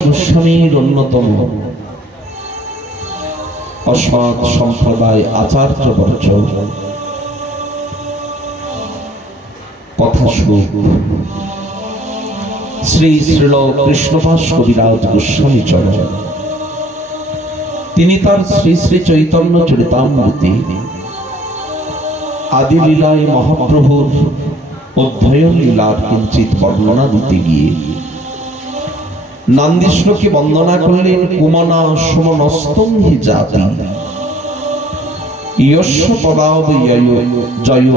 গোস্বামীর অন্যতম অস্মাৎ সম্প্রদায় আচার্যবর্য কথা সুখ শ্রী শ্রীল কৃষ্ণদাস কবিরাজ গোস্বামী চরণ তিনি তার শ্রী শ্রী চৈতন্য চরিতামৃতে আদি লীলায় মহাপ্রভুর অধ্যয়ন লীলার কিঞ্চিত বর্ণনা দিতে গিয়ে নন্দীশ্বরকে বন্দনা করলেন। কুমনা সুমনস্তং হি জাতি ইয়স্য পদাবয়য় জয়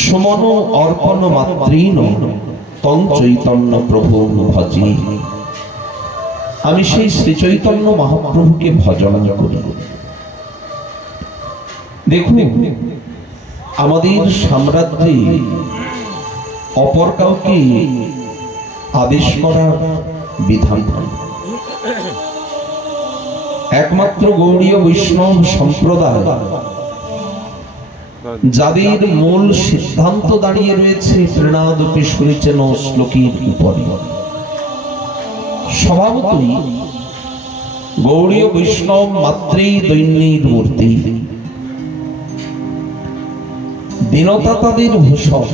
সুমন অর্পণ মাত্রীন তং চৈতন্য প্রভু ভজি। আমি সেই শ্রী চৈতন্য মহাপ্রভুকে ভজন করি। দেখুন, আমাদের সাম্রাজ্যে অপর কাউকে আদেশ করার বিধান নেই। একমাত্র গৌড়ীয় বৈষ্ণব সম্প্রদায় যাদের মূল সিদ্ধান্ত দাঁড়িয়ে রয়েছে প্রেরণাদপি শুনেছেন শ্লোকীর উপরে। স্বভাবতই গৌড়ীয় বৈষ্ণব মাত্রেই দৈন্যের মূর্তি, দীনতা তাদের ভূষণ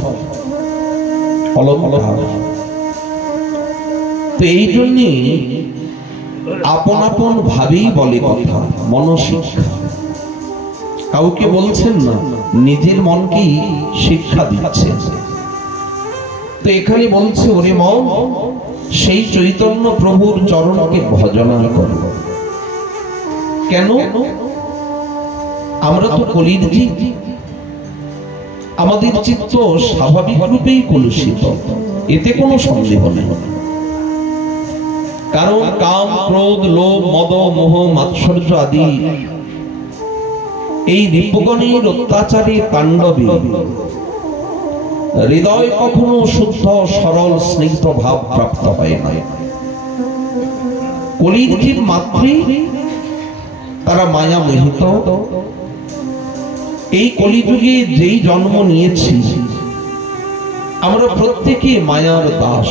অলঙ্কার। তো এই জন্যে আপন আপন ভাবেই বলে কথা, মনশিক্ষা। কাউকে বলছেন না, নিজের মনকেই শিক্ষা দিচ্ছে। তো এখানে বলছে, ওরে মন, সেই চৈতন্য প্রভুর চরণকে ভজনা করো। কেন? আমরা তো কলির জীব, আমাদের চিত্ত স্বাভাবিক রূপেই কলুষিত, এতে কোনো সন্দেহ নেই। কারণ কাম, ক্রোধ, লোভ, মদ, মোহ, মাৎসর্য আদি এই রিপুগণের অত্যাচারে তাণ্ডবে হৃদয় কখনো শুদ্ধ সরল স্নিগ্ধ ভাব প্রাপ্ত হয় না। কলির জীব মাত্রই তারা মায়া মোহিত। এই কলিযুগে যেই জন্ম নিয়েছি আমরা প্রত্যেকে মায়ার দাস,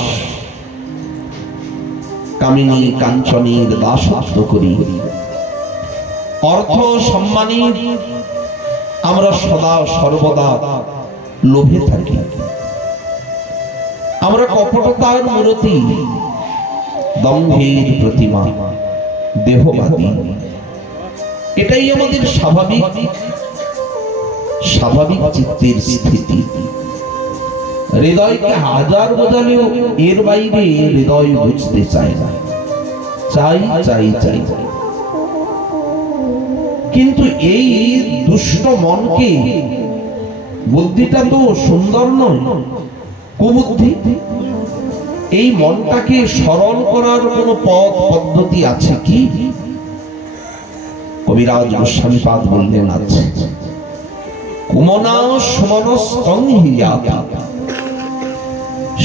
কামিনী কাঞ্চনের দাসত্ব করি। অর্থ সম্মানের আমরা সদা সর্বদা লোভে থাকি। আমরা কপটতার মূর্তি, দম্ভের প্রতিমা, দেহবাদী। এটাই আমাদের স্বাভাবিক চিত্তের স্থিতি। হৃদয়কে হাজার বোঝালেও এর বাইরে হৃদয় বুঝতে চায় না, চাই চাই চাই। কিন্তু এই দুষ্ট মনকে, বুদ্ধিটা তো সুন্দর নয়, কুবুদ্ধি। এই মনটাকে সরল করার কোন পথ পদ্ধতি আছে কি? কবিরাজ গোস্বামী পাদ বললেন আছে। কুমনা সুমনস্তং হি জাতি,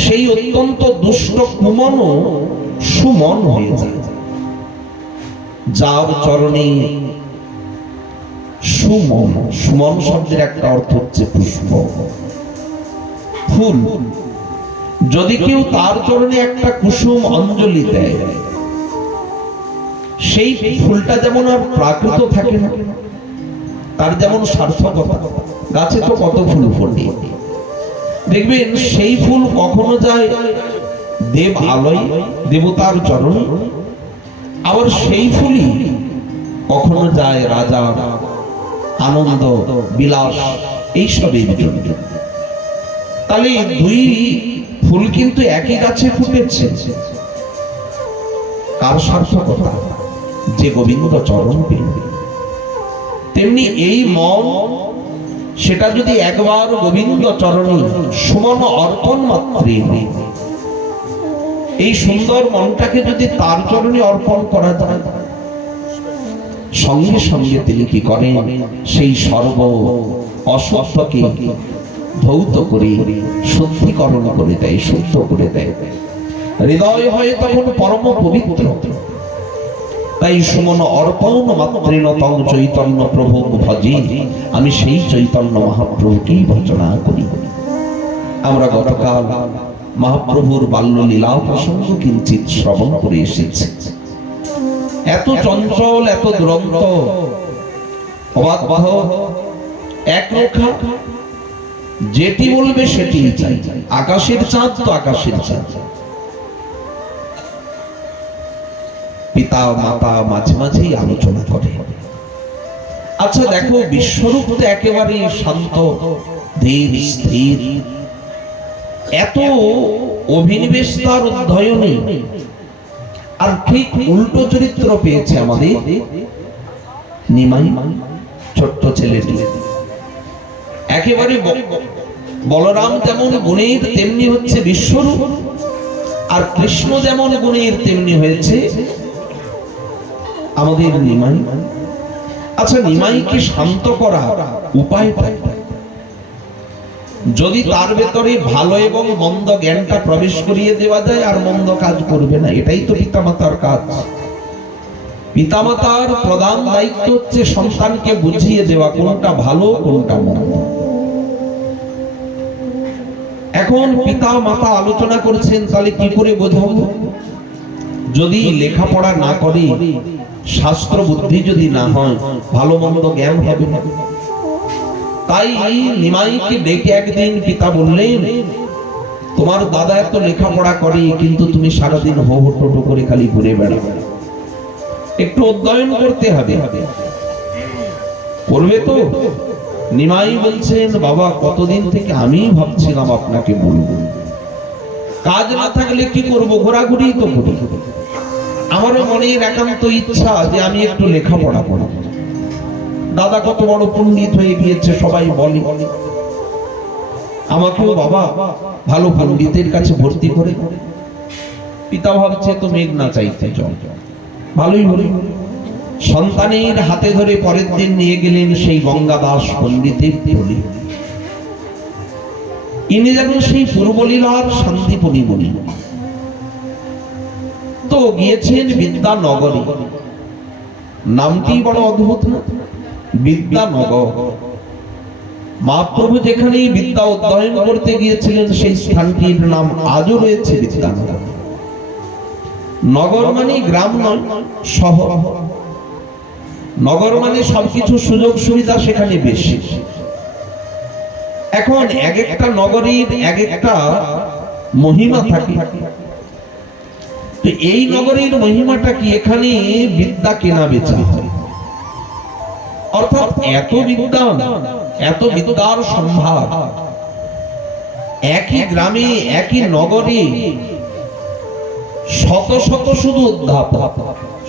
সেই অত্যন্ত দুষ্ট কুমনও সুমন হয়ে যায়। যার চরণে সুমন, সুমন শব্দের একটা অর্থ হচ্ছে পুষ্প, ফুল। যদি কেউ তার চরণে একটা কুসুম অঞ্জলি দেয়, সেই ফুলটা যেমন আর প্রাকৃত থাকে না, তার যেমন সার্থকতা। গাছে তো কত ফুল ফোটে, দেখবেন সেই ফুল কখনো যায় দেব আলয়, দেবতার চরণ, আবার সেই ফুলই কখনো যায় রাজা আনন্দ বিলাস এইসবের জন্য। তাহলে দুই ফুল কিন্তু একই গাছে ফুটেছে। কার সার্থকতা? যে গোবিন্দ চরণ পেল। তেমনি এই মন, সেটা যদি একবার গোবিন্দ চরণে সুমন অর্পণ মাত্রে, এই সুন্দর মনটাকে যদি তার চরণে অর্পণ করা যায়, সঙ্গে সঙ্গে তিনি কি করেন? সেই সর্ব অশুদ্ধকে ধৌত করে শুদ্ধিকরণ করে দেয়, শুদ্ধ করে দেয়। হৃদয় হয় তখন পরম পবিত্র। তাই সুমন অর্পণ মাত্রেণ তং চৈতন্য প্রভু ভজি। আমি সেই চৈতন্য মহাপ্রভুকেই ভজনা করি। আমরা গতকাল মহাপ্রভুর বাল্যলীলা প্রসঙ্গ কিঞ্চিত শ্রবণ করে এসেছে। এত চঞ্চল, এত দুরন্ত, অবাধ্য, একরোখা, যেটি বলবে সেটি চাই। আকাশের চাঁদ তো আকাশের চাঁদ। পিতা মাতা মাঝে মাঝেই আলোচনা করে। আচ্ছা দেখো, বিশ্বরূপ তো একেবারে শান্ত, ধীর, স্থির, এত অভিনিবেশ তার অধ্যয়নে। আর ঠিক উল্টো চরিত্র পেয়েছে আমাদের নিমাই, ছোট্ট ছেলেটি। একেবারে বলরাম যেমন গুণের তেমনি হচ্ছে বিশ্বরূপ, আর কৃষ্ণ যেমন গুণের তেমনি হয়েছে আমাদের নিমাই। আচ্ছা, নিমাইকে শান্ত করা উপায় যদি তার ভেতরে ভালো এবং মন্দ জ্ঞানটা প্রবেশ করিয়ে দেওয়া যায়, আর মন্দ কাজ করবে না। এটাই তো পিতামাতার কাজ। পিতামাতার প্রধান দায়িত্ব হচ্ছে সন্তানকে বুঝিয়ে দেওয়া কোনটা ভালো কোনটা মন্দ। এখন পিতা মাতা আলোচনা করছেন, তাহলে কি করে বোঝাবো? যদি লেখাপড়া না করে, শাস্ত্র বুদ্ধি যদি না হয়, ভালো মন্দ জ্ঞান হবে না। তাই নিমাইকে ডেকে একদিন পিতা বললেন, তোমার দাদা এত লেখাপড়া করে, কিন্তু তুমি সারাদিন হো হো টোটো করে খালি ঘুরে বেড়াও, একটু অধ্যয়ন করতে হবে। করবে তো? নিমাই বলছেন, বাবা কতদিন থেকে আমি ভাবছিলাম আপনাকে বলবো, কাজ না থাকলে কি করব, ঘোরাঘুরি তো করি। আমারও মনের একান্ত ইচ্ছা যে আমি একটু লেখাপড়া করব। দাদা কত বড় পণ্ডিত হয়ে গিয়েছে, সবাই বলে। আমাকেও বাবা ভালো পণ্ডিতের কাছে ভর্তি করে। পিতা ভাবছে তো মেঘ না চাইতে চল, ভালোই হলো। সন্তানের হাতে ধরে পরের দিন নিয়ে গেলেন সেই গঙ্গাদাস পণ্ডিতের টলি। ইনি যেন সেই পূর্বলীলার শান্তিপনি বলি। তো গিয়েছেন বিদ্যানগরী। নামটি বড় অদ্ভুত না? বিদ্যানগর। মহাপ্রভু যেখানে বিদ্যা অধ্যয়ন করতে গিয়েছিলেন, সেই স্থানটির নাম আজও রয়েছে বিদ্যানগর। নগর মানে গ্রাম নয়, শহর। নগর মানে সবকিছু সুযোগ সুবিধা সেখানে বেশি। এখন এক একটা নগরীর এক একটা মহিমা থাকে। তো এই নগরীর মহিমাটা কি? এখানে বিদ্যা কেনা বেচা হয়, অর্থাৎ এত বিদ্যা, এত বিদ্যার সম্ভার। একই গ্রামে, একই নগরে শত শত শুধু অধ্যাপক,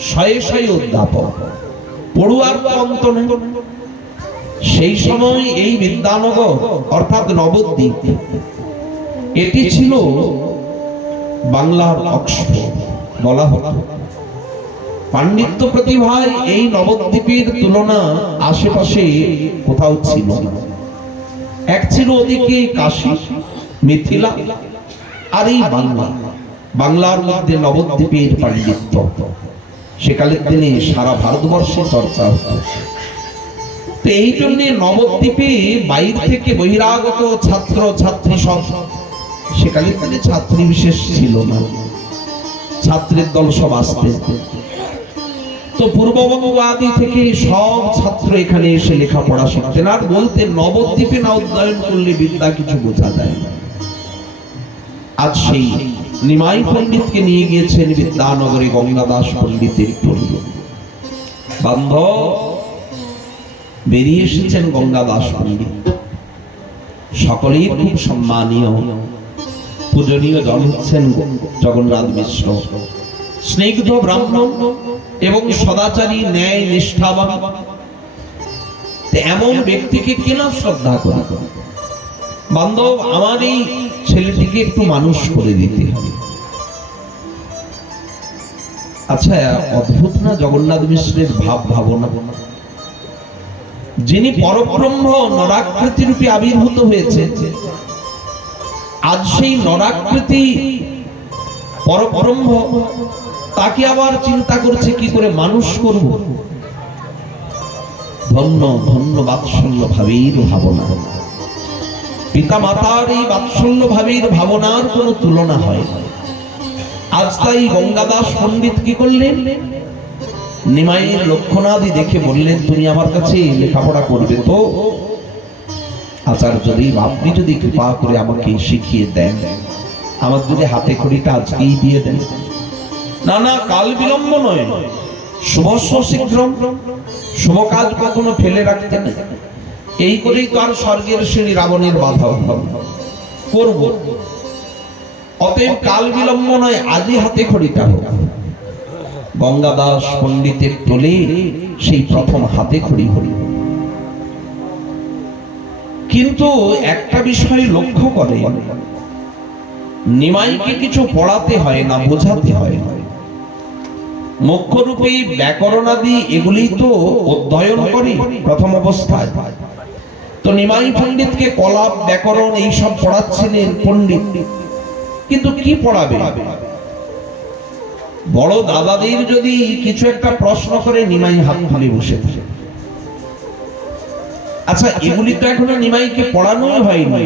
শয়ে শয়ে অধ্যাপক, পড়ুয়ার অন্ত নেই। সেই সময় এই বিদ্যানগর অর্থাৎ নবদ্বীপ, এটি ছিল বাংলার অক্সফোর্ড বলা হতো। পাণ্ডিত্য প্রতিভায় এই নবদ্বীপের তুলনা আশেপাশে কোথাও ছিল না। এক ছিল ওদিকে কাশী, মিথিলা, আর এই বাংলা। বাংলার মধ্যে নবদ্বীপের পাণ্ডিত্য সেকালের দিনে সারা ভারতবর্ষে চর্চা হতো। তো এই জন্য নবদ্বীপে বাইর থেকে বহিরাগত ছাত্র ছাত্রী সব, সেকালের দিনে ছাত্রী বিশেষ ছিল না, ছাত্রের দল সব আসতেন। তো পূর্ববঙ্গ আদি থেকে সব ছাত্র এখানে এসে লেখাপড়া শিখতেন। আর বলতেন, নবদ্বীপে না অধ্যয়ন করলে বিদ্যা কিছু বোঝা যায় না। আজ সেই নিমাই পণ্ডিতকে নিয়ে গিয়েছেন বিদ্যানগরে গঙ্গাদাস পণ্ডিতের টলি। বান্ধব, বেরিয়ে এসেছেন গঙ্গাদাস পণ্ডিত। সকলেই খুব সম্মানীয় পূজনীয় জন হচ্ছেন জগন্নাথ মিশ্র, স্নিগ্ধ ব্রাহ্মণ এবং সদাচারী, ন্যায় নিষ্ঠাবান। এমন ব্যক্তিকে কেন শ্রদ্ধা করে? বান্ধব, আমার এই ছেলেটিকে একটু মানুষ করে দিতে হবে। আচ্ছা, অদ্ভুত না জগন্নাথ মিশ্রের ভাব ভাবনা? যিনি পরব্রহ্ম নরাকৃতি রূপে আবির্ভূত হয়েছে, আজ সেই নরাকৃতি পরব্রহ্ম তাকে আবার চিন্তা করছে কি করে মানুষ করব। ধন্য ধন্য বাৎসল্য ভাবের ভাবনা। পিতা মাতার এই বাৎসল্য ভাবের ভাবনার কোনো তুলনা হয় না। আজ তাই গঙ্গাদাস পণ্ডিত কি করলেন, নিমাইয়ের লক্ষণাদি দেখে বললেন, তুমি আমার কাছে লেখাপড়া করবে তো? আচার্যদেব, আপনি যদি কৃপা করে আমাকে শিখিয়ে দেন, আমার যদি হাতে খড়িটা আজকেই দিয়ে দেন। না না, কাল বিলম্ব নয়, শুভস্য শীঘ্রম, শুভ কাজ কখনো ফেলে রাখতে নেই। এই করেই তো আর স্বর্গের সিঁড়ি রাবণের বাধা করব। অতএব কাল বিলম্ব নয়, আজই হাতে খড়িটা হোক। গঙ্গাদাস পণ্ডিতের তোলে সেই প্রথম হাতে খড়ি হল। কিন্তু একটা বিষয় লক্ষ্য করে, নিমাইকে কিছু পড়াতে হয় না, বোঝাতে হয় না। মুখ্যরূপে ব্যাকরণাদি এগুলি তো অধ্যয়ন করে প্রথম অবস্থায়। তো নিমাই পণ্ডিতকে কলাপ ব্যাকরণ এইসব পড়াচ্ছিলেন পণ্ডিত, কিন্তু কি পড়াবে? বড় দাদাদের যদি কিছু একটা প্রশ্ন করে, নিমাই হাত তুলে বসে থাকে। আচ্ছা, এগুলি তো এখনো নিমাইকে পড়ানোই হয়নি।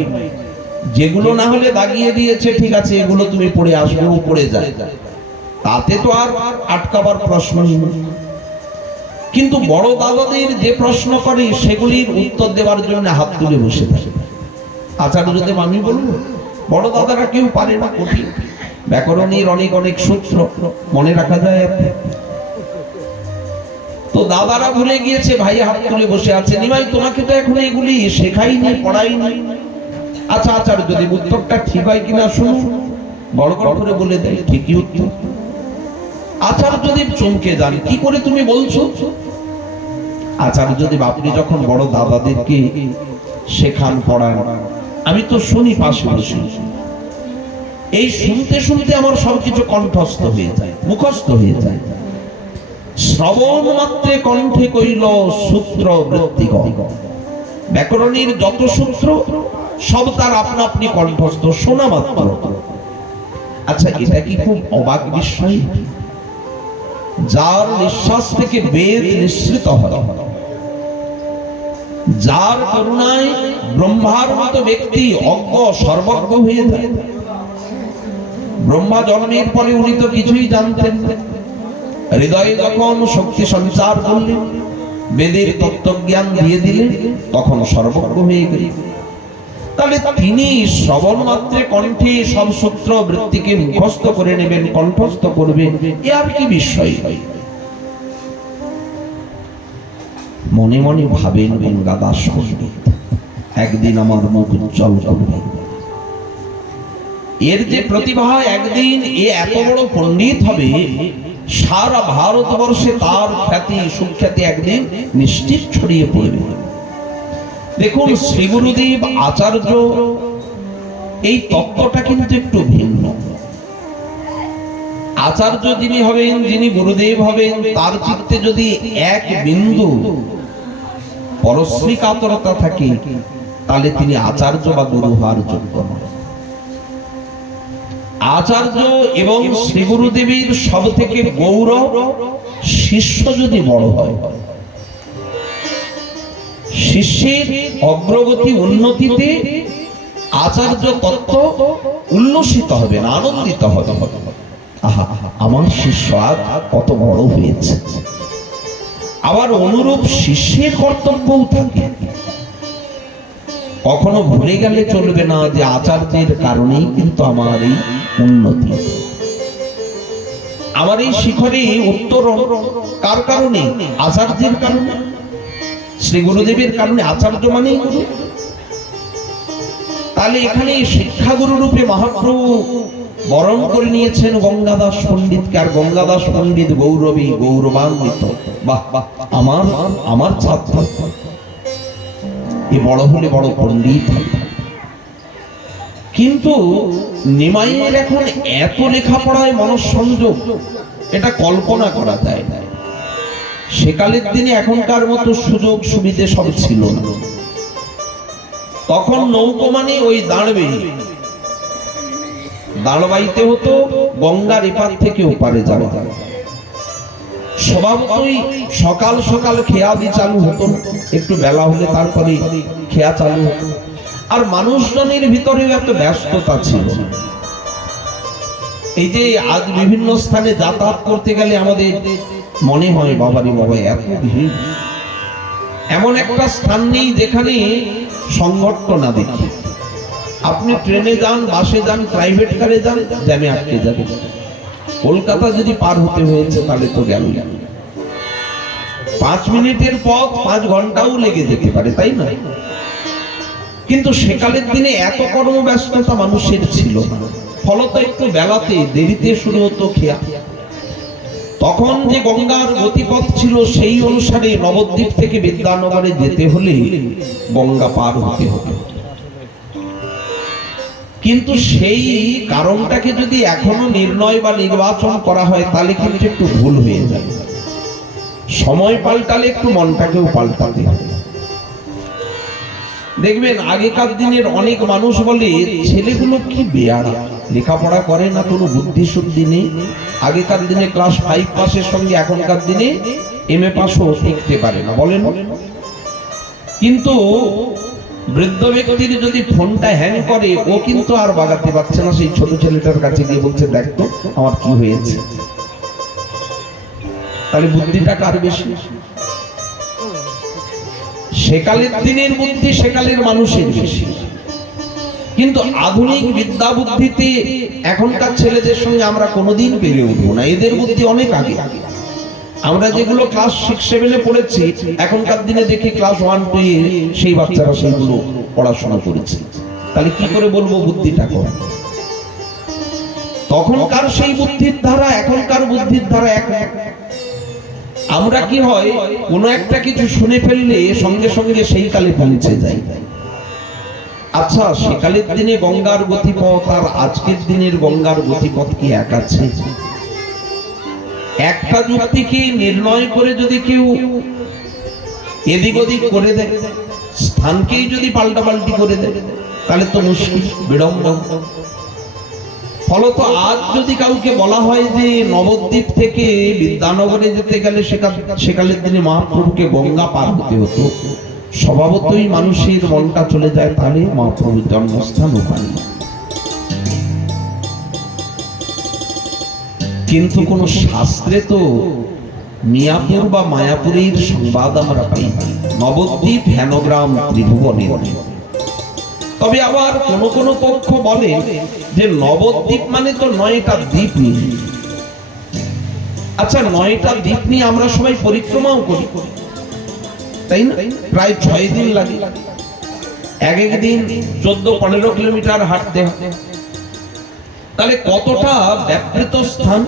যেগুলো না হলে দাগিয়ে দিয়েছে, ঠিক আছে এগুলো তুমি পড়ে আসবে, ও পড়ে যায়, তাতে তো আর আটকাবার প্রশ্ন নেই। কিন্তু বড় দাদাদের যে প্রশ্ন করে সেগুলির উত্তর দেওয়ার জন্য হাত তুলে বসে থাকে। আচার্যদেব, আমি বলবো বড় দাদারা কেউ পারে না, কঠিন ব্যাকরণের অনেক অনেক সূত্র মনে রাখা যায়। তো দাদারা ভুলে গিয়েছে, ভাই হাত তুলে বসে আছে। নিমাই, তোমাকে তো এখন এগুলি শেখাইনি, পড়াইনি। আচ্ছা আচার্যদেব, উত্তরটা ঠিক হয় কিনা শুনুন। বড় করে বলে দেয়, ঠিকই উত্তর। আচার্যদেব চমকে যান, কি করে তুমি বলছো? আচার্যদেব, আপনি যখন বড় দাদাদেরকে শেখান, পড়ান, আমি তো শুনি পাশে বসে। এই শুনতে শুনতে আমার সবকিছু কণ্ঠস্থ হয়ে যায়, মুখস্থ হয়ে যায়। শ্রবণ মাত্রে কণ্ঠে কইল সূত্র বৃত্তিগত। ব্যাকরণের যত সূত্র সব তার আপনা আপনি কণ্ঠস্থ, শোনা মাত্র। আচ্ছা, এটা কি খুব অবাক বিষয়? যার নিঃশ্বাস থেকে বেদ নিঃসৃত হয়, যার করুণায় ব্রহ্মার মতো ব্যক্তি অজ্ঞ সর্বজ্ঞ হয়ে যায়। ব্রহ্মা জন্মের পরে উনি তো কিছুই জানতেন না। হৃদয়ে যখন শক্তি সঞ্চার করলেন, বেদের তত্ত্বজ্ঞান দিয়ে দিলেন, তখন সর্বজ্ঞ হয়ে গেলেন। তাহলে তিনি শ্রবণ মাত্রে কণ্ঠে সব সূত্র বৃত্তিকে মুখস্থ করে নেবেন, কণ্ঠস্থ করবেন, এ আর কি বিষয়? মনে মনে ভাবেন গঙ্গাদাস পণ্ডিত, একদিন আমার মুখ উজ্জ্বল করবে। এর যে প্রতিভা, একদিন এ এত বড় পণ্ডিত হবে, সারা ভারতবর্ষে তার খ্যাতি সুখ্যাতি একদিন নিশ্চিত ছড়িয়ে পড়বে। দেখুন, শ্রী গুরুদেব আচার্য এই তত্ত্বটা কিন্তু একটু ভিন্ন। আচার্য যিনি হবেন, যিনি গুরুদেব হবেন, তার চিত্তে যদি এক বিন্দু পরশ্রী কাতরতা থাকে, তাহলে তিনি আচার্য বা গুরু হওয়ার যোগ্য নন। আচার্য এবং শ্রী গুরুদেবের সব থেকে গৌরব, শিষ্য যদি বড় হয়, শিষ্যের অগ্রগতি উন্নতিতে আচার্য তত্ত্ব উল্লসিত হবে না, আনন্দিত হবে। আহা, আমার শিষ্য আজ কত বড় হয়েছে। আবার অনুরূপ শিষ্যের কর্তব্যও থাকে। কখনো ভুলে গেলে চলবে না যে আচার্যের কারণেই কিন্তু আমার এই উন্নতি, আমার এই শিখরে উত্তরণ কার কারণে? আচার্যের কারণে, শ্রী গুরুদেবের কারণে। আচার্য মানেই গুরু। তাহলে এখানে শিক্ষাগুরু রূপে মহাপ্রভু বরণ করে নিয়েছেন গঙ্গাদাস পণ্ডিতকে। আর গঙ্গাদাস পণ্ডিত গৌরবী, গৌরবান্বিত। বাহ বাহ, আমার ছাত্র এ বড় হলে বড় পণ্ডিত। কিন্তু নিমাইয়ের এখন এত লেখাপড়ায় মনঃসংযোগ, এটা কল্পনা করা যায় না। সেকালের দিনে এখনকার মতো সুযোগ সুবিধে সব ছিল না। তখন নৌকো মানে ওই দাঁড়বাইতে হতো, গঙ্গার এপার থেকে ওপারে যাওয়া। স্বভাবতই সকাল সকাল খেয়াদি চালু হতো, একটু বেলা হলে তারপরে খেয়া চালু হতো। আর মানুষজনের ভিতরেও একটা ব্যস্ততা ছিল। এই যে আজ বিভিন্ন স্থানে যাতায়াত করতে গেলে আমাদের মনে হয় বাবারি বাবা এত ভিড়, এমন একটা স্থান নেই যেখানে সংঘর্ষ না দেখি। আপনি ট্রেনে যান, বাসে যান, প্রাইভেট কারে যান, জ্যামে আটকে যাবে। কলকাতা যদি পার হতে হয়েছে তাহলে তো গেল, 5 মিনিটের পথ 5 ঘন্টাও লেগে যেতে পারে, তাই না? কিন্তু সেকালের দিনে এত কর্মব্যস্ততা মানুষের ছিল না, ফলত একটু বেলাতে দেরিতে শুরু হতো খেয়া। তখন যে গঙ্গার গতিপথ ছিল সেই অনুসারে নবদ্বীপ থেকে বিদ্যানগরে যেতে হলে গঙ্গা পার হতে হতো। কিন্তু সেই কারণটাকে যদি এখনো নির্ণয় বা নির্বাচন করা হয় তাহলে কিন্তু একটু ভুল হয়ে যায়। সময় পাল্টালে একটু মনটাকেও পাল্টাতে হবে। দেখবেন আগেকার দিনের অনেক মানুষ বলে ছেলেগুলো কি বেয়ারা, লেখাপড়া করে না, কোনো বুদ্ধি শুদ্ধি নেই। আগেকার দিনে ক্লাস 5 পাসের সঙ্গে এখনকার দিনে MA পাসও শিখতে পারে না, বলেন। কিন্তু বৃদ্ধ ব্যক্তির যদি ফোনটা হ্যাং করে, ও কিন্তু আর বাগাতে পারছে না, সেই ছোট ছেলেটার কাছে গিয়ে বলছে দেখ তো আমার কি হয়েছে। তাহলে বুদ্ধিটা কার বেশি? সেকালের দিনের বুদ্ধি সেকালের মানুষের বেশি। কিন্তু আধুনিক বিদ্যা বুদ্ধিতে এখনকার ছেলেদের সঙ্গে আমরা কোনোদিন পেরে উঠবো না, এদের বুদ্ধি অনেক আগে। আমরা যেগুলো ক্লাস 6-7-এ পড়েছি, এখনকার দিনে দেখি ক্লাস 1-2 এ সেই বাচ্চারা সেইগুলো পড়াশোনা করেছে। তাহলে কি করে বলবো বুদ্ধিটা কম? তখনকার সেই বুদ্ধির ধারা এখনকার বুদ্ধির ধারা এক। আমরা কি হয়, কোনো একটা কিছু শুনে ফেললে সঙ্গে সঙ্গে সেই কালে পৌঁছে যাই। আচ্ছা, সেকালের দিনে গঙ্গার গতিপথ আর আজকের দিনের গঙ্গার গতিপথ কি এক আছে? একটা যুক্তিকে নির্ণয় করে যদি কেউ এদিক ওদিক করে দেয়, স্থানকেই যদি পাল্টাপাল্টি করে দেয়, তাহলে তো মুশকিল, বিড়ম্বনা। ফলত আজ যদি কাউকে বলা হয় যে নবদ্বীপ থেকে বিদ্যানগরে যেতে গেলে সেকালের দিনে মহাপ্রভুকে গঙ্গা পার হতে হতো, স্বভাবতই মানুষের মনটা চলে যায় তাহলে মহাপ্রভুর জন্মস্থান ওখানে। কিন্তু কোন শাস্ত্রে তো মিয়াপুর বা মায়াপুরের সংবাদ আমরা পাই না। নবদ্বীপ হেনগ্রাম ত্রিভুবনে। তবে আবার কোন কোন পক্ষ বলে যে নবদ্বীপ মানে তো 9টা দ্বীপ নিয়ে। আচ্ছা, 9টা দ্বীপ নিয়ে আমরা সবাই পরিক্রমাও করি, তাই না? প্রায় 6 দিন লাগে, এক এক দিন 14-15 কিলোমিটার হাঁটতে হয়। তাহলে কতটা ব্যাপৃত স্থান।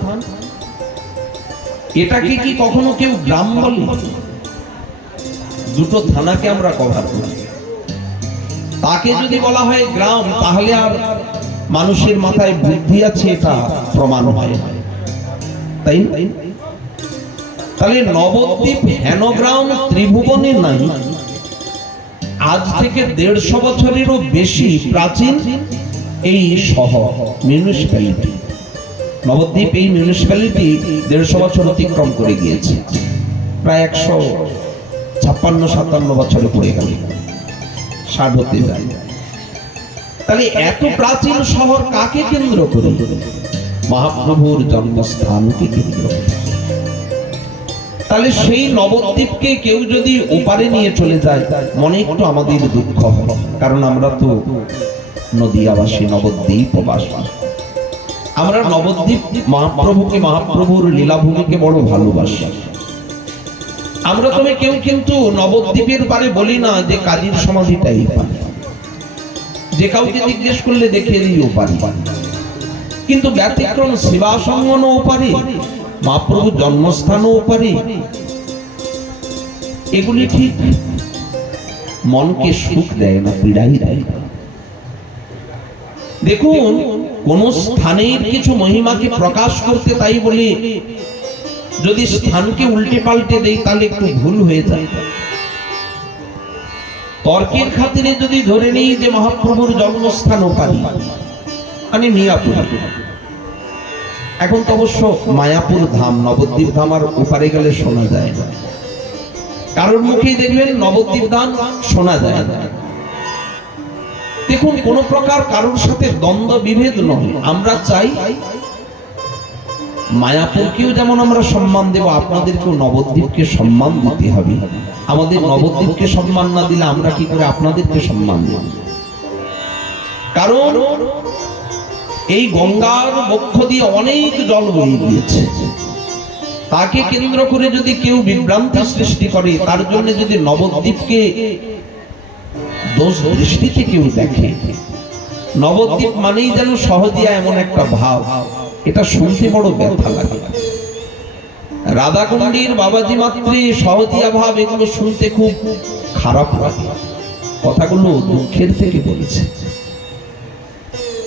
এটাকে কি কখনো কেউ গ্রাম বলে? দুটো থানাকে আমরা কভার করি। তাকে যদি বলা হয় গ্রাম, তাহলে আর মানুষের মাথায় বুদ্ধি আছে এটা প্রমাণ হয়, তাই না? তাহলে নবদ্বীপ হেনগ্রাম ত্রিভুবনে নাই। আজ থেকে 150 বছরেরও বেশি প্রাচীন এই শহর, মিউনিসিপ্যালিটি নবদ্বীপ। এই মিউনিসিপ্যালিটি 150 বছর অতিক্রম করে গিয়েছে, প্রায় 156-57 বছরে পড়ে গেল, 60 হতে যায়। তাহলে এত প্রাচীন শহর কাকে কেন্দ্র করে? মহাপ্রভুর জন্মস্থানকে কেন্দ্র করে। তাহলে সেই নবদ্বীপকে কেউ যদি ওপারে নিয়ে চলে যায়, মনে একটু আমাদের দুঃখ হয়, কারণ আমরা তো নদিয়াবাসী, নবদ্বীপবাসী। আমরা নবদ্বীপ মহাপ্রভুকে, মহাপ্রভুর লীলাভূমিকে বড় ভালোবাসি। আমরা তবে কেউ কিন্তু নবদ্বীপের পারে বলি না যে কাজীর সমাধিটাই পারি, যে কাউকে জিজ্ঞেস করলে দেখিয়ে দিও পারি। কিন্তু ব্যতিক্রম শিবাসঙ্গনও পারি, মহাপ্রভুর জন্মস্থানও পারি। এগুলি ঠিক মনকে সুখ দেয় না, পীড়াই দেয়। দেখুন, কোন স্থানের কিছু মহিমাকে প্রকাশ করতে তাই বলি যদি স্থানকে উল্টে পাল্টে দেই তাহলে একটু ভুল হয়ে যায়। তর্কের খাতিরে যদি ধরে নেই যে মহাপ্রভুর জন্মস্থান ওপারি, মানে মিয়াপুর। এখন তো অবশ্য মায়াপুর ধাম, নবদ্বীপ ধাম আর ওপারে গেলে শোনা যায় না। কারোর মুখেই দেখবেন নবদ্বীপ ধাম শোনা যায় না। দেখুন, কোন প্রকার কারোর সাথে দ্বন্দ্ব বিভেদ নয়। আমরা চাই মায়াপুরকেও যেমন আমরা সম্মান দেব, আপনাদেরকেও নবদ্বীপকে সম্মান দিতে হবে। আমাদের নবদ্বীপকে সম্মান না দিলে আমরা কি করে আপনাদেরকে সম্মান দেব? কারণ এই গঙ্গার বক্ষ দিয়ে অনেক জল বয়ে গিয়েছে। তাকে কেন্দ্র করে যদি কেউ বিভ্রান্তি সৃষ্টি করে, তার জন্য যদি নবদ্বীপকে দোষ দৃষ্টিতে কেউ দেখে, নবদ্বীপ মানেই যেন সহজিয়া এমন একটা ভাব, এটা শুনতে বড় ব্যথা লাগে। রাধাকুণ্ডীর বাবাজি মাত্রে সহজিয়া ভাব, এগুলো শুনতে খুব খারাপ লাগে। কথাগুলো দুঃখের থেকে বলেছে।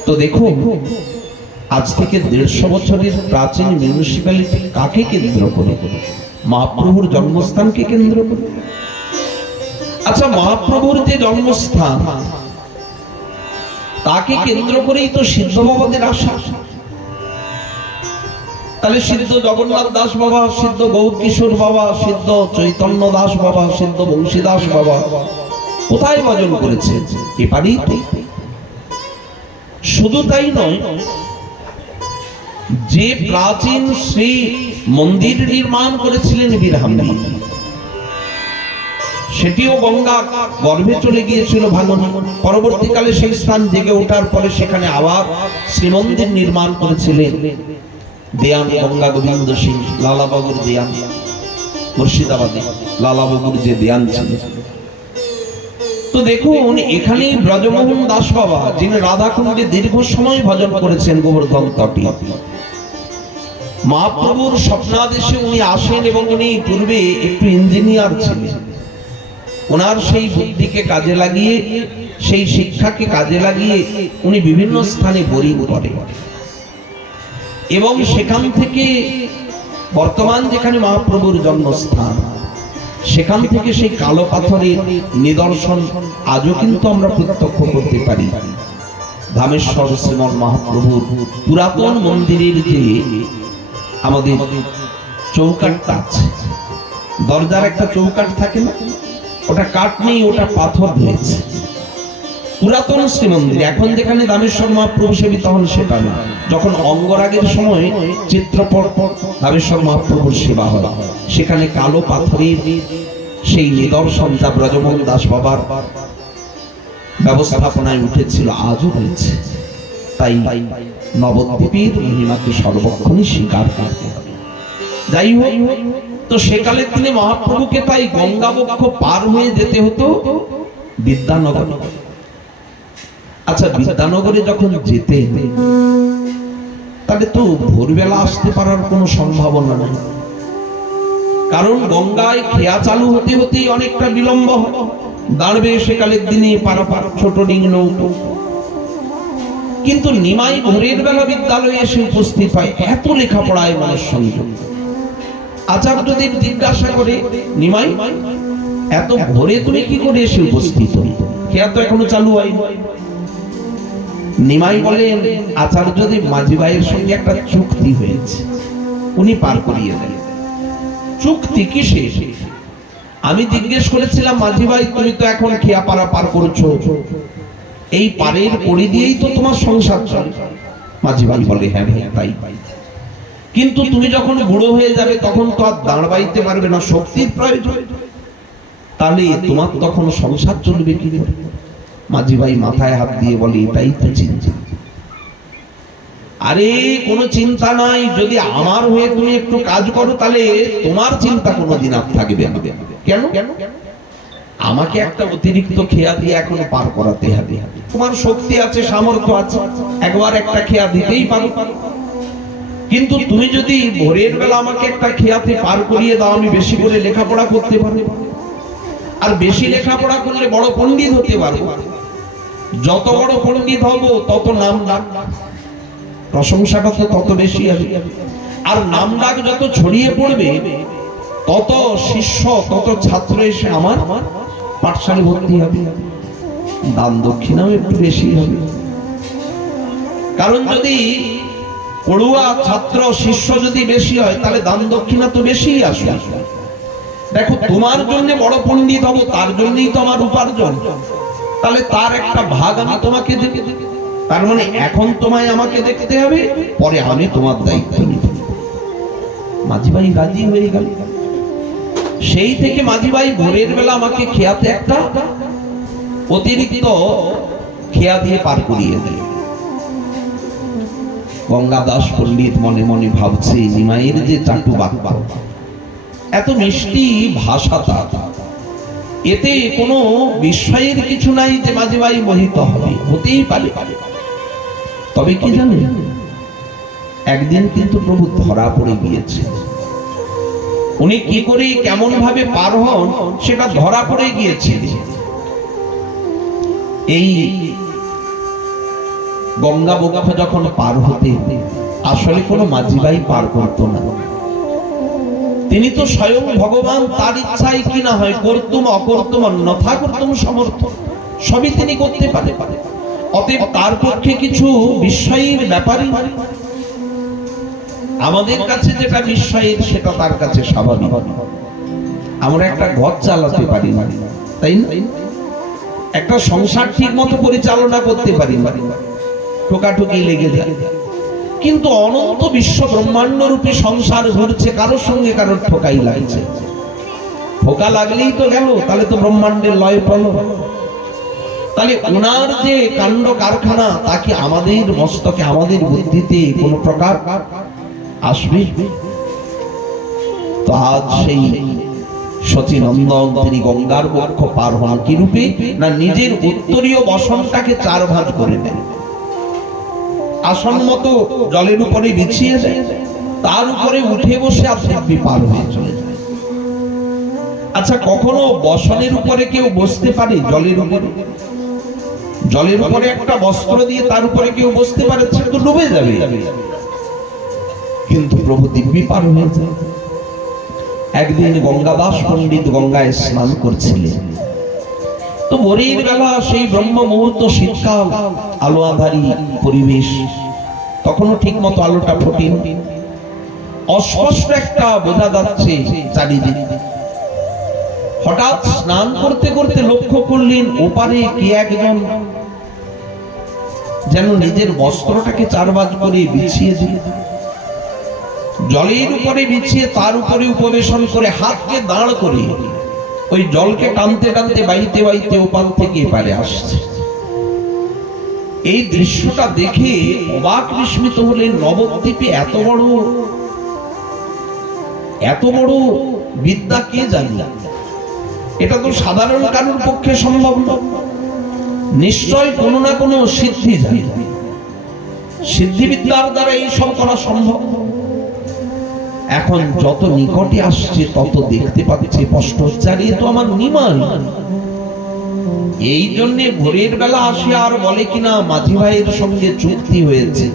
তো দেখুন, আজ থেকে 150 বছরের প্রাচীন মিউনিসিপ্যালিটি কাকে কেন্দ্র করে? মহাপ্রভুর জন্মস্থানকে কেন্দ্র করে। আচ্ছা, মহাপ্রভুর যে জন্মস্থান, তাকে কেন্দ্র করেই তো সিদ্ধ বাবাদের আশা। তাহলে সিদ্ধ জগন্নাথ দাস বাবা, সিদ্ধ গৌর কিশোর বাবা, সিদ্ধ চৈতন্য দাস বাবা, সিদ্ধ বংশী দাস বাবা কোথায় ভজন করেছে? এপারেই তো। শুধু তাই নয়, যে প্রাচীন শ্রী মন্দির নির্মাণ করেছিলেন বীরহাম্বি, সেটিও গঙ্গা গর্ভে চলে গিয়েছিল ভাঙন। পরবর্তীকালে সেই স্থান জেগে ওঠার পরে সেখানে আবার শ্রীমন্দির নির্মাণ করেছিলেন দেয়ান গঙ্গা গোবিন্দ সিং, লালাবাবুর দেয়ান, মুর্শিদাবাদে লালাবাবুর যে দেয়ান ছিল। তো দেখুন, এখানে ব্রজমোহন দাস বাবা, যিনি রাধাকুণ্ডে দীর্ঘ সময় ভজন করেছেন গোবর্ধন তটে, মহাপ্রভুর স্বপ্নাদেশে উনি আসেন এবং উনি পূর্বে একটু ইঞ্জিনিয়ার ছিলেন। ওনার সেই বুদ্ধিকে কাজে লাগিয়ে, সেই শিক্ষাকে কাজে লাগিয়ে উনি বিভিন্ন স্থানে বোরিং করেন এবং সেখান থেকে বর্তমান যেখানে মহাপ্রভুর জন্মস্থান, সেখান থেকে সেই কালো পাথরের নিদর্শন আজও কিন্তু আমরা প্রত্যক্ষ করতে পারি। ধামেশ্বর শ্রীমন মহাপ্রভুর পুরাতন মন্দিরের যে আমাদের চৌকাঠটা আছে, দরজার একটা চৌকাঠ থাকে না, ওটা কাঠ নেই, ওটা পাথর হয়েছে। পুরাতন শ্রীমন্দির, এখন যেখানে ধামেশ্বর মহাপ্রভু সেবিত হন সেটা না। যখন অঙ্গরাগের সময় চিত্রপট ধামেশ্বর মহাপ্রভুর সেবা হয়, সেখানে কালো পাথরের সেই নিদর্শন যা ব্রজমোহন দাস বাবার ব্যবস্থাপনায় উঠেছিল, আজও রয়েছে। তাই নবদ্বীপের মহিমাকে সর্বক্ষণই স্বীকার করতে হবে। যাই হোক, তো সেকালে তিনি মহাপ্রভুকে তাই গঙ্গাবক্ষ পার হয়ে যেতে হতো বিদ্যানগর। আচ্ছা, বিদ্যানগরে যখন যেতে, তাহলে তো ভোরবেলা আসতে পারার কোনো সম্ভাবনা নেই, কারণ গঙ্গায় খেয়া চালু হতে হতেই অনেকটা বিলম্ব হয়। দাঁড়বে সেকালের দিনে পারাপার ছোট ডিং নৌকো। কিন্তু নিমাই ভোরের বেলা বিদ্যালয়ে এসে উপস্থিত হয়, এত লেখাপড়ায় মানুষ সংযোগ। আচার্যদেব জিজ্ঞাসা করে, নিমাই এত ভোরে তুমি কি করে এসে উপস্থিত হই? খেয়া তো এখনো চালু হয়নি। নিমাই বলেন, আচার্যদেব মাঝি ভাইয়ের সঙ্গে একটা চুক্তি হয়েছে, উনি পার করিয়ে দেন। চুক্তি কিসে? আমি জিজ্ঞেস করেছিলাম, মাঝি ভাই তুমি তো এখন খেয়া পারা পার করছো, এই পারের পরি দিয়েই তো তোমার সংসার চলে। মাঝি ভাই বলে, হ্যাঁ ভাই, তাই। কিন্তু তুমি যখন বুড়ো হয়ে যাবে তখন তো আর দাঁড়াইতে পারবে না, শক্তির প্রয়োজন, তাহলে তোমার তখন সংসার চলবে কি করে? মাঝি ভাই মাথায় হাত দিয়ে বলে, এটাই তো চিন্তা। আরে কোনো চিন্তা নাই, যদি আমার হয়ে তুমি একটু কাজ করো তাহলে তোমার চিন্তা কোনোদিন আর থাকবে না। কেন? আমাকে একটা অতিরিক্ত খেয়া দিয়ে এখন পার করাতে হবে। তোমার শক্তি আছে, সামর্থ্য আছে, একবার একটা খেয়া দিতেই পারো। কিন্তু তুমি যদি ভোরের বেলা আমাকে একটা খেয়াতে পার করিয়ে দাও, আমি বেশি করে লেখাপড়া করতে পারবো, আর বেশি লেখাপড়া করলে বড় পণ্ডিত হতে পারবো। যত বড় পণ্ডিত হব তত নাম ডাক, প্রশংসাটা তো তত বেশি হবে, আর নাম ডাক যত ছড়িয়ে পড়বে তত শিষ্য, তত ছাত্র এসে আমার পাঠশালায় ভর্তি হবে, দান দক্ষিণাও একটু বেশি হবে। কারণ যদি পড়ুয়া ছাত্র শিষ্য যদি বেশি হয়, তাহলে দান দক্ষিণা তো বেশি আসবে। দেখো, তোমার জন্য বড় পণ্ডিত হব, তার জন্যই তো আমার উপার্জন। তাহলে তার একটা ভাগ আমি তোমাকে দেব। তার মানে এখন তোমায় আমাকে দেখতে হবে, পরে আমি তোমার দায়িত্ব নিব। মাঝি ভাই রাজি হয়ে গেল। সেই থেকে মাঝি ভাই ভোরের বেলা আমাকে খেয়াতে একটা অতিরিক্ত খেয়া দিয়ে পার করিয়ে দিল। গঙ্গাদাস পণ্ডিত মনে মনে ভাবছে, নিমাইয়ের যে চাটু বাবা, এত মিষ্টি ভাষা, এতে কোনো বিস্ময়ের কিছু নাই যে মাঝি ভাই মোহিত হবে, হতেই পারে। তবে কি জানেন, একদিন কিন্তু প্রভু ধরা পড়ে গিয়েছে। উনি কি করে কেমন ভাবে পার হন সেটা ধরা পড়ে গিয়েছে। এই গঙ্গা বক্ষ যখন পার হতে, আসলে কোনো মাঝি ভাই পার করতো না। তিনি তো স্বয়ং ভগবান, তার ইচ্ছাই কি না হয় করতুম অকর্তুম অন্যথা করতুম সমর্থ, সবই তিনি করতে পারে। অতএব তার পক্ষে কিছু বিস্ময়ের ব্যাপারই আমাদের কাছে যেটা বিস্ময়ের, সেটা তার কাছে স্বাভাবিক। আমরা একটা ঘর চালাতে পারি না, তাই না? একটা সংসার ঠিক মতো পরিচালনা করতে পারি না, ঠোকাঠুকি লেগে যায়। কিন্তু অনন্ত বিশ্ব ব্রহ্মাণ্ড রূপী সংসার ঘুরছে, কারোর সঙ্গে কারোর ঠোকাই লাগছে। ঠোকা লাগলেই তো গেল, তাহলে তো ব্রহ্মাণ্ডের লয় পড়ল। তাহলে ওনার যে কাণ্ড কারখানা, তাকে আমাদের মস্তকে, আমাদের বুদ্ধিতে কোন প্রকার আসবে? তো আজ সেই সচিনন্দন তিনি গঙ্গার বক্ষ পার হন কি রূপে? না, নিজের উত্তরীয় বসনটাকে 4 ভাগ করে দেন, আসন মতো জলের উপরে বিছিয়ে দেয়, তার উপরে উঠে বসে আপনি পার হয়ে চলে যায়। আচ্ছা, কখনো বসনের উপরে কেউ বসতে পারে? জলের উপরে, জলের উপরে একটা বস্ত্র দিয়ে তার উপরে কেউ বসতে পারে? সে তো ডুবে যাবে। কিন্তু প্রভু দিব্যি পার হয়ে যায়। একদিন গঙ্গাদাস পণ্ডিত গঙ্গায় স্নান করছিলেন। তো ভোরের বেলা, সেই ব্রহ্ম মুহূর্ত, শীতকাল, আলো আঁধারি পরিবেশ, তখনও ঠিক মতো আলোটা ফোটেনি। অস্পষ্ট একটা বোঝা যাচ্ছে চারিদিকে। হঠাৎ স্নান করতে করতে লক্ষ্য করলেন, ওপারে কে একজন যেন নিজের বস্ত্রটাকে 4 ভাগ করে বিছিয়ে দিল, জলের উপরে বিছিয়ে তার উপরে উপবেশন করে হাতকে দাঁড় করে ওই জলকে টানতে টানতে বাইতে বাইতে ওপার থেকে এপারে আসছে। এই দৃশ্যটা দেখে অবাক বিস্মিত হলেন। নবদ্বীপে এত বড় বিদ্যা কে জানে? এটা তো সাধারণ কারোর পক্ষে সম্ভব না। নিশ্চয় কোনো না কোনো সিদ্ধি জানে, সিদ্ধিবিদ্যার দ্বারা এই সব করা সম্ভব। এখন যত নিকটে আসছে তত দেখতে পাচ্ছে, স্পষ্ট হচ্ছে, আর এ তো আমার নিমাই। এই জন্যে ভোরের বেলা আসে আর বলে কিনা, মাঝি ভাইয়ের সঙ্গে চুক্তি হয়েছে,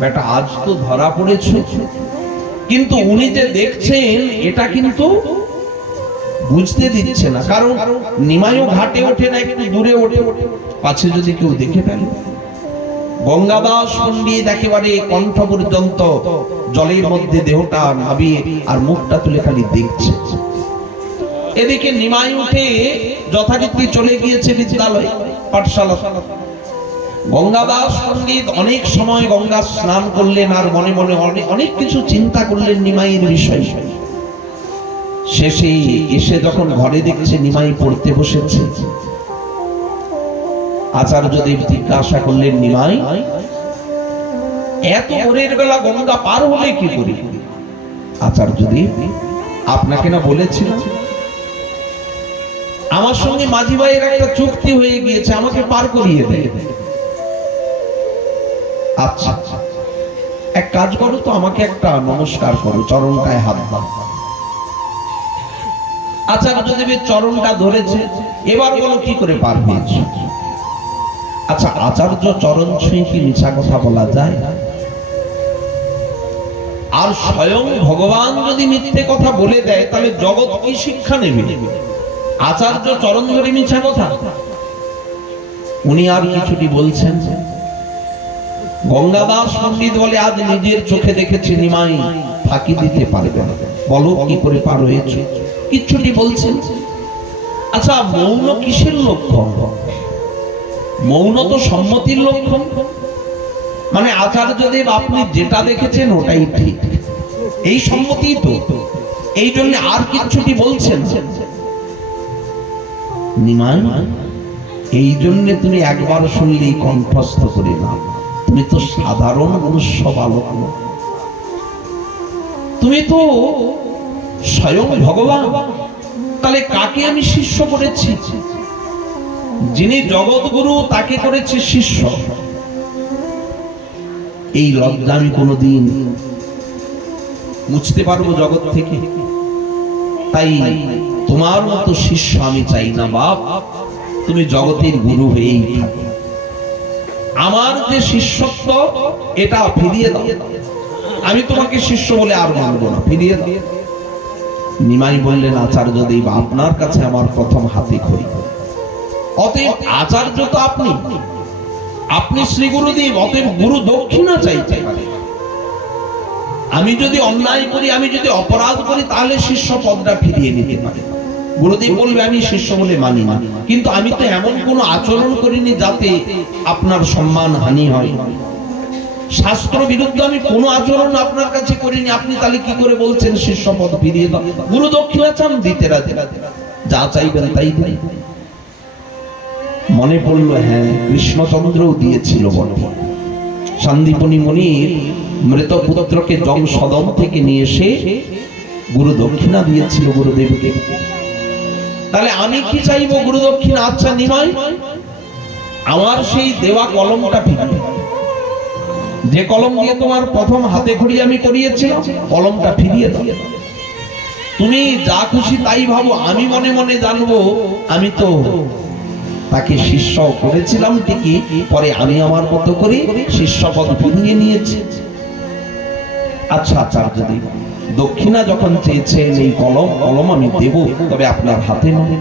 বেটা আজ তো ধরা পড়েছে। কিন্তু উনি যে দেখছেন এটা কিন্তু বুঝতে দিচ্ছে না, কারণ নিমাইও ঘাটে ওঠে না, একটু দূরে ওঠে, পাছে যদি কেউ দেখে ফেলে। গঙ্গাদাস পণ্ডিত একেবারে কণ্ঠ পর্যন্ত জলের মধ্যে দেহটা নাবিয়ে আর মুখটা তুলে খালি দেখছে। এদিকে নিমাই উঠে যথারীতি চলে গিয়েছে বিদ্যালয়, পাঠশালা। গঙ্গাদাস পণ্ডিত অনেক সময় গঙ্গা স্নান করলেন আর মনে মনে অনেক কিছু চিন্তা করলেন নিমাইয়ের বিষয়ে। শেষে এসে যখন ঘরে দেখছে নিমাই পড়তে বসেছে, আচার্যদেব জিজ্ঞাসা করলেন, নিমাই এত ভোরের বেলা গঙ্গা পার হলে কি করে? আচার্যদেব, আপনাকে না বলেছিলাম আমার সঙ্গে মাঝি ভাইয়ের একটা চুক্তি হয়ে গিয়েছে, আমাকে পার করিয়ে দেয়। আচ্ছা, এক কাজ করো তো, আমাকে একটা নমস্কার করো, চরণটায় হাত দাও। আচার্যদেবের চরণটা ধরেছে, এবার বলো কি করে পার হয়েছে? আচ্ছা, আচার্য চরণ ছুঁয়ে কি মিছা কথা বলা যায়? আর স্বয়ং ভগবান যদি মিথ্যে কথা বলে দেয়, তাহলে জগৎ কি শিক্ষা নেবে? আচার্য চরণ ধরে মিছা কথা? উনি আর কিছুটি বলছেন। গঙ্গাদাস পণ্ডিত বলে, আজ নিজের চোখে দেখেছি নিমাই ফাঁকি দিতে পারবে না, বলো কি করে পার হয়েছে? কিচ্ছুটি বলছেন। আচ্ছা, মৌন কিসের লক্ষণ? মৌন তো সম্মতির লক্ষণ। মানে আচার্যদেব আপনি যেটা দেখেছেন ওটাই ঠিক, এই সম্মতি তো, এই জন্য আর কিছুটি বলছেন নিমাই। এই জন্য তুমি একবার শুনলেই কণ্ঠস্থ করে না, তুমি তো সাধারণ মনুষ্য বালক, তুমি তো স্বয়ং ভগবান। তাহলে কাকে আমি শিষ্য করেছি? যিনি জগৎগুরু তাকে করেছি শিষ্য। এই লজ্জা আমি কোনোদিন মুছতে পারবো জগৎ থেকে? তাই তোমার মতো শিষ্য আমি চাই না বাপ, তুমি জগতের গুরু হয়েই থাকো। আমার যে শিষ্যত্ব এটা ফিরিয়ে দাও, আমি তোমাকে শিষ্য বলে আর মানব না, ফিরিয়ে দাও। নিমাই বললেন আচার্যদেব আপনার কাছে আমার প্রথম হাতে খড়ি, অতএব আচার্য তো আপনি, আপনি শ্রী গুরুদেব, অতএব গুরু দক্ষিণা চাইতে পারে। আমি যদি অন্যায় করি, আমি যদি অপরাধ করি, তাহলে শিষ্য পদটা ফিরিয়ে নিতে পারে। গুরুদেব বলবে আমি শিষ্য বলে মানি না, কিন্তু আমি তো এমন কোনো আচরণ করিনি যাতে আপনার সম্মান হানি হয়। শাস্ত্র বিরুদ্ধে আমি কোনো আচরণ আপনার কাছে করিনি, আপনি তাহলে কি করে বলছেন শিষ্য পদ ফিরিয়ে দাও? গুরু দক্ষিণা চান, দিতে রাজি, যা চাইবেন তাই তাই। মনে পড়ল হ্যাঁ, কৃষ্ণচন্দ্রও দিয়েছিল বটে। সন্দীপনী মুনির মৃত পুত্রকে যম সদন থেকে নিয়ে এসে গুরু দক্ষিণা দিয়েছিল গুরুদেবকে। তাহলে আমি কি চাইবো? গুরু দক্ষিণা। আচ্ছা নিমাই, আমার সেই দেওয়া কলমটা ফিরিয়ে, যে কলম দিয়ে তোমার প্রথম হাতে খড়ি আমি করিয়েছিলাম, কলমটা ফিরিয়ে দাও। তুমি যা খুশি তাই ভাবো, আমি মনে মনে জানবো আমি তো তাকে শিষ্য করেছিলাম ঠিকই, পরে আমি আমার মতো করে শিষ্যপদ ফিরিয়ে নিয়েছি। আচ্ছা আচার্যদেব, দক্ষিণা যখন চেয়েছেন এই কলম আমি দেব, তবে আপনার হাতে নয়।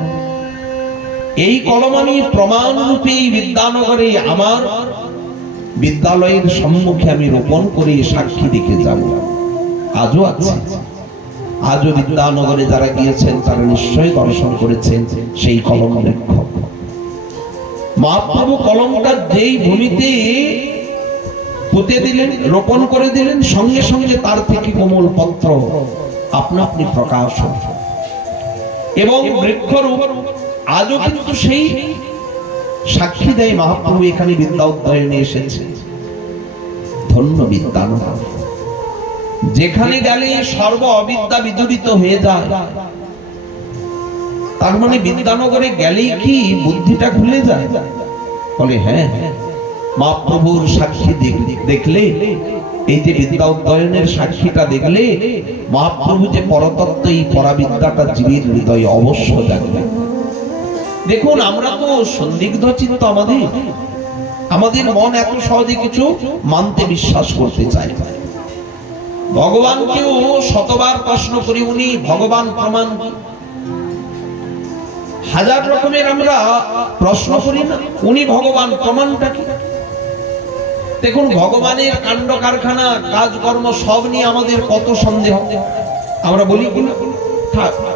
এই কলম আমি প্রমাণ রূপে বিদ্যানগরে আমার বিদ্যালয়ের সম্মুখে আমি রোপণ করে সাক্ষী রেখে যাব। আজও আছে, আজও বিদ্যানগরে যারা গিয়েছেন তারা নিশ্চয়ই দর্শন করেছেন সেই কলম লেখক। মহাপ্রভু কলমটা যেই ভূমিতে পুঁতে দিলেন, রোপণ করে দিলেন, সঙ্গে সঙ্গে তার থেকে কোমল পত্র আপনা আপনি প্রকাশ এবং বৃক্ষরূপ আজও কিন্তু সেই সাক্ষী দেয় মহাপ্রভু এখানে বিদ্যা উদ্ধারণে এসেছে। ধন্য বিদ্যানগর, যেখানে গেলে সর্ব অবিদ্যা বিদূরিত হয়ে যায়। তার মানে বিদ্যানগরে গেলেই কি বুদ্ধিটা খুলে যায়? বলে হ্যাঁ, মহাপ্রভুর সাক্ষী দেখলে, এই যে বিদ্যা উদ্ধারণের সাক্ষীটা দেখলে মহাপ্রভু যে পরতত্ত্ব, এই পরাবিদ্যাটা জীবের হৃদয়ে অবশ্য জাগবে। দেখুন আমরা তো সন্দিগ্ধ চিত্ত, আমাদের মন এত সহজে কিছু মানতে বিশ্বাস করতে চায় না। ভগবানকেও শতবার প্রশ্ন করি, উনি ভগবান প্রমাণ কি? হাজার রকমের আমরা প্রশ্ন করি না, উনি ভগবান প্রমাণটা কি? দেখুন ভগবানের কাণ্ড কারখানা, কাজকর্ম সব নিয়ে আমাদের কত সন্দেহ। আমরা বলি কি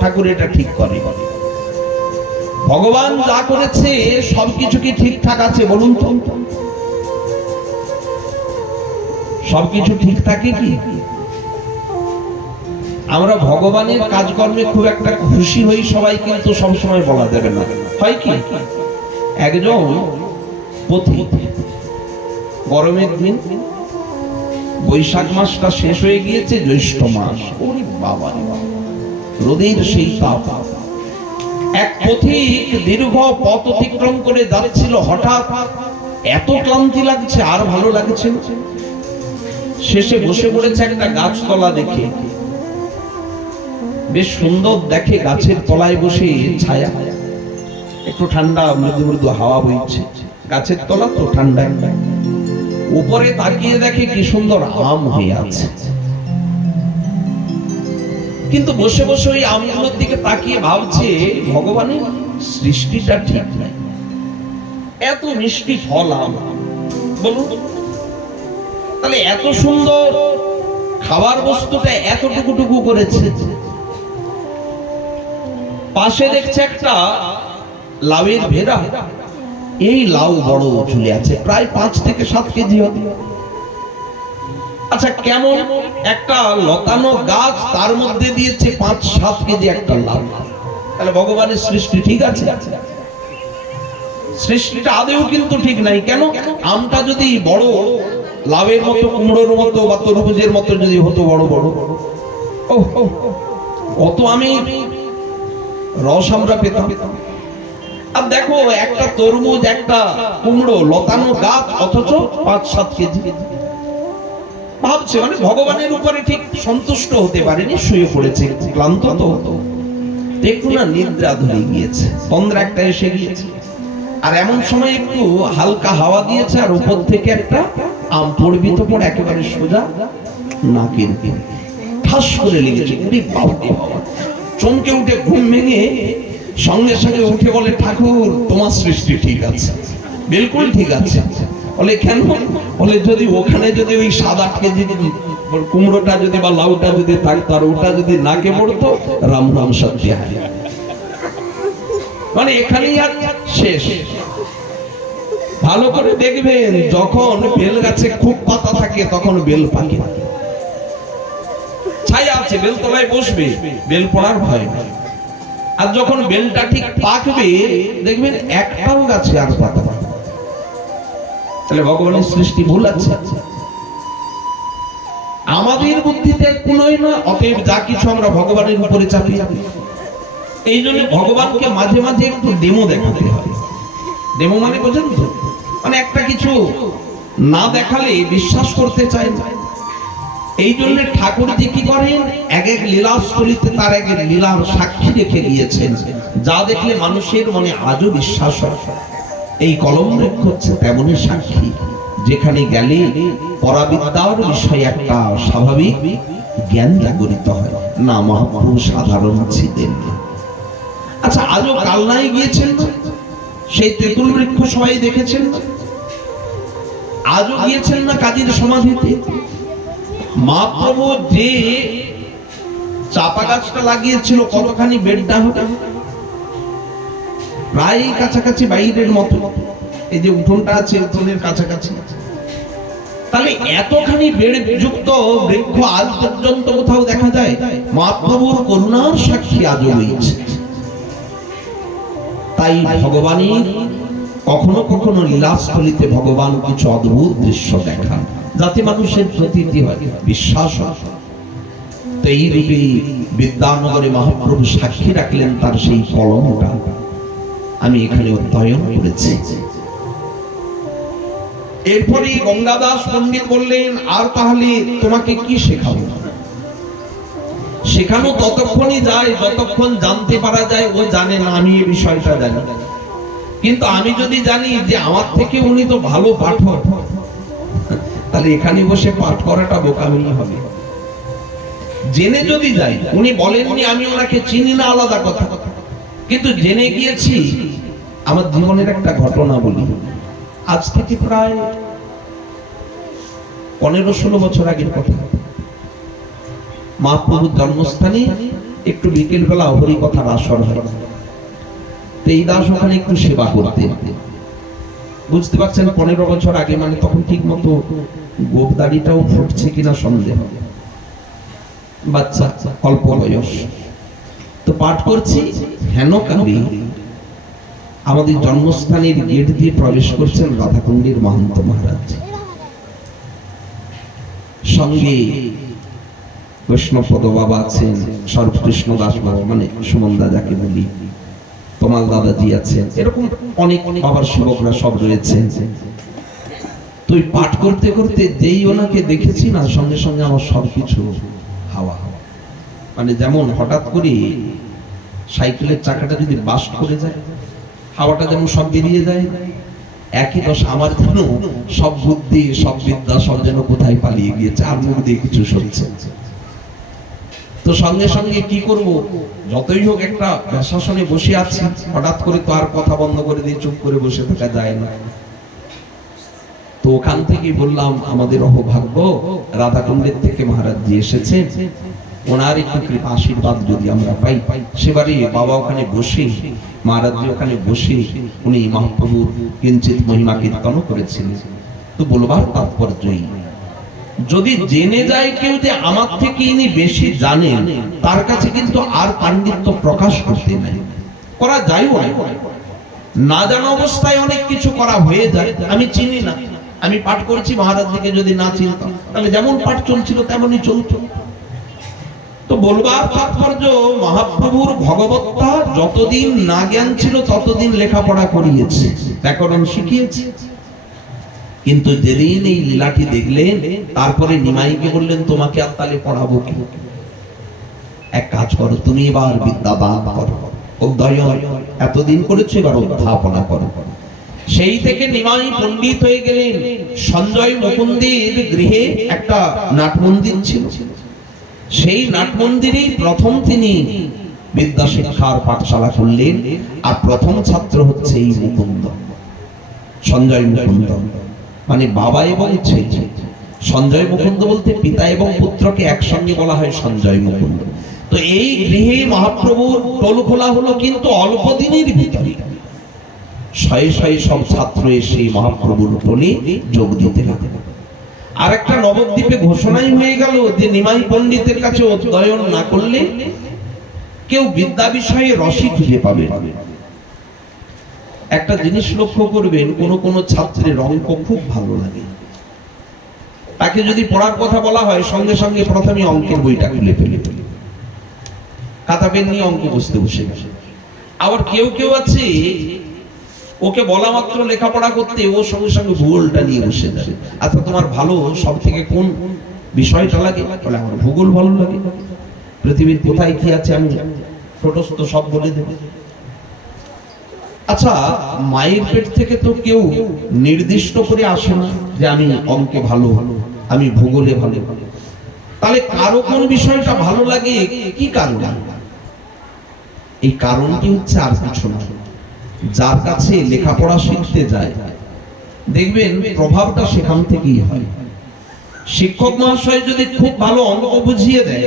ঠাকুর এটা ঠিক করে, ভগবান যা করেছে সবকিছু কি ঠিকঠাক আছে বলুন তো? সবকিছু ঠিক থাকে কি? আমরা ভগবানের কাজকর্মে খুব একটা খুশি হই সবাই, কিন্তু সবসময় বলা যাবে না। হয় কি, একজন পথিক, গরমের দিন, বৈশাখ মাসটা শেষ হয়ে গিয়েছে, জ্যৈষ্ঠ মাস, ওরে বাবা রোদের সেই তাপ। এক পথিক দীর্ঘ পথ অতিক্রম করে যাচ্ছিল, হঠাৎ এত ক্লান্তি লাগছে আর ভালো লাগছে না, শেষে বসে পড়েছে একটা গাছতলা দেখে। বেশ সুন্দর দেখে, গাছের তলায় বসে ছায়া, একটু ঠান্ডা মৃদু মৃদু হাওয়া বইছে, গাছের তলা তো ঠান্ডা। উপরে তাকিয়ে দেখে কি সুন্দর আম হয়ে আছে, কিন্তু বসে বসে ওই আমগুলোর দিকে তাকিয়ে ভাবছে ভগবানের সৃষ্টিটা ঠিক নাই, এত মিষ্টি ফল আম, বলুন তাহলে এত সুন্দর খাবার বস্তুটা এতটুকু করেছে। পাশে দেখছে একটা লাউয়ের ভেড়া, এই লাউ বড় ঝুলে আছে, প্রায় 5 থেকে 7 কেজি হবে। আচ্ছা, কেমন একটা লতানো গাছ, তার মধ্যে দিয়েছে 5-7 কেজি একটা লাউ। তাহলে ভগবানের সৃষ্টি ঠিক আছে? সৃষ্টিটা আদেও কিন্তু ঠিক নাই। কেন? আমটা যদি বড় লাউয়ের মতো, কুমড়োর মতো বা তরমুজের মতো যদি হতো বড় বড়, কত আমি রস আমরা পেতাম। আর দেখো, একটা তরমুজ, একটা কুমড়ো, লতানো গাছ, অথচ 5-7 কেজি। ভাবছে মানে ভগবানের উপরে ঠিক সন্তুষ্ট হতে পারেনি, শুয়ে পড়েছে, ক্লান্ত তো, একটু না নিদ্রা ধরে গিয়েছে, তন্দ্রা একটা এসে গিয়েছে। আর এমন সময় একটু হালকা হাওয়া দিয়েছে, আর উপর থেকে একটা আম পড়বি তো পড়ে একেবারে সোজা নাকের ঠাস করে লেগেছে। চমকে উঠে ঘুম ভেঙে সঙ্গে সঙ্গে উঠে বলে, ঠাকুর তোমার সৃষ্টি ঠিক আছে, বিলকুল ঠিক আছে। বলে কেন? বলে যদি ওখানে যদি ওই 7-8 কেজি কুমড়োটা যদি বা লাউটা যদি থাকতো, আর ওটা যদি নাকে পড়তো, রাম রাম সত্যি হয়, মানে এখানেই আর শেষ। ভালো করে দেখবেন, যখন বেল গাছে খুব পাতা থাকে তখন বেল পাকে, ছায়া আছে, বেল তলায় বসবে, বেল পড়ার ভয় নেই। আর যখন বেলটা ঠিক পাকবে, দেখবেন একটাও গাছে আর পাতা পাবে। তাহলে ভগবানের সৃষ্টি ভুল আছে, আমাদের বুদ্ধিতে কুলোয় না। অতএব যা কিছু আমরা ভগবানের উপরে চাপিয়ে দিই। এই জন্য ভগবানকে মাঝে মাঝে একটু ডেমো দেখাতে হয়। ডেমো মানে বোঝেন তো? মানে একটা কিছু না দেখালে বিশ্বাস করতে চায় না। এই জন্য ঠাকুরজি কি করেন, এক এক লীলাস্থলীতে তার এক এক লীলার সাক্ষী রেখে দিয়েছেন, যা দেখলে মানুষের মনে আজও বিশ্বাস হয়। এই কলম বৃক্ষ হচ্ছে তেমনই সাক্ষী, যেখানে গেলে পরাবিদ্যার বিষয়ে একটা স্বাভাবিক জ্ঞান জাগরিত হয়। না, মহাপ্রভু সাধারণ ছিলেন। আচ্ছা, আজও কালনায় গিয়েছেন, সেই তেঁতুল বৃক্ষ সবাই দেখেছেন। আজও গিয়েছেন না কাজীর সমাধিতে? মহাপ্রভু যে চাপা গাছটা লাগিয়েছিল, কতখানি বেড়টা হবে? প্রায় কাছাকাছি বাইরের মতো, এই যে উঠোনটা আছে উঠোনের কাছাকাছি। তাহলে এতখানি বেড় যুক্ত বৃক্ষ আজ পর্যন্ত কোথাও দেখা যায়? মহাপ্রভুর করুণার সাক্ষী আজও রয়েছে। তাই ভগবানের কখনো কখনো লীলাস্থলীতে ভগবান কিছু অদ্ভুত দৃশ্য দেখান, যাতে মানুষের প্রতীতি হয়, বিশ্বাস হয়। তো এই রূপে বিদ্যানগরে মহাপ্রভু সাক্ষী রাখলেন তার সেই কলমটা আমি এখানে অধ্যয়ন করেছি। এরপরে গঙ্গাদাস পণ্ডিত বললেন, আর তাহলে তোমাকে কি শেখাবো? শেখানো ততক্ষণই যায় যতক্ষণ জানতে পারা যায় ও জানে না আমি এই বিষয়টা জানি। কিন্তু আমি যদি জানি যে আমার থেকে উনি তো ভালো পাঠক, তাহলে এখানে বসে পাঠ করাটা বোকামি হবে। জেনে যদি যাই, উনি বলেননি আমি ওনাকে চিনি না, আলাদা কথা, কিন্তু জেনে গিয়েছি। আমার জীবনের একটা ঘটনা বলি। আজ থেকে প্রায় 15-16 বছর আগের কথা। মহাপ্রভুর জন্মস্থানে একটু বিকেল বেলা হরি কথার আসর হয়। এই দাস ওখানে একটু সেবা করতে, বুঝতে পারছেন 15 বছর আগে, মানে তখন ঠিক মতো গোপদাড়িটাও ফুটছে কিনা সন্দেহ, বাচ্চা অল্প বয়স। তো পাঠ করছি, হেন কালে আমাদের জন্মস্থানের গেট দিয়ে প্রবেশ করছেন রাধাকুণ্ডের মহন্ত মহারাজ, সঙ্গে বৈষ্ণবপদ বাবা আছেন, সর্বকৃষ্ণ দাস বাবা মানে সুমন দাদাকে বলি, তোমাল দাদাজি আছেন, এরকম অনেক বাবার সেবকরা সব রয়েছেন। তো পাঠ করতে করতে যেই ওনাকে দেখেছি না, সঙ্গে সঙ্গে আমার সবকিছু হাওয়া হাওয়া, মানে যেমন হঠাৎ করে সাইকেলের চাকাটা যদি বাস্ট করে যায়, হাওয়াটা যেমন সব বেরিয়ে যায়, একই দশা আমার যেন সব বুদ্ধি, সব বিদ্যা সব যেন কোথায় পালিয়ে গিয়েছে, আর মুখ দিয়ে কিছু শুনছে। তো সঙ্গে সঙ্গে কি করব, যতই হোক একটা শাসনে বসে আছি, হঠাৎ করে তো আর কথা বন্ধ করে দিয়ে চুপ করে বসে থাকা যায় না। তো ওখান থেকে বললাম, আমাদের অহভাগ্য, রাধাকুণ্ডের থেকে মহারাজ জি এসেছেন, ওনার একটু কৃপা আশীর্বাদ যদি আমরা পাই, সেবারে বাবা ওখানে বসে, মহারাজ ওখানে বসে উনি মহাপ্রভুর কিঞ্চিত মহিমা কীর্তন করেছিলেন। তো বলবার তাৎপর্যই, যদি জেনে যায় কেউ যে আমার থেকে ইনি বেশি জানেন, তার কাছে কিন্তু আর পাণ্ডিত্য প্রকাশ করতে নাই, করা যায়ও না। জানা অবস্থায় অনেক কিছু করা হয়ে যায়। আমি চিনি না, আমি পাঠ করছি, মহারাজ দিকে যদি না চিনতাম তাহলে যেমন পাঠ চলছিল তেমনই চলত। তো বলবার তাৎপর্য, মহাপ্রভুর ভগবত্তা যতদিন না জ্ঞান ছিল ততদিন লেখাপড়া করিয়েছে, ব্যাকরণ শিখিয়েছে। কিন্তু যেদিন এই লীলাটি দেখলেন, তারপরে নিমাইকে বললেন, তোমাকে আর তাহলে পড়াবো কি? এক কাজ করো, তুমি এবার বিদ্যা দান করো, অধ্যয়ন এতদিন করেছো, এবার অধ্যাপনা করো। সেই থেকে নিমাই পণ্ডিত হয়ে গেলেন। সঞ্জয় মুকুন্দের গৃহে একটা নাট মন্দির ছিল, সেই নাট মন্দিরেই প্রথম তিনি বিদ্যা শিক্ষার পাঠশালা করলেন। আর প্রথম ছাত্র হচ্ছে এই মুকুন্দ, সঞ্জয় মুকুন্দ, মানে বাবা এবং ছেলে। সঞ্জয় মুকুন্দ বলতে পিতা এবং পুত্রকে একসঙ্গে বলা হয় সঞ্জয় মুকুন্দ। তো এই গৃহে মহাপ্রভুর টোল খোলা হলো, কিন্তু অল্প দিনের ভিতরে শয়ে শয়ে সব ছাত্র এসে মহাপ্রভুর টোলে যোগ দিতে লাগলো। আর একটা নবদ্বীপে ঘোষণাই হয়ে গেল যে নিমাই পণ্ডিতের কাছে অধ্যয়ন না করলে কেউ বিদ্যা বিষয়ে রসই খুঁজে পাবে। একটা জিনিস লক্ষ্য করবেন, কোন কোন ছাত্রের অঙ্ক খুব ভালো লাগে, তাকে যদি পড়ার কথা বলা হয় সঙ্গে সঙ্গে প্রথমে অঙ্কের বইটা খুলে ফেলে, খাতা পেন নিয়ে অঙ্ক বুঝতে বসে গেছে। আবার কেউ কেউ আছে, ওকে বলা মাত্র লেখাপড়া করতে, ও সঙ্গে সঙ্গে ভূগোলটা নিয়ে বসে যাবে। আচ্ছা, তোমার ভালো সব থেকে কোন বিষয়টা লাগে? বলে আমার ভূগোল ভালো লাগে, পৃথিবীর কোথায় কি আছে আমি ছোটস্থ সব বলে দেব। আচ্ছা, মায়ের পেট থেকে তো কেউ নির্দিষ্ট করে আসে না যে আমি অঙ্কে ভালো, আমি ভূগোলে ভালো। তাহলে কারো কোন বিষয়টা ভালো লাগে, কি কারণ? এই কারণটি হচ্ছে আর কিছু না, যার কাছে লেখাপড়া শিখতে যায় দেখবেন প্রভাবটা সেখান থেকেই হয়। শিক্ষক মহাশয় যদি খুব ভালো অঙ্ক বুঝিয়ে দেয়,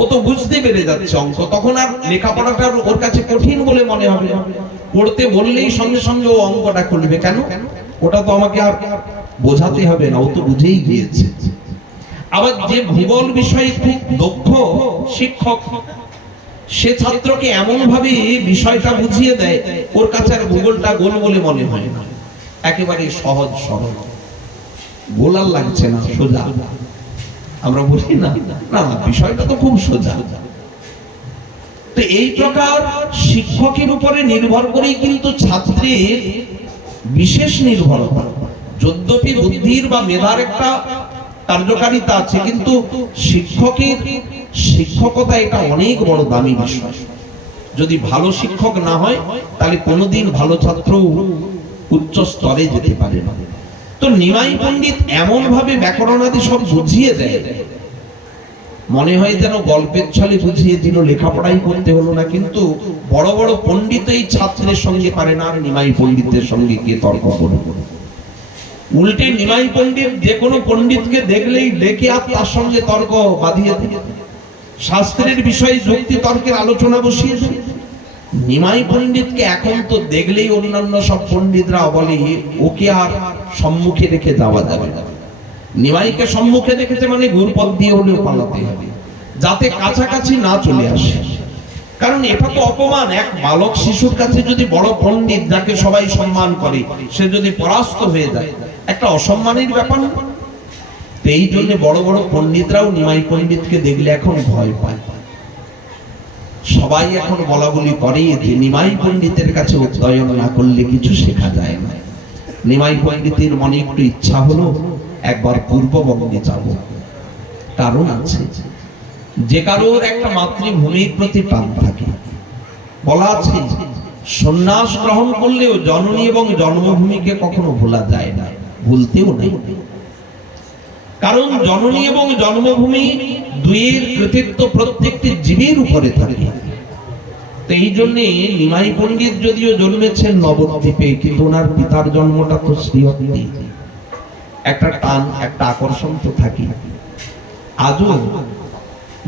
ও তো বুঝতে পেরে যাচ্ছে অঙ্ক, তখন আর লেখাপড়াটা ওর কাছে কঠিন বলে মনে হবে না। পড়তে বললেই সঙ্গে সঙ্গে ও অঙ্কটা করবে। কেন? ওটা তো আমাকে আর বোঝাতে হবে না, ও তো বুঝেই গিয়েছে। আবার যে ভূগোল বিষয়ে খুব দক্ষ শিক্ষক, সে ছাত্রকে এমন ভাবে বিষয়টা বুঝিয়ে দেয়, ওর কাছে আর ভূগোলটা গোল বলে মনে হয় না, একেবারে সহজ সরল, গোল আর লাগছে না, সোজা। আমরা বলি না, না বিষয়টা তো খুব সোজা। তো এই প্রকার শিক্ষকের উপরে নির্ভর করেই কিন্তু ছাত্রের বিশেষ নির্ভরতা। যদ্যপি বুদ্ধির বা মেধার একটা কার্যকারিতা আছে, কিন্তু শিক্ষকের শিক্ষকতা এটা অনেক বড় দামি বিষয়। যদি ভালো শিক্ষক না হয় তাহলে কোনোদিন ভালো ছাত্র উচ্চ স্তরে যেতে পারে না। তো নিমাই পণ্ডিত এমন ভাবে ব্যাকরণাদি সব বুঝিয়ে দেয়, মনে হয় যেন গল্পের ছলে বুঝিয়ে দিল, লেখাপড়াই করতে হলো না। কিন্তু বড় বড় পণ্ডিত এই ছাত্রের সঙ্গে পারে না, আর নিমাই পণ্ডিতের সঙ্গে কে তর্ক করবে? উল্টে নিমাই পণ্ডিত যে কোনো পণ্ডিতকে দেখলেই ডেকে আর তার সঙ্গে তর্ক বাঁধিয়ে দেয়, শাস্ত্রের বিষয়ে যুক্তি তর্কের আলোচনা বসিয়ে দেয়। নিমাই পণ্ডিতকে এখন তো দেখলেই অন্যান্য সব পণ্ডিতরা বলে ওকে আর সম্মুখে রেখে যাওয়া যাবে না। নিমাইকে সম্মুখে রেখেছে মানে ঘুরপথ দিয়ে হলেও পালাতে হবে, যাতে কাছাকাছি না চলে আসে। কারণ এটা তো অপমান, এক বালক শিশুর কাছে যদি বড় পণ্ডিত যাকে সবাই সম্মান করে সে যদি পরাস্ত হয়ে যায়, একটা অসম্মানের ব্যাপার না? এই জন্য বড় বড় পণ্ডিতরাও নিমাই পণ্ডিতকে দেখলে এখন ভয় পায়। সবাই এখন বলা বলি করে যে নিমাই পণ্ডিতের কাছে অধ্যয়ন না করলে কিছু শেখা যায় না। নিমাই পণ্ডিতের মনে একটু ইচ্ছা হলো একবার পূর্ববঙ্গে যাব। কারণ আছে, যে কারোর একটা মাতৃভূমির প্রতি টান থাকে। বলা আছে সন্ন্যাস গ্রহণ করলেও জননী এবং জন্মভূমিকে কখনো ভোলা যায় না, ভুলতেও নাই। কারণ জননী এবং জন্মভূমি দুইয়ের কৃতিত্ব প্রত্যেকটি জীবের উপরে থাকে। তো এই জন্যে নিমাই পণ্ডিত যদিও জন্মেছেন নবদ্বীপে, কিন্তু ওনার পিতার জন্মটা তো শ্রীহট্টি। একটা টান, একটা আকর্ষণ তো থাকে। আজও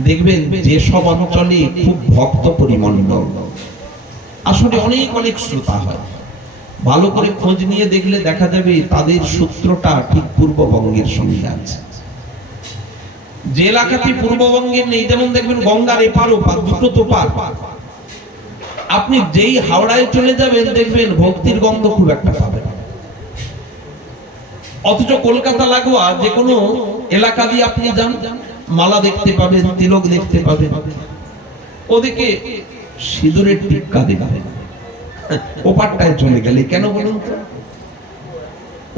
দেখবেন যে সব অঞ্চলে খুব ভক্ত পরিমণ্ডল, আসলে অনেক অনেক শ্রোতা হয়, ভালো করে খোঁজ নিয়ে দেখলে দেখা যাবে তাদের সূত্রটা ঠিক পূর্ববঙ্গের সঙ্গে আছে। যে এলাকাতে পূর্ববঙ্গের নেই, যেমন দেখবেন গঙ্গার এপার ওপার দুটো তো পার, আপনি যেই হাওড়ায় চলে যাবেন দেখবেন ভক্তির গন্ধ খুব একটা পাবেন। অথচ কলকাতা লাগোয়া যে কোনো এলাকা দিয়ে আপনি যান, মালা দেখতে পাবেন, তিলক দেখতে পাবেন, ওদিকে সিঁদুরের টিক্কা দেবে। ওপারটায় চলে গেলে কেন বলুন তো?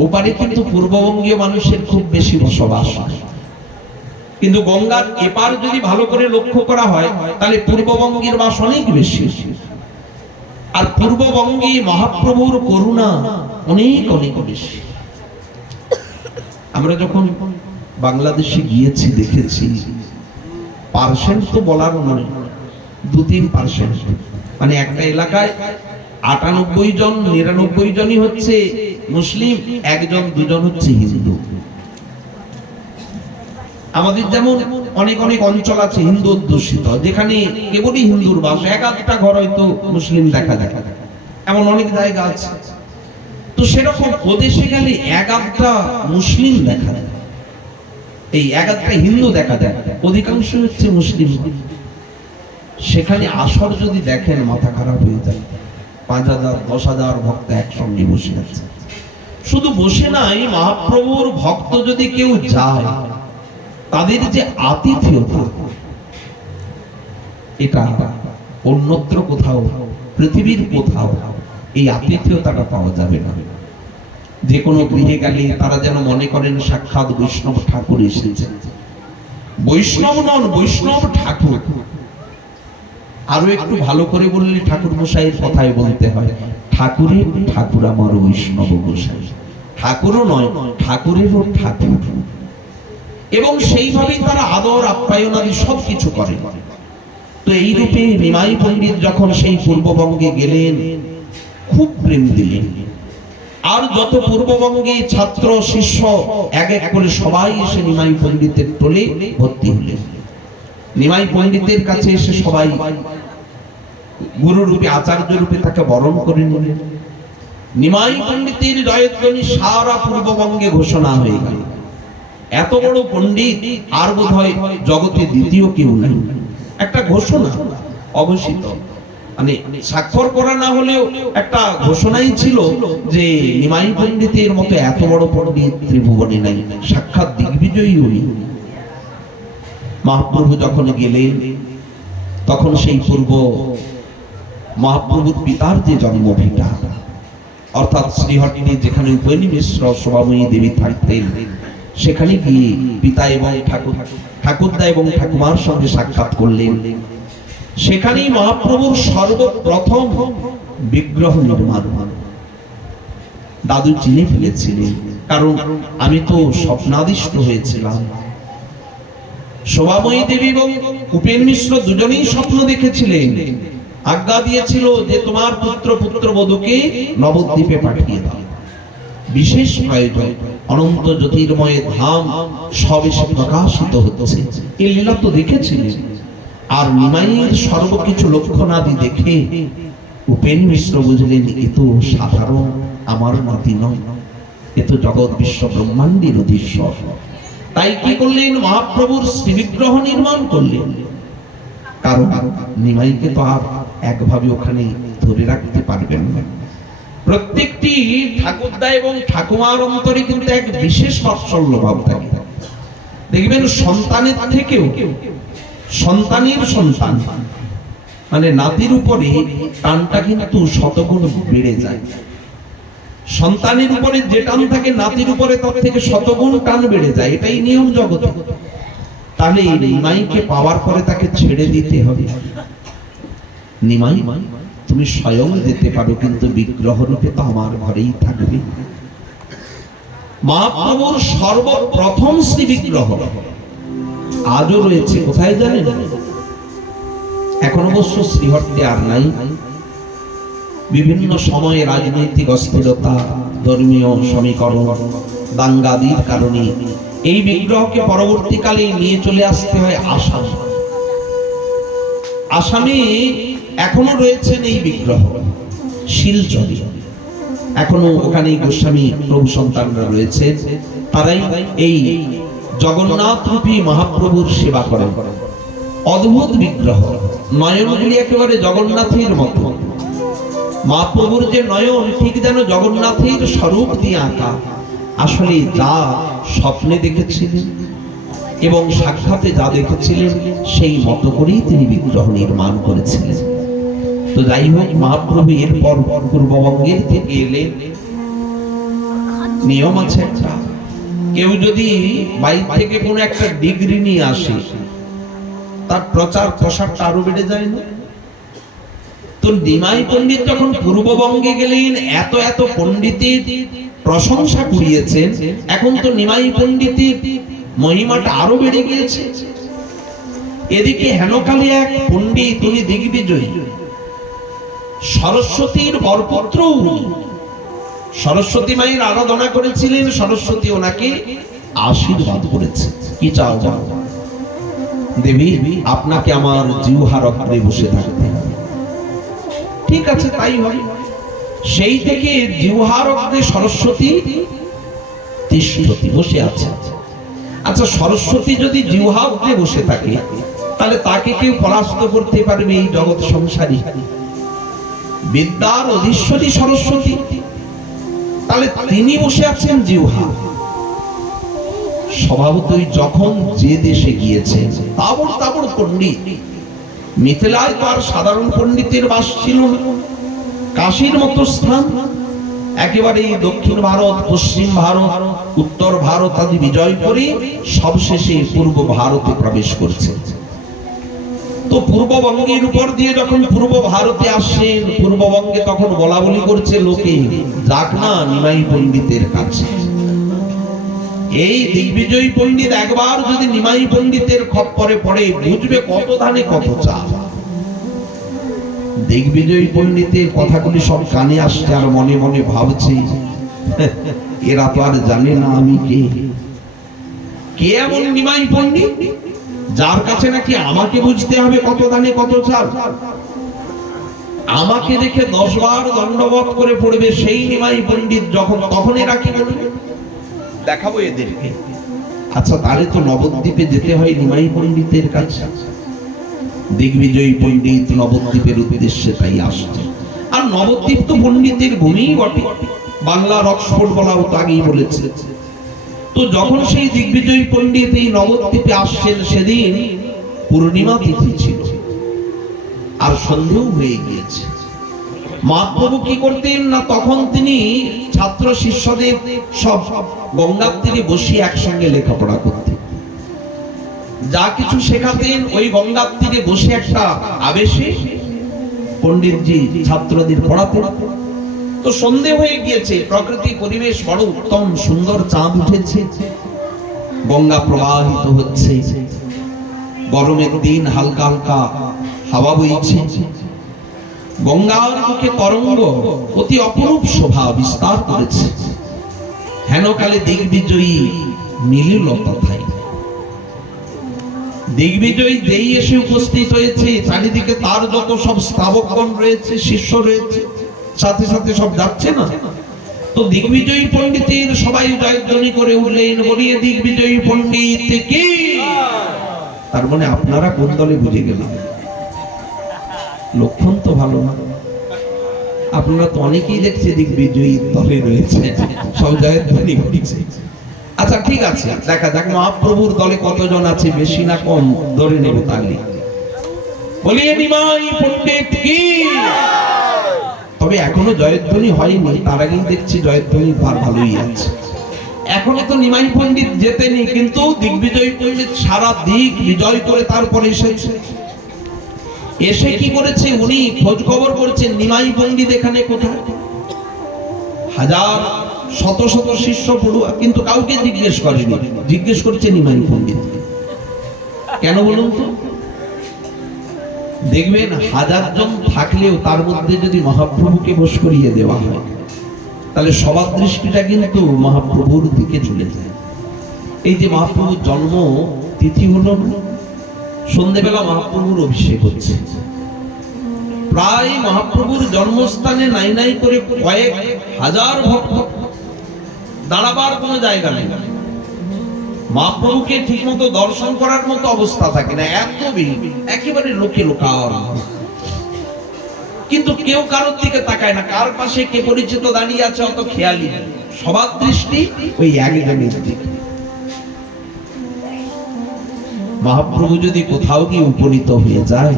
ওপারে কিন্তু পূর্ববঙ্গীয় মানুষের খুব বেশি বসবাস, কিন্তু গঙ্গার এপার যদি ভালো করে লক্ষ্য করা হয় তাহলে পূর্ববঙ্গের বাস অনেক বেশি। আর পূর্ববঙ্গে মহাপ্রভুর করুণা অনেক অনেক বেশি। আমরা যখন বাংলাদেশে গিয়েছি দেখেছি, পার্সেন্ট তো বলার নয়, 2-3%, মানে একটা এলাকায় 98 জন 99 জনই হচ্ছে মুসলিম, 1-2 হচ্ছে হিন্দু। আমাদের যেমন অনেক অনেক অঞ্চল আছে হিন্দু অধ্যুষিত, যেখানে কেবলই হিন্দুর বাস, 1-8টা ঘর হয়তো মুসলিম দেখা যায়, এমন অনেক জায়গা আছে। তো সেরকম ওদেশে গেলে 1-8টা মুসলিম দেখা যায়, এই 1-8টা হিন্দু দেখা যায়, অধিকাংশ হচ্ছে মুসলিম। সেখানে আসর যদি দেখেন মাথা খারাপ হয়ে যায়, 5,000-10,000 ভক্ত একসঙ্গে বসে আছে। শুধু বসে নাই, মহাপ্রভুর ভক্ত যদি কেউ যায়, তাদের যে আতিথেয়তা, এটা অন্যত্র কোথাও, পৃথিবীর কোথাও এই আতিথেয়তাটা পাওয়া যাবে না। যে কোনো গৃহে গেলে তারা যেন মনে করেন সাক্ষাৎ বৈষ্ণব ঠাকুর এসেছে। বৈষ্ণব নন, বৈষ্ণব ঠাকুর। আরো একটু ভালো করে বললে ঠাকুর মশাইয়ের কথাই বলতে হয়, ঠাকুরের ঠাকুর আমার বৈষ্ণব গোসাই। ঠাকুরও নয়, ঠাকুরেরও ঠাকুর। এবং সেইভাবেই তারা আদর আপ্যায়ন আদি সবকিছু করে। তো এই রূপে নিমাই পণ্ডিত যখন সেই পূর্ববঙ্গে গেলেন, খুব প্রেম দিলেন। আর যত পূর্ববঙ্গে ছাত্র শিষ্য এক এক করে সবাই এসে নিমাই পণ্ডিতের টোলে ভর্তি হলেন। নিমাই পণ্ডিতের কাছে এসে সবাই গুরু রূপে, আচার্য রূপে তাকে বরণ করে নিলেন। নিমাই পণ্ডিতের জয়ধ্বনি সারা পূর্ববঙ্গে ঘোষণা হয়ে গেল। এত বড় পণ্ডিত আর বোধহয় জগতে দ্বিতীয় কেউ নাই। একটা ঘোষণা অঘোষিত, মানে স্বাক্ষর করা না হলেও একটা ঘোষণাই ছিল যে নিমাই পণ্ডিতের মতো এত বড় পণ্ডিত ত্রিভুবনে নাই, সাক্ষাৎ দিগ্বিজয়ী উনি। মহাপ্রভু যখন গেলেন, তখন সেই পূর্ব মহাপ্রভুর পিতার যে জন্মভিটা, অর্থাৎ শ্রীহট্টে যেখানে উপেনী মিশ্র শোভাময়ী দেবী থাকতেন, সেখানে গিয়ে পিতা এবং ঠাকুরদা এবং ঠাকুমার সঙ্গে সাক্ষাৎ করলেন। সেখানেই মহাপ্রভুর সর্বপ্রথম বিগ্রহ নির্মাণ। দাদু চিনে ফেলেছিলেন, কারণ আমি তো স্বপ্নাদিষ্ট হয়েছিলাম। শোভাময়ী দেবী এবং উপেন মিশ্র দুজনেই স্বপ্ন দেখেছিলেন, আজ্ঞা দিয়েছিল যে তোমার পুত্র পুত্রবধূকে নবদ্বীপে পাঠিয়ে দাও, বিশেষ প্রয়োজন, অনন্ত জ্যোতির্ময় ধাম সবে প্রকাশিত হচ্ছে। এই লীলা তো দেখেছিলেন। আর নিমাইয়ের সর্বকিছু লক্ষণাদি দেখে উপেন মিশ্র বুঝলেন এ তো সাধারণ আমার নাতি নয়, এ তো জগৎ বিশ্ব ব্রহ্মাণ্ডের অধীশ্বর। তাই কি করলেন? মহাপ্রভুর শ্রীবিগ্রহ নির্মাণ করলেন। কারণ নিমাইকে তো আর একভাবে ওখানে ধরে রাখতে পারবেন না। প্রত্যেকটি ঠাকুরদা এবং ঠাকুমার অন্তরে কিন্তু এক বিশেষ বাৎসল্য ভাব থাকে। দেখবেন সন্তানের থেকেও সন্তানের সন্তান মানে নাতির উপরে টানটা কিন্তু শতগুণ বেড়ে যায়। সন্তানের উপরে যে টান থাকে নাতির উপরে তার থেকে শতগুণ টান বেড়ে যায়, এটাই নিয়ম জগতে। তাহলে নিমাইকে পাওয়ার পরে তাকে ছেড়ে দিতে হবে। নিমাই তুমি স্বয়ং যেতে পারো, কিন্তু বিগ্রহ রূপে তো আমার ঘরেই থাকবে। মহাপ্রভুর সর্বপ্রথম শ্রী বিগ্রহ আজও রয়েছে কোথায় জানেন? এখন অবশ্য শ্রীহট্টে আর নাই। বিভিন্ন সময়ে রাজনৈতিক অস্থিরতা, ধর্মীয় সমীকরণ, দাঙ্গাদির কারণে এই বিগ্রহকে পরবর্তীকালে নিয়ে চলে আসতে হয় আসাম। আসামে এখনো রয়েছেন এই বিগ্রহ শিলচরে, এখনো ওখানে গোস্বামী প্রভু সন্তানরা রয়েছে, তারাই এই জগন্নাথ রূপী মহাপ্রভুর সেবা করেন। অদ্ভুত বিগ্রহ, নয়নগুলি একেবারে জগন্নাথের মতো। মহাপ্রভুর যে নয়ন ঠিক যেন জগন্নাথের স্বরূপ দিয়ে আঁকা। আসলে যা স্বপ্নে দেখেছিলেন এবং সাক্ষাতে যা দেখেছিলেন সেই মতো করেই তিনি বিগ্রহ নির্মাণ করেছিলেন। তো যাই হোক, মহাপ্রভু এরপর পূর্ববঙ্গের থেকে এলেন। নিয়ম আছে একটা, কেউ যদি বাইরে থেকে কোনো একটা ডিগ্রি নিয়ে আসে, তার প্রচার প্রসারটা আরো বেড়ে যায় না? তো নিমাই পণ্ডিত যখন পূর্ববঙ্গে গেলেন, এত এত পণ্ডিতের প্রশংসা কুড়িয়েছেন, এখন তো নিমাই পণ্ডিতের মহিমাটা আরো বেড়ে গিয়েছে। এদিকে হেনকালে এক পণ্ডিত, উনি দিগ্বিজয়ী, সরস্বতীর বরপুত্র, সরস্বতী মায়ের আরাধনা করেছিলেন, সরস্বতী ওনাকে আশীর্বাদ করেছে। কি চাও? দেবী, আপনাকে আমার জিহ্বার অগ্রে বসে থাকতে হবে। ঠিক আছে, তাই হয়। সেই থেকে জিহ্বার অগ্রে সরস্বতী তিষ্ঠতি, বসে আছে। আচ্ছা, সরস্বতী যদি জিহ্বার অগ্রে বসে থাকে, তাহলে তাকে কেউ পরাস্ত করতে পারবে এই জগৎ সংসারী? বিদ্যার অধীশ্বরী সরস্বতী, তাহলে তিনি বসে আছেন জিহ্বা। স্বভাবতই যখন যে দেশে গিয়েছে তাবড় তাবড় পণ্ডিত, মিথিলায় তো আর সাধারণ পণ্ডিতের বাস ছিল না। কাশীর মতো স্থান, একেবারে দক্ষিণ ভারত, পশ্চিম ভারত, উত্তর ভারত আদি বিজয় করে সবশেষে পূর্ব ভারতে প্রবেশ করছে। তো পূর্ববঙ্গের উপর দিয়ে যখন পূর্ব ভারতে আসেন, পূর্ববঙ্গে তখন বলা বলি করছে লোকে, যাক না নিমাই পণ্ডিতের কাছে। এই দিগ্বিজয়ী পণ্ডিত একবার যদি নিমাই পণ্ডিতের খপ্পরে পড়ে, বুঝবে কত ধানে কত চাল। দিগ্বিজয়ী পণ্ডিতের কথাগুলি সব কানে আসছে, আর মনে মনে ভাবছে, এরা তো আর জানে না আমি কে। কে এমন নিমাই পণ্ডিত যার কাছে নাকি আমাকে বুঝতে হবে কত ধানে কত চাল? আমাকে দেখে 10 বার দণ্ডবত করে পড়বে সেই নিমাই পণ্ডিত যখন, তখন এরা কি বলবে? দেখাবো এদেরকে। আচ্ছা, তাহলে তো নবদ্বীপে যেতে হয় নিমাই পণ্ডিতের কাছে। দিগ্বিজয়ী পণ্ডিত নবদ্বীপের উদ্দেশ্যে তাই আসছে। আর নবদ্বীপ তো পণ্ডিতের ভূমি বটে, বাংলার অক্সফোর্ড বলাও তো আগেই বলেছে। তো যখন সেই দিগ্বিজয়ী পণ্ডিত এই নবদ্বীপে আসছেন, সেদিন পূর্ণিমা তিথি ছিল, আর সন্ধ্যেও হয়ে গিয়েছে। মহাপ্রভু কি করতেন না, তখন তিনি ছাত্র শিষ্যদের সব গঙ্গার তীরে বসে একসঙ্গে লেখাপড়া করতেন। যা কিছু শেখাতেন ওই গঙ্গার তীরে বসে একটা আবেশে পণ্ডিতজি ছাত্রদের পড়াতেন। তো সন্ধে হয়ে গিয়েছে, প্রকৃতি পরিবেশ বড় উত্তম, সুন্দর, চাঁদ উঠেছে, গঙ্গা প্রবাহিত হচ্ছে, গরমের দিন, হালকা হালকা হাওয়া বইছে, গঙ্গার বুকে তরঙ্গ অতি অপরূপ শোভা বিস্তার করেছে। হেনকালে দিগ্বিজয়ী মিলিল তথায়। দিগ্বিজয়ী যেই এসে উপস্থিত হয়েছে, চারিদিকে তার যত সব স্থাবকগণ রয়েছে, শিষ্য রয়েছে, সাথে সাথে সব যাচ্ছে না। তো দিগ্বিজয়ী পণ্ডিতের সবাই জয়ধ্বনি করে উঠলেন, বলিয়ে দিগ্বিজয়ী পণ্ডিত কি। তার মানে আপনারা কোন দলে বুঝে গেলেন? লক্ষণ তো ভালো না। আপনারা তো অনেকেই দেখছে দিগ্বিজয়ী দলে রয়েছে, সব জয়ধ্বনি করছে। আচ্ছা, ঠিক আছে, দেখা যাক মহাপ্রভুর দলে কতজন আছে, বেশি না কম ধরে নেব। তাহলে বলিয়ে নিমাই পণ্ডিত কি। তবে এখনো জয়ধ্বনি হয়নি, তার আগেই দেখছি জয়ধ্বনি ভালোই আছে। এখনো তো নিমাই পণ্ডিত যেতেনি, কিন্তু দিগ্বিজয়ী পণ্ডিত সারা দিক বিজয় করে তারপরে এসেছে। এসে কি করেছে, উনি খোঁজ খবর করছেন নিমাই পণ্ডিত এখানে কোথায়। হাজার শত শত শিষ্য পড়ুয়া, কিন্তু কাউকে জিজ্ঞেস করেনি, জিজ্ঞেস করছে নিমাই পণ্ডিত। কেন বলুন তো? দেখবেন 1000 জন থাকলেও তার মধ্যে যদি মহাপ্রভুকে বশ করিয়ে দেওয়া হয়, তাহলে সবার দৃষ্টিটা কিন্তু মহাপ্রভুর দিকে চলে যায়। এই যে মহাপ্রভুর জন্ম তিথি হলো, সন্ধ্যেবেলা মহাপ্রভুর অভিষেক হচ্ছে। প্রায় মহাপ্রভুর জন্মস্থানে নাই নাই করে কয়েক হাজার ভক্ত, দাঁড়াবার কোনো জায়গা নেই। মহাপ্রভুকে ঠিক মতো দর্শন করার মতো অবস্থা থাকে না, এত ভিড়, একেবারে লোকে লোকার। কিন্তু কেউ কারোর দিকে তাকায় না, কার পাশে কে পরিচিত দাঁড়িয়ে আছে অত খেয়ালি নেই, সবার দৃষ্টি ওই একজনের দিকে। মহাপ্রভু যদি কোথাও গিয়ে উপনীত হয়ে যায়,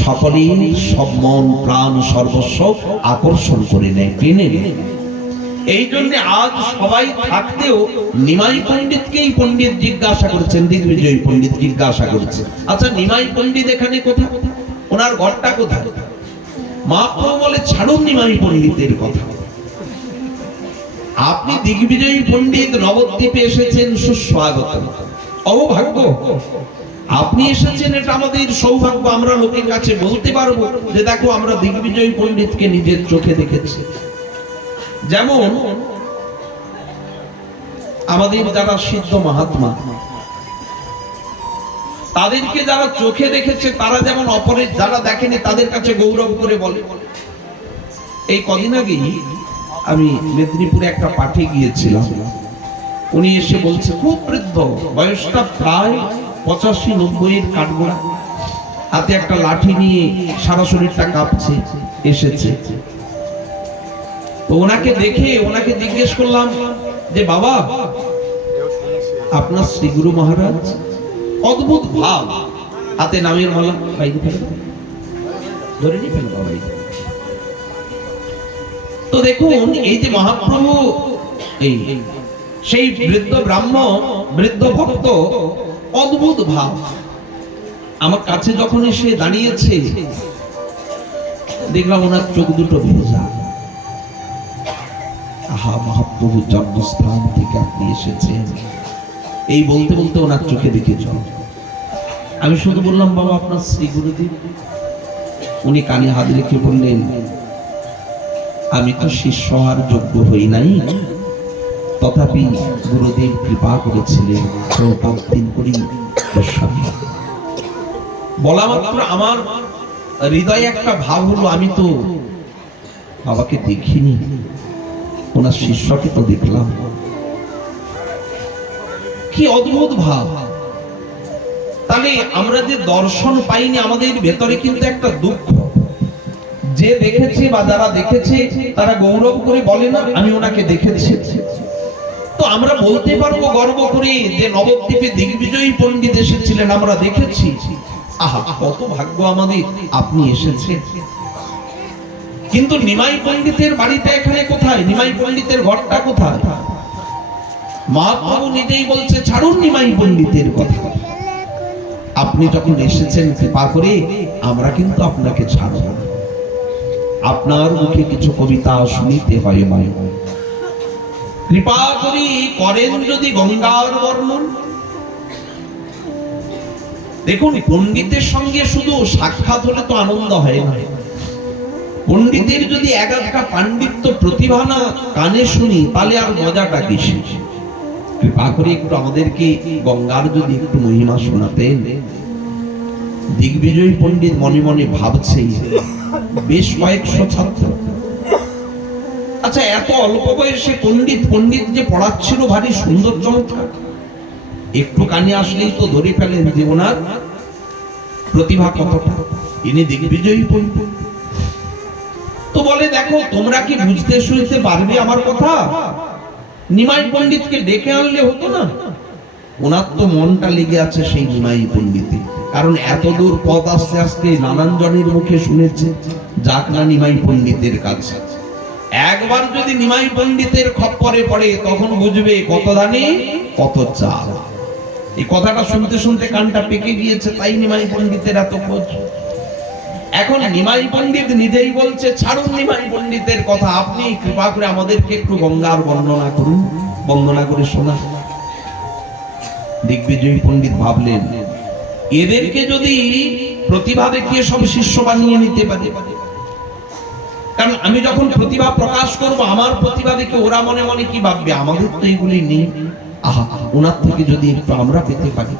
সকলেই সব মন প্রাণ সর্বস্ব আকর্ষণ করে নেয়, টেনে নেয়। এই জন্য আজ সবাই থাকতেও নিমাই পণ্ডিতকেই পণ্ডিত জিজ্ঞাসা করেছেন, দিগ্বিজয়ী পণ্ডিত জিজ্ঞাসা করেছে, আচ্ছা নিমাই পণ্ডিত এখানে কোথায়, ওনার ঘরটা কোথায়? মহাপ্রভু বলে, ছাড়ুন নিমাই পণ্ডিতের কথা, আপনি দিগ্বিজয়ী পণ্ডিত নবদ্বীপে এসেছেন, সুস্বাগত, অভাগ্য আপনি এসেছেন, এটা আমাদের সৌভাগ্য। আমরা লোকের কাছে বলতে পারবো যে দেখো আমরা দিগ্বিজয়ী পণ্ডিতকে নিজের চোখে দেখেছি। যেমন আমাদের যারা সিদ্ধ মহাত্মা, তাদেরকে যারা চোখে দেখেছে তারা যেমন অপরের যারা দেখেনি তাদের কাছে গৌরব করে বলে। এই কদিন আগেই আমি মেদিনীপুরে একটা পাঠে গিয়েছিলাম, উনি এসে বলছে, খুব বৃদ্ধ, বয়সটা প্রায় 85-90 এর কাঠগোড়া, হাতে একটা লাঠি নিয়ে সারা শরীরটা কাঁপছে, এসেছে। তো ওনাকে দেখে ওনাকে জিজ্ঞেস করলাম যে বাবা আপনার শ্রী গুরু মহারাজ, অদ্ভুত ভাব, হাতে নামের মালা, বাইরে ফেলে ধরে নিয়ে ফেলবো বাইরে। তো দেখুন এই যে মহাপ্রভু, এই সেই বৃদ্ধ ব্রাহ্ম, বৃদ্ধ ভক্ত, অদ্ভুত ভাব। আমার কাছে যখন এসে দাঁড়িয়েছে দেখলাম ওনার চোখ দুটো ভেজা। আহা, মহাপ্রভুর জন্মস্থান থেকে আপনি এসেছেন, এই বলতে বলতে ওনার চোখে দেখে জল। আমি শুধু বললাম, বাবা আপনার শ্রী গুরুদেব? উনি কানে হাত রেখে বললেন, আমি তো শিষ্য হওয়ার যোগ্য হই নাই, তথাপি গুরুদেব কৃপা করেছিলেন, বলা মাত্র আমার হৃদয়ে একটা ভাব হলো, আমি তো বাবাকে দেখিনি, ওনার শিষ্যকে তো দেখলাম। কি অদ্ভুত ভাব! তাহলে আমরা যে দর্শন পাইনি, আমাদের ভেতরে কিন্তু একটা দুঃখ। যে দেখেছে বা যারা দেখেছে তারা গৌরব করে বলে না, আমি ওনাকে দেখেছি। তো আমরা বলতে পারবো গর্ব করে যে নবদ্বীপে দিগ্বিজয়ী পণ্ডিত এসেছিলেন, আমরা দেখেছি। আহা, কত ভাগ্য আমাদের, আপনি এসেছেন। কিন্তু নিমাই পণ্ডিতের বাড়িটা এখানে কোথায়? নিমাই পণ্ডিতের ঘরটা কোথায়? মহাপ্রভু নিজেই বলছে, ছাড়ুন নিমাই পণ্ডিতের কথা, আপনি যখন এসেছেন কৃপা করে, আমরা কিন্তু আপনাকে ছাড়ব না। আপনার মুখে কিছু কবিতা শুনিতে হয়, কৃপা করি করেন যদি গঙ্গার বর্ণন। দেখুন, পণ্ডিতের সঙ্গে শুধু সাক্ষাৎ হলে তো আনন্দ হয় না। পণ্ডিতের যদি একটা পাণ্ডিত্য প্রতিভা না কানে শুনি, তাহলে আর মজাটা কিসে? কৃপা করে একটু আমাদেরকে গঙ্গার যদি একটু মহিমা শোনাতেন। দিগ্বিজয়ী পণ্ডিত মনে মনে ভাবছে, বেশ কয়েকশো ছাত্র, আচ্ছা এত অল্প বয়সে পণ্ডিত যে পড়াচ্ছিল ভারী সুন্দর চমৎকার, একটু কানে আসলেই তো ধরে ফেলেন যে ওনার প্রতিভা কতটা, ইনি দিগ্বিজয়ী পণ্ডিত। তো বলে, দেখো তোমরা কি বুঝতে শুনতে পারবে আমার কথা? নিমাই পণ্ডিতকে ডেকে আনলে হতো না? ওনার তো মনটা লেগে আছে সেই নিমাই পণ্ডিতে, কারণ এত দূর পথ আস্তে আস্তে নানান জনের মুখে শুনেছে, যাক না নিমাই পণ্ডিতের কাছে। একবার যদি নিমাই পণ্ডিতের খপ্পরে পড়ে, তখন বুঝবে কত দানে কত চাল। এই কথাটা শুনতে শুনতে কানটা পেকে গিয়েছে, তাই নিমাই পণ্ডিতের এত খোঁজ। এখন নিমাই পণ্ডিত নিজেই বলছে, ছাড়ুন নিমাই পণ্ডিতের কথা, আপনি কৃপা করে আমাদেরকে একটু গঙ্গার বর্ণনা করুন, বন্দনা করে শোনা। দিগ্বিজয়ী পণ্ডিত ভাবলেন, এদেরকে যদি প্রতিভা দেখিয়ে সব শিষ্য বানিয়ে নিতে পারে, কারণ আমি যখন প্রতিভা প্রকাশ করব, আমার প্রতিভা দেখে ওরা মনে মনে কি ভাববে, আমাদের তো এগুলি নেই, আহা ওনার থেকে যদি একটু আমরা পেতে পারি।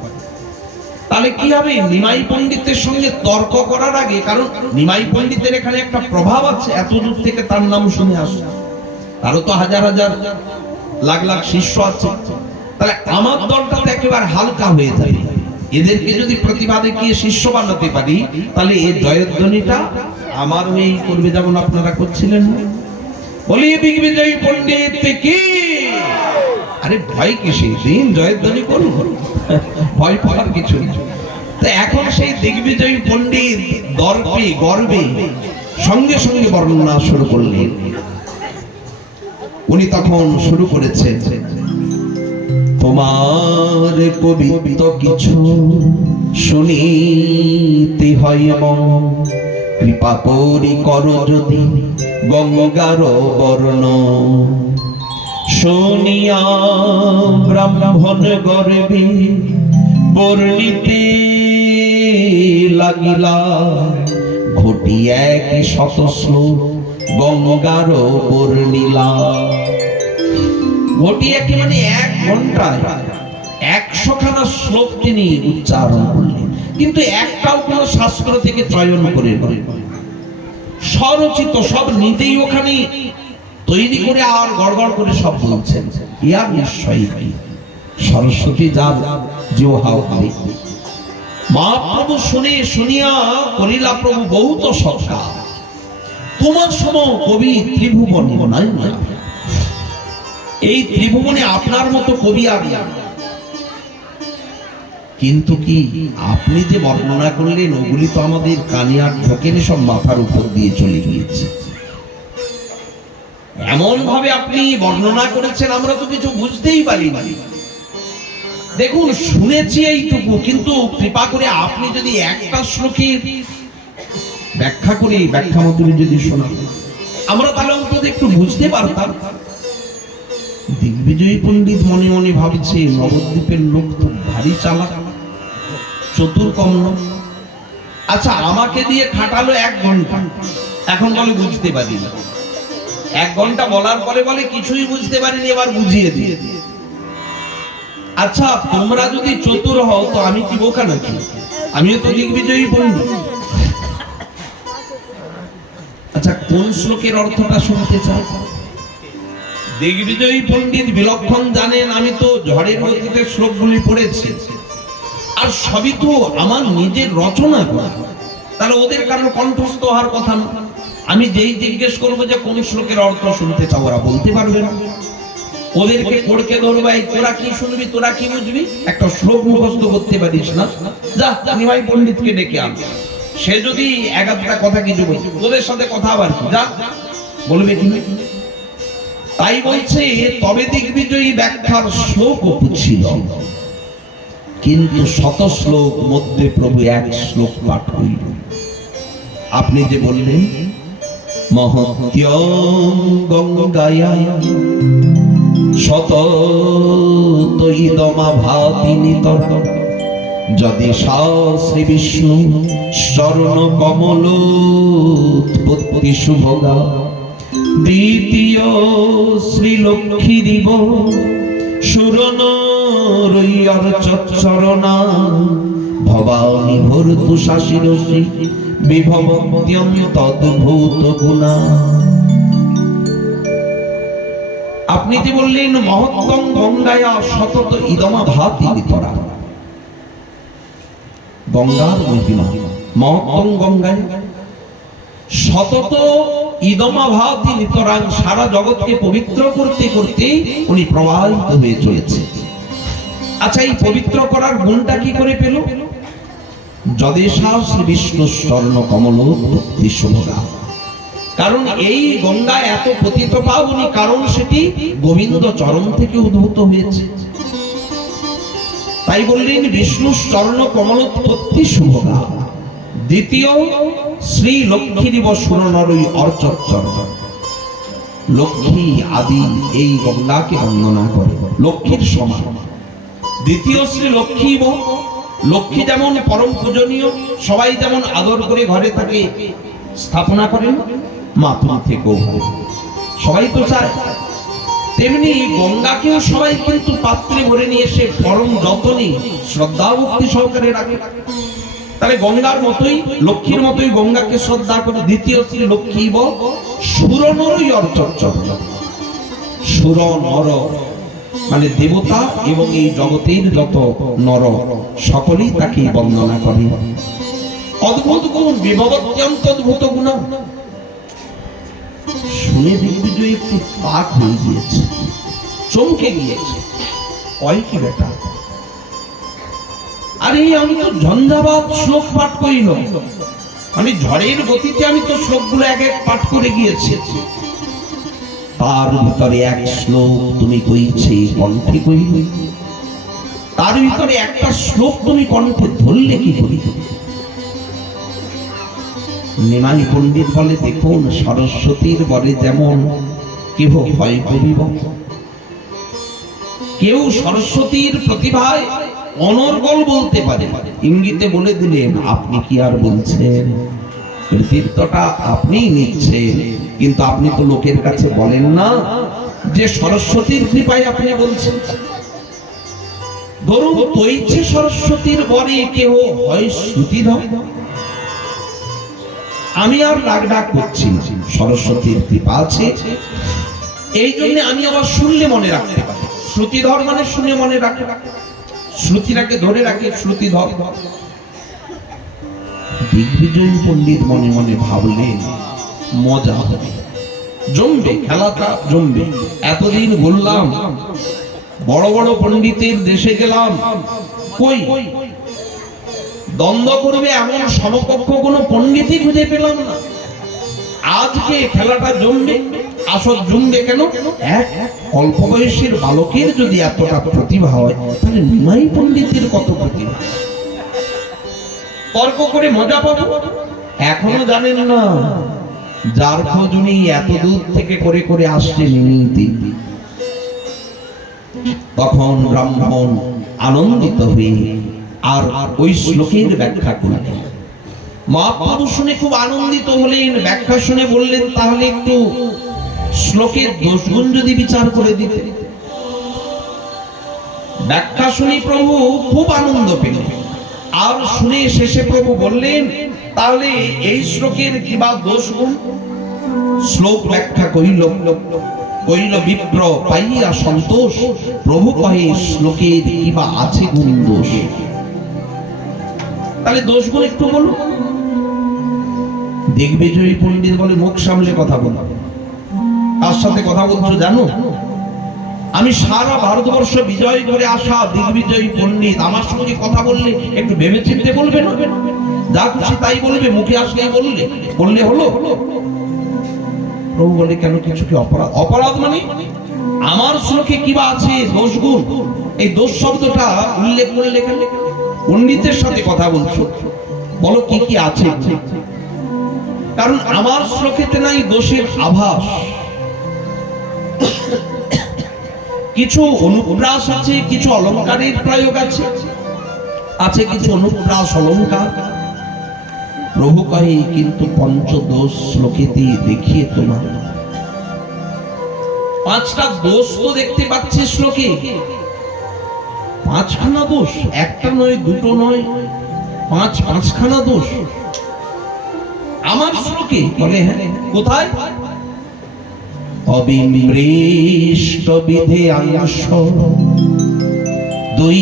তাহলে কি হবে, নিমাই পণ্ডিতের সঙ্গে তর্ক করার আগে, কারণ নিমাই পণ্ডিতের এখানে একটা প্রভাব আছে, এত দূর থেকে তার নাম শুনে আসে, আরো তো হাজার হাজার লাখ লাখ শিষ্য আছে, তাহলে আমার দলটা তো একেবারে হালকা হয়ে যাবে। এদেরকে যদি প্রতিবাদে গিয়ে শিষ্য বানাতে পারি, তাহলে এই জয়ধ্বনিটা আমার হয়েই করবে, যেমন আপনারা করছিলেন। বলি দিগ্বিজয়ী পণ্ডিত কি, আরে ভয় কিসে, দিন জয়ধ্বনি করুন, ভয় পাওয়ার কিছু নেই। তো এখন সেই দিগ্বিজয়ী পণ্ডিত গর্বে সঙ্গে সঙ্গে বর্ণনা শুরু করলেন। উনি তখন শুরু করেছেন, তোমার কবিত্ব কিছু শুনিতে হয় মন, কৃপা করি কর যদি গঙ্গার বর্ণ, শুনিয়া ব্রাহ্মণ গর্বে বর্ণিতে লাগিলা, ঘটি এক শত শ্লোক গঙ্গার বর্ণিলা। ঘটি একে মানে 1 ঘন্টায় 100 খানা শ্লোক তিনি উচ্চারণ করলেন, কিন্তু একটাও কোন শাস্ত্র থেকে চয়ন করে নয়, স্বরচিত, সব নিজেই ওখানে তৈরি করে আর গড়গড় করে সব বলছেন। ইয়া নিশ্চয়ই সরস্বতী যার জিহ্বা হবে। মহাপ্রভু শুনিয়া করিলা প্রভু বহুত সৎকার, তোমার সম কবি ত্রিভুবনে নাই না, এই ত্রিভুবনে আপনার মতো কবি আর না। কিন্তু কি আপনি যে বর্ণনা করলেন, ওগুলি তো আমাদের কানে আর ঢোকেনি, সব মাথার উপর দিয়ে চলে গিয়েছে। এমন ভাবে আপনি বর্ণনা করেছেন, আমরা তো কিছু বুঝতেই পারিনি। দেখুন, শুনেছি এইটুকু, কিন্তু কৃপা করে আপনি যদি একটা শ্লোকের ব্যাখ্যা করে ব্যাখ্যা মতন যদি শোনান, আমরা তাহলে অন্তত একটু বুঝতে পারতাম। দিগ্বিজয়ী পণ্ডিত মনে মনে ভাবছে, নবদ্বীপের লোক তো ভারী চালাক, চতুর কম। আচ্ছা, আমাকে দিয়ে খাটালো 1 ঘন্টা, এখন বলে বুঝতে পারি না। 1 ঘন্টা বলার পরে বলে কিছুই বুঝতে পারিনি, এবার বুঝিয়ে দিয়ে। আচ্ছা, তোমরা যদি চতুর হও তো আমি কি বোকা নাকি? আমিও তো দিগ্বিজয়ী পণ্ডিত। আচ্ছা, কোন শ্লোকের অর্থটা শুনতে চাও? দিগ্বিজয়ী পণ্ডিত বিলক্ষণ জানেন, আমি তো ঝড়ের গতিতে শ্লোকগুলি পড়েছি, আর সবই তো আমার নিজের রচনা করা, তাহলে ওদের কারণ কণ্ঠস্থ হওয়ার কথা না। আমি যেই জিজ্ঞেস করবো যে কোন শ্লোকের অর্থ শুনতে চাও, ওরা বলতে পারবে না। ওদেরকে পড়কে ধরবো, তোরা কি শুনবি, তোরা কি বুঝবি, একটা শ্লোক মুখস্থ করতে পারিস না, যা নিমাই পণ্ডিতকে ডেকে আন, সে যদি 1-2টা কথা কিছু বলছে, ওদের সাথে কথা আবার যা বলবে কি। তাই বলছে, তবে দিগ্বিজয়ী ব্যাখ্যার শ্লোক ছিল, কিন্তু 100 শ্লোক মধ্যে প্রভু 1 শ্লোক পাঠ হইল। আপনি যে বললেন, মহত্যং গঙ্গায়া শততৈদমা ভাতি নিতর, যদি শ্রী বিষ্ণু চরণ কমল উৎপত্তি শুভগা, দ্বিতীয় শ্রী লক্ষ্মী দিব সুরন রইয়র চরণা, ভবানী ভর্তু শাশিরসি বিভবত্যং তদ্ভূত গুণা। আপনি যে বললেন, মহত্তং গঙ্গায়া শতত ইদমা ভাতি নিতরা, গঙ্গার মহিমা, মহত্তং গঙ্গায় শতত ইদমা ভাতি নিতরাং, সারা জগৎকে পবিত্র করতে করতে উনি প্রবাহিত হয়ে চলেছে। আচ্ছা, এই পবিত্র করার গুণটা কি করে পেল? যদেশা শ্রী বিষ্ণু চরণ কমল উৎপত্তি শুভগা, কারণ এই গঙ্গা এত পতিত পাবনি, কারণ সেটি গোবিন্দ চরণ থেকে উদ্ভূত হয়েছে। তাই বললেন বিষ্ণু চরণ কমলোৎপত্তি শুভগা, দ্বিতীয় শ্রী লক্ষ্মী দিবস সুরনরই অর্চর, লক্ষ্মী আদি এই গঙ্গাকে বন্দনা করে, লক্ষ্মীর সমান। দ্বিতীয় শ্রী লক্ষ্মী, লক্ষ্মী যেমন পরম পূজনীয়, সবাই যেমন আদর করে ঘরে তাকে স্থাপনা করেন, মা থেকেও সবাই তো চায়। তেমনি গঙ্গাকেও সবাই কিন্তু পাত্রে ভরে নিয়ে এসে পরম যতনে শ্রদ্ধা ভক্তি সহকারে রাখে। তাহলে গঙ্গার মতোই, লক্ষ্মীর মতোই গঙ্গাকে শ্রদ্ধা করে। দ্বিতীয় শ্রী লক্ষ্মী বল সুরনরই অর্চন। সুর নর মানে দেবতা এবং এই জগতের যত নর সকলেই তাকে বন্দনা করে। অদ্ভুত গুণ, বিভবত্যন্ত অদ্ভুত গুণ। শুনে দিগ্বিজয় একটু পাক হয়ে গিয়েছে, চমকে গিয়েছে। কয় কি বেটা, আরে আমি তো ঝঞ্ঝাবাদ শ্লোক পাঠ করিল, মানে ঝড়ের গতিতে আমি তো শ্লোকগুলো এক এক পাঠ করে গিয়েছি। তার ভিতরে এক শ্লোক তুমি কইছে কণ্ঠে কইল, তার ভিতরে একটা শ্লোক তুমি কণ্ঠে ধরলে কি করি? নিমাই পণ্ডিত বলে, দেখুন সরস্বতীর বলে যেমন কেহ হয় কবিব, কেউ সরস্বতীর প্রতিভায় অনর্গল বলতে পারে। ইঙ্গিতে বলে দিলেন, আপনি কি আর বলছেন, কৃতিত্বটা আপনিই নিচ্ছেন, কিন্তু আপনি তো লোকের কাছে বলেন না যে সরস্বতীর কৃপায় আপনি বলছেন। ধরুন তৈছে সরস্বতীর বরে কেহ হয় শ্রুতিধর, আমি আর রাগ ডাক করছি না, সরস্বতীর কৃপা আছে, এই জন্য আমি আবার শুনলে মনে রাখতে পারি। শ্রুতিধর মানে শুনে মনে রাখে, শ্রুতিটাকে ধরে রাখে, শ্রুতিধর। দিগ্বিজয় পণ্ডিত মনে মনে ভাবলেন, মজা হবে, জমবে, খেলাটা জমবে। এতদিন বললাম বড় বড় পণ্ডিতের দেশে গেলাম, কই দ্বন্দ্ব করবে এমন সমকক্ষ কোনো পণ্ডিতই খুঁজে পেলাম না। আজকে খেলাটা জমবে। আসল জমবে কেন? এক অল্প বয়সের বালকের যদি এতটা প্রতিভা হয়, তাহলে নিমাই পণ্ডিতের কত প্রতিভা। তর্ক করে মজা পাবো। এখনো জানেন না যার খোঁজ উনি এত দূর থেকে করে করে আসছেন নীতি। তখন ব্রাহ্মণ আনন্দিত হয়ে আর ওই শ্লোকের ব্যাখ্যা করলেন। মহাপ্রভু শুনে খুব আনন্দিত হলেন, ব্যাখ্যা শুনে বললেন, তাহলে একটু শ্লোকের দোষগুণ যদি বিচার করে দিতে। ব্যাখ্যা শুনে প্রভু খুব আনন্দ পেলেন, আর শুনে শেষে প্রভু বললেন, তাহলে এই শ্লোকের কিবা দোষগুণ। শ্লোক ব্যাখ্যা কইল, কইল বিপ্র পাইয়া সন্তোষ, প্রভু কহে শ্লোকের কিবা আছে গুণ দোষ। তাহলে দোষগুলো একটু বলুন। দিগ্বিজয়ী পণ্ডিত বলে, মুখ সামলে কথা বলো। তার সাথে কথা বলছো জানো? আমি সারা ভারতবর্ষ বিজয় করে আসা দিগ্বিজয়ী পণ্ডিত, আমার সঙ্গে কথা বললে একটু ভেবে চিন্তে বলবে না, যা খুশি তাই বলবে, মুখে আসলে বললে হলো। প্রভু বলে, কেন কিছু কি অপরাধ? অপরাধ মানে আমার শ্লোকে কিবা আছে দোষগুণ, এই দোষ শব্দটা উল্লেখ করে লেখা। পণ্ডিতের সাথে কথা বলছো, বলো কি কি আছে। কারণ আমার শ্লোকেতে নাই দোষের আভাস। কিছু অনুপ্রাস আছে, কিছু অলঙ্কারের প্রয়োগ আছে, আছে কিছু অনুপ্রাস অলঙ্কার। প্রভু কহে, কিন্তু পঞ্চদোষ শ্লোকেতে দেখিয়ে তোমার। পাঁচটা দোষ তো দেখতে পাচ্ছি শ্লোকে, পাঁচখানা দোষ, একটা নয়, দুটো নয়, পাঁচখানা দোষ আমার শ্লোকে। বলে, হ্যাঁ, কোথায়? অবিমৃষ্ট বিধেয়াংশ দুই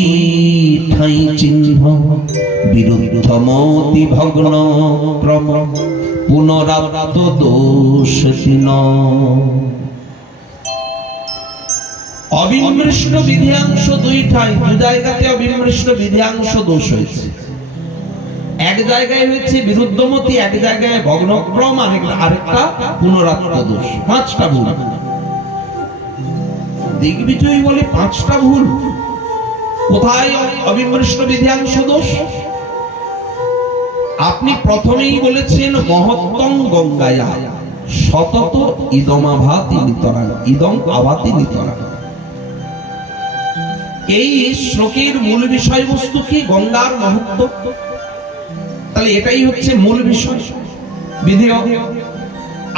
ঠাঁই চিহ্ন, বিরুদ্ধ মতি ভগ্ন ক্রম, পুনরাবৃত দোষ তিন। অবিমৃষ্ট বিধিয়াংশ দুই ঠাঁই, দু জায়গাতে অবিমৃষ্ট বিধিয়াংশ দোষ হয়েছে। এক জায়গায় হয়েছে বিরুদ্ধমতি, এক জায়গায় ভগ্নক্রম, আরেকটা পুনরাবৃত দোষ। পাঁচটা ভুল। দিগ্বিজয়ী বলে, পাঁচটা ভুল? কোথায় অবিমৃষ্ট বিধিয়াংশ দোষ? আপনি প্রথমেই বলেছেন, মহত্তম গঙ্গায়া সতত ইদমাভাতি নিতরাং, ইদম আভাতি নিতরাং। এই শ্লোকের মূল বিষয়বস্তু কি? গঙ্গার মহত্ব। তাহলে এটাই হচ্ছে মূল বিষয়। বিধেয়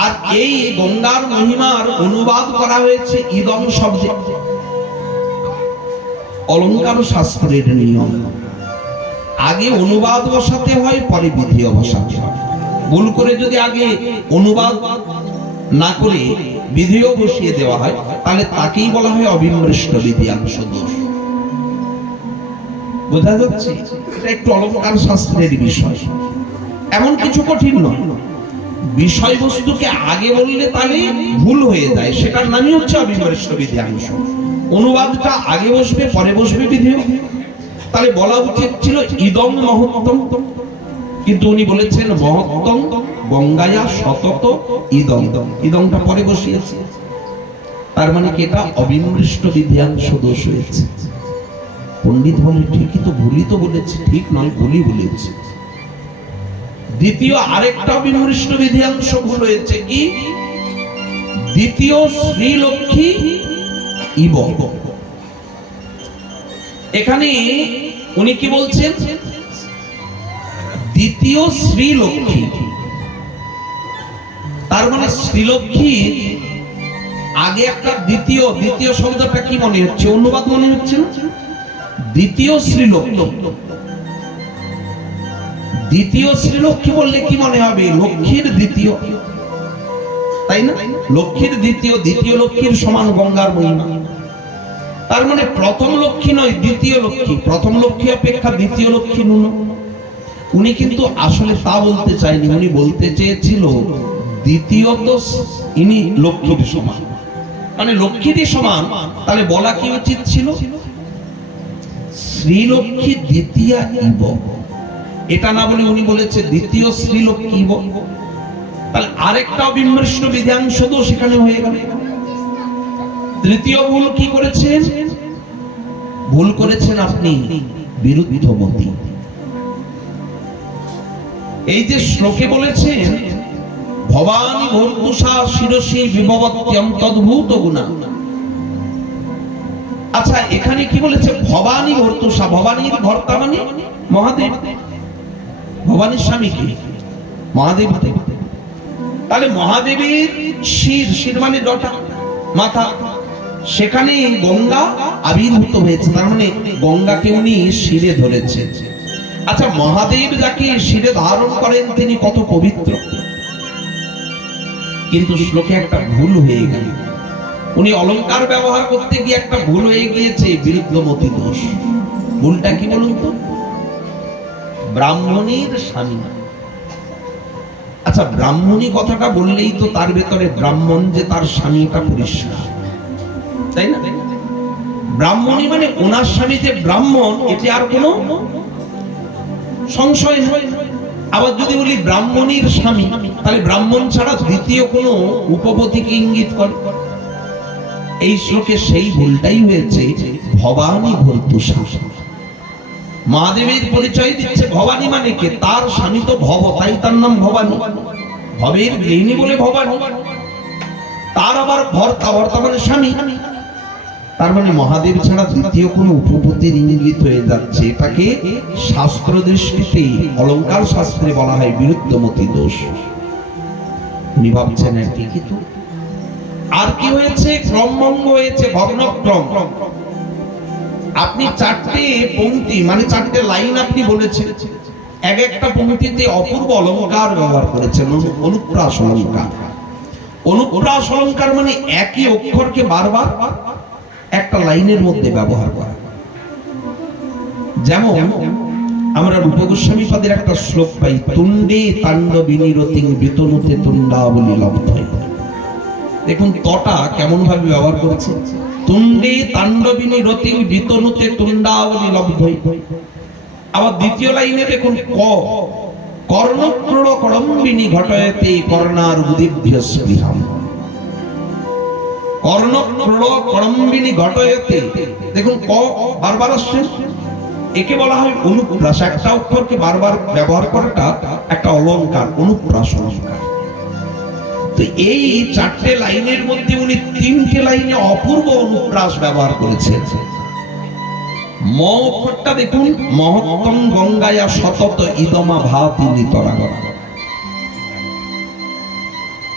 আর এই গঙ্গার মহিমার অনুবাদ করা হয়েছে ইদং শব্দে। অলঙ্কার শাস্ত্রের নিয়ম, আগে অনুবাদ বসাতে হয়, পরে বিধিও বসাতে হয়। ভুল করে যদি আগে অনুবাদ না করে বিধিও বসিয়ে দেওয়া হয়, তাহলে তাকেই বলা হয় অবিমৃষ্ট বিধিয়াংশ দোষ। বোঝা যাচ্ছে? এটা একটু অলঙ্কার শাস্ত্রের বিষয়, এমন কিছু কঠিন নয়। বিষয়বস্তুকে আগে বললে তাহলে ভুল হয়ে যায়, সেটার নামই হচ্ছে অবিমৃষ্ট বিধিয়াংশ। অনুবাদটা আগে বসবে, পরে বসবে বিধিও। তাহলে বলা উচিত ছিল ইদং মহত্তম, কিন্তু উনি বলেছেন মহত্তম গঙ্গায়া শতত ইদং, ইদংটা পরে বসিয়েছে। তার মানে কি এটা অবিমৃষ্ট বিধিয়াংশ দোষ হয়েছে। পণ্ডিত বলে ঠিকই তো, ভুলই তো বলেছে। ঠিক নয়, ভুলই বলেছে। দ্বিতীয় আরেকটা অবিমৃষ্ট বিধিয়াংশ ভুল হয়েছে কি, দ্বিতীয় শ্রীলক্ষ্মী ইব। এখানে উনি কি বলছেন, দ্বিতীয় শ্রীলক্ষ্মী। তার মানে শ্রীলক্ষ্মী আগে একটা দ্বিতীয়, দ্বিতীয় শব্দটা কি মনে হচ্ছে, অনুবাদ মনে হচ্ছে না? দ্বিতীয় শ্রীলক্ষ্মী, দ্বিতীয় শ্রীলক্ষ্মী বললে কি মনে হবে, লক্ষ্মীর দ্বিতীয়, তাই না? লক্ষ্মীর দ্বিতীয়, দ্বিতীয় লক্ষ্মীর সমান গঙ্গার মহিমা। তার মানে প্রথম লক্ষ্মী নয়, দ্বিতীয় লক্ষ্মী। প্রথম লক্ষ্মী অপেক্ষা দ্বিতীয় লক্ষ্মী নুন। উনি কিন্তু আসলে তা বলতে চাইনি, উনি বলতে চেয়েছিল দ্বিতীয়ত ইনি লক্ষ্মীর সমান, মানে লক্ষ্মীরই সমান। তাহলে বলা কি উচিত ছিল, শ্রীলক্ষ্মী দ্বিতীয়া ইব। এটা না বলে উনি বলেছে দ্বিতীয় শ্রীলক্ষ্মী ইব। তাহলে আরেকটা অবিমৃষ্ট বিধিয়াংশ তো সেখানে হয়ে গেল। তৃতীয় ভুল কি করেছেন, ভুল করেছেন আপনি বিরুদ্ধমতি। এই যে শ্লোকে বলেছেন ভবানী ভর্তুষা শিরসি বিভবত্যম তদ্ভূত গুণা। আচ্ছা, এখানে কি বলেছে, ভবানী ভর্তুষা। ভবানীর ভর্তা মানে মহাদেব, ভবানীর স্বামী কি মহাদেব। তাহলে মহাদেবের শির, শির মানে জটা, মাথা, সেখানে গঙ্গা আবির্ভূত হয়েছে। তার মানে গঙ্গাকে উনি শিরে ধরেছেন। আচ্ছা, মহাদেব যাকে শিরে ধারণ করেন তিনি কত পবিত্র। কিন্তু শ্লোকে একটা ভুল হয়ে গেল, উনি অলঙ্কার ব্যবহার করতে গিয়ে একটা ভুল হয়ে গিয়েছে, বিরুদ্ধমতি দোষ। ভুলটা কি বলুন তো, ব্রাহ্মণীর স্বামী। আচ্ছা, ব্রাহ্মণী কথাটা বললেই তো তার ভেতরে ব্রাহ্মণ যে তার স্বামীটা পরিষ্কার, তাই না? ব্রাহ্মণী মানে ওনার স্বামী যে ব্রাহ্মণ, এতে আর কোনো সংশয় নয়। আবার যদি বলি ব্রাহ্মণীর স্বামী, তাহলে ব্রাহ্মণ ছাড়া দ্বিতীয় কোনো উপপত্তিকে ইঙ্গিত করে। এই শ্লোকে সেই ভুলটাই হয়েছে, ভবানী ভর্তুষা। মহাদেবের পরিচয় দিচ্ছে ভবানী মানে কে, তার স্বামী তো ভব, তাই তার নাম ভবানী। ভবের গৃহিণী বলে ভবানী, তার আবার ভর্তা, ভর্তা মানে স্বামী। তার মানে মহাদেব ছাড়া দ্বিতীয় কোনো উপপত্তির ইঙ্গিত হয়ে যাচ্ছে। এটাকে শাস্ত্র দৃষ্টিতে, অলঙ্কার শাস্ত্রে বলা হয় বিরুদ্ধমতি দোষ। উনি ভাবছেন ঠিকই তো। আর কি হয়েছে, ক্রমভঙ্গ হয়েছে, ভগ্নক্রম। আপনি চারটে পংক্তি মানে চারটে লাইন আপনি বলেছেন, এক একটা পংক্তিতে অপূর্ব অলঙ্কার ব্যবহার করেছেন, অনুপ্রাস অলঙ্কার। অনুপ্রাস অলঙ্কার মানে একই অক্ষরকে বারবার একটা লাইনের মধ্যে ব্যবহার করা। যেমন আমরা রূপ গোস্বামী পাদের একটা শ্লোক পাই, তুণ্ডে তাণ্ডবিনী রতিং বিতনুতে তুণ্ডাবলী লব্ধই। দেখুন তটা কেমন ভাবে ব্যবহার করেছে, তুণ্ডে তাণ্ডবিনী রতিং বিতনুতে তুণ্ডাবলী লব্ধই। আবার দ্বিতীয় লাইনে দেখুন, ক কর্ণক্রোড় কড়ম্বিনী ঘটয়তে কর্ণার উদিভ্য স্পৃহাম। কর্ণক্রোড় কড়ম্বিনী ঘটয়তে, দেখুন ক বারবার আসছে, একে বলা হয় অনুপ্রাস। একটা অক্ষরকে বারবার ব্যবহার করাটা একটা অলঙ্কার, অনুপ্রাস অলঙ্কার। তো এই চারটে লাইনের মধ্যে উনি তিনটে লাইনে অপূর্ব অনুপ্রাস ব্যবহার করেছেন। ম অক্ষরটা দেখুন, মহত্তম গঙ্গায়া সতত ইদমা ভাতি নিতরাগরা।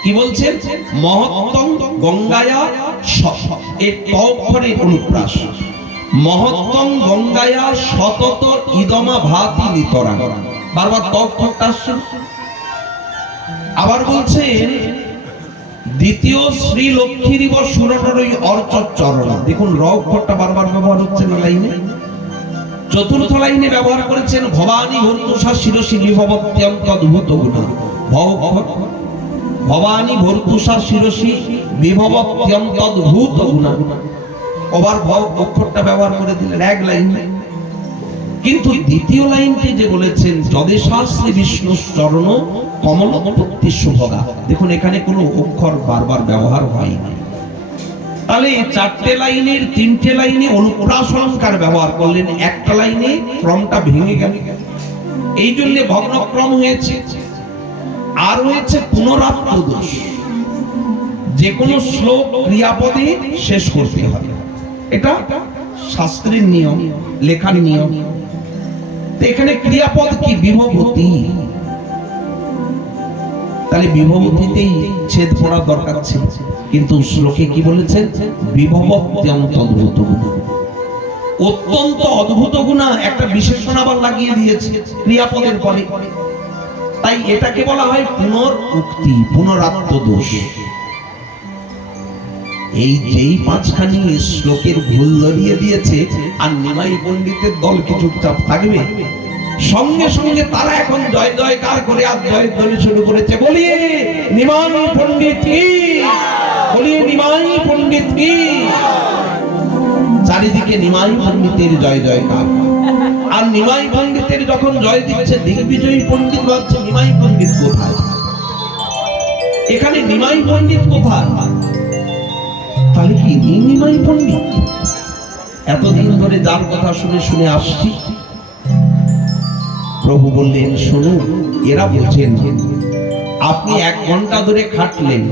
কি বলছেন? মহত্তম গঙ্গায়া এই তক্ষরের অনুপ্রাস। মহত্তম গঙ্গায়া সতত ইদমা ভাতি নিতরা, বারবার তক্ষরটা আসছে। আবার বলছেন দ্বিতীয় শ্রী লক্ষ্মীরিব সুরনরই অর্চচরণ। দেখুন র অক্ষরটা বারবার ব্যবহার হচ্ছে না লাইনে। চতুর্থ লাইনে ব্যবহার করেছেন ভবানী ভর্তুষা শিরসি বিভবত্যন্ত অদ্ভুত গুণা। ভব অক্ষর, ভবানী ভর্তুষা শিরসি বিভবত্যন্ত অদ্ভুত গুণা। আবার ভব অক্ষরটা ব্যবহার করে দিলেন এক লাইন। কিন্তু দ্বিতীয় লাইনটি যে বলেছেন যদেশাস্ত্রী বিষ্ণু চরণ কমলপত্তি শুভগা, দেখুন এখানে কোনো অক্ষর বারবার ব্যবহার হয়নি। তাহলে চারটে লাইনের তিনটে লাইনে অনুপ্রাস অলঙ্কার ব্যবহার করলেন, একটা লাইনে ক্রমটা ভেঙে গেল, এই জন্য ভগ্নক্রম হয়েছে। আর হয়েছে পুনরাত্ম দোষ। যে কোনো শ্লোক ক্রিয়াপদে শেষ করতে হবে, এটা শাস্ত্রের নিয়ম, লেখার নিয়ম। এখানে ক্রিয়াপদ কি? বিভবতী। তাহলে বিভবতীতেই ছেদ পড়া দরকার ছিল, কিন্তু শ্লোকে কি বলেছেন? বিভবত্যন্ত অদ্ভুত গুণা। অত্যন্ত অদ্ভুত গুণা একটা বিশেষণ আবার লাগিয়ে দিয়েছে ক্রিয়াপদের পরে। তাই এটাকে বলা হয় পুনর উক্তি, পুনরাত্ম দোষ। এই যেই পাঁচখানি শ্লোকের ভুল ধরিয়ে দিয়েছে, আর নিমাই পণ্ডিতের দল কি চুপচাপ থাকবে? সঙ্গে সঙ্গে তারা এখন জয় জয়কার করে আর জয় ধ্বনি শুরু করেছে, বলিয়ে নিমাই পণ্ডিত কি, বলিয়ে নিমাই পণ্ডিত কি। চারিদিকে নিমাই পণ্ডিতের জয় জয়কার। আর নিমাই পণ্ডিতের যখন জয় দিচ্ছে, দিগ্বিজয়ী পণ্ডিত ভাবছে নিমাই পণ্ডিত কোথায়? এখানে নিমাই পণ্ডিত কোথায়? তাহলে কি নিমাই পণ্ডিত? এতদিন ধরে যার কথা শুনে শুনে আসছি, প্রভু বললেন শুনুন, এরা বলছেন আপনি 1 ঘন্টা ধরে খাটলেন,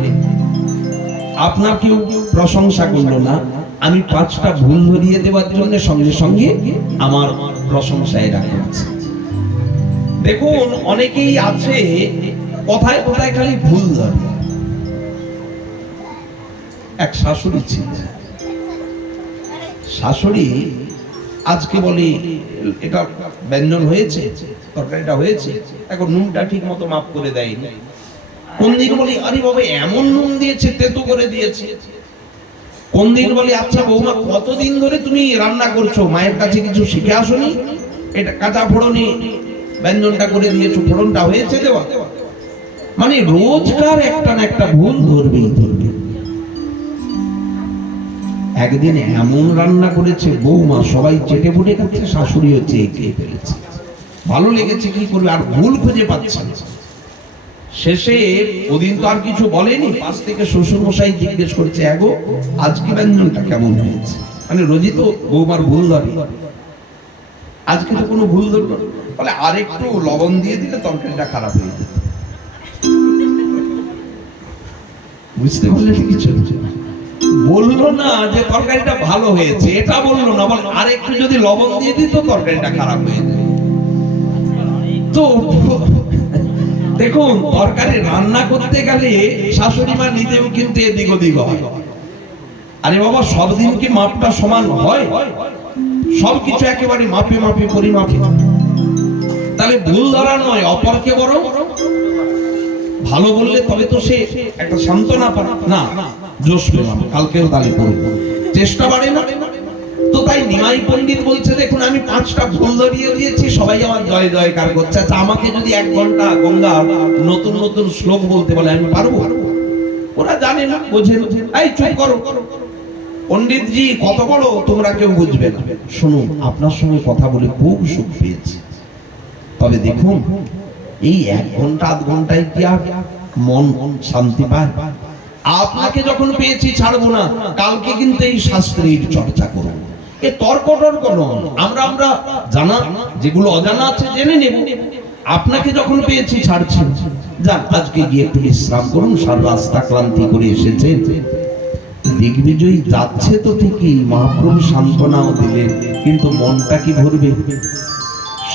আপনার কেউ প্রশংসা করলো না, আমি 5টা ভুল ধরিয়ে দেওয়ার জন্য সঙ্গে সঙ্গে আমার প্রশংসা এরা করছে। দেখুন অনেকেই আছে কথায় কথায় খালি ভুল ধরে। এক শাশুড়ি ছিল, শাশুড়ি আজকে বলে এটা ব্যঞ্জন হয়েছে, তরকারিটা হয়েছে, এখন নুনটা ঠিক মতো মাপ করে দেয়নি। কোন দিন বলি আরে বাবা এমন নুন দিয়েছে, তেতো করে দিয়েছে। কোন দিন বলি আচ্ছা বৌমা কতদিন ধরে তুমি রান্না করছো, মায়ের কাছে কিছু শিখে আসোনি? এটা কাঁচা ফোড়নি ব্যঞ্জনটা করে দিয়েছো, ফোড়নটা হয়েছে দেওয়া। মানে রোজকার একটা না একটা ভুল ধরবেই ধরবে। একদিন এমন রান্না করেছে বৌমা, সবাই চেটে পুটে খাচ্ছে, শাশুড়িও চেয়ে খেয়ে ফেলেছে। ভালো লেগেছে, কি করবে, আর ভুল খুঁজে পাচ্ছে না। শেষে ওদিন তো আর কিছু বলেনি, পাশ থেকে শ্বশুর মশাই জিজ্ঞেস করছে এগো আজকে ব্যঞ্জনটা কেমন হয়েছে? মানে রোজই তো বৌমার ভুল ধরে, আজকে তো কোনো ভুল ধরলো না। বলে আরেকটু লবণ দিয়ে দিলে তরকারিটা খারাপ হয়ে যেত। বুঝতে পারলেন কিছু? বললো না যে তরকারিটা ভালো হয়েছে, এটা বললো না, বল আরেকটু যদি লবণ দিয়ে দিত তরকারিটা খারাপ হয়ে যেত। তো দেখুন তরকারি রান্না করতে গেলে শাশুড়ি মা নিজেও কিন্তু এদিক ওদিক হয়। আরে বাবা সব দিন কি মাপটা সমান হয়? সবকিছু একেবারে মাপে মাপে পরিমাপে। তাহলে ভুল ধরা নয়, অপরকে বরং ভালো বললে তবে তো সে একটা সান্ত্বনা পায় না, জোশ পেলাম কালকেও তালি করব, চেষ্টা বাড়ে না। তো তাই নিমাই পণ্ডিত বলছে দেখুন আমি 5টা ভুল ধরিয়ে দিয়েছি, সবাই আমার জয় জয়কার করছে। আচ্ছা আমাকে যদি 1 ঘন্টা গঙ্গা নতুন নতুন শ্লোক বলতে বলে আমি পারবো? ওরা জানে না, বোঝে না। এই চুপ করো, পণ্ডিতজি কত বড় তোমরা কেউ বুঝবে না। শুনুন আপনার সঙ্গে কথা বলে খুব সুখ পেয়েছি, তবে দেখুন এই 1 ঘন্টা 1/2 ঘন্টায় কি আর মন শান্তি পায়? আপনাকে যখন পেয়েছি ছাড়বো না, কালকে কিন্তু এই শাস্ত্রের চর্চা করব। এ তর্ক নয়, আমরা জানা যেগুলো অজানা আছে জেনে নেব। আপনাকে যখন পেয়েছি ছাড়ছি, যান আজকে গিয়ে একটু বিশ্রাম করুন, সারা রাস্তা ক্লান্তি করে এসেছে। দিগ্বিজয়ী যাচ্ছে তো ঠিকই, মহাপ্রভু সান্ত্বনাও দিলেন, কিন্তু মনটা কি ভরবে?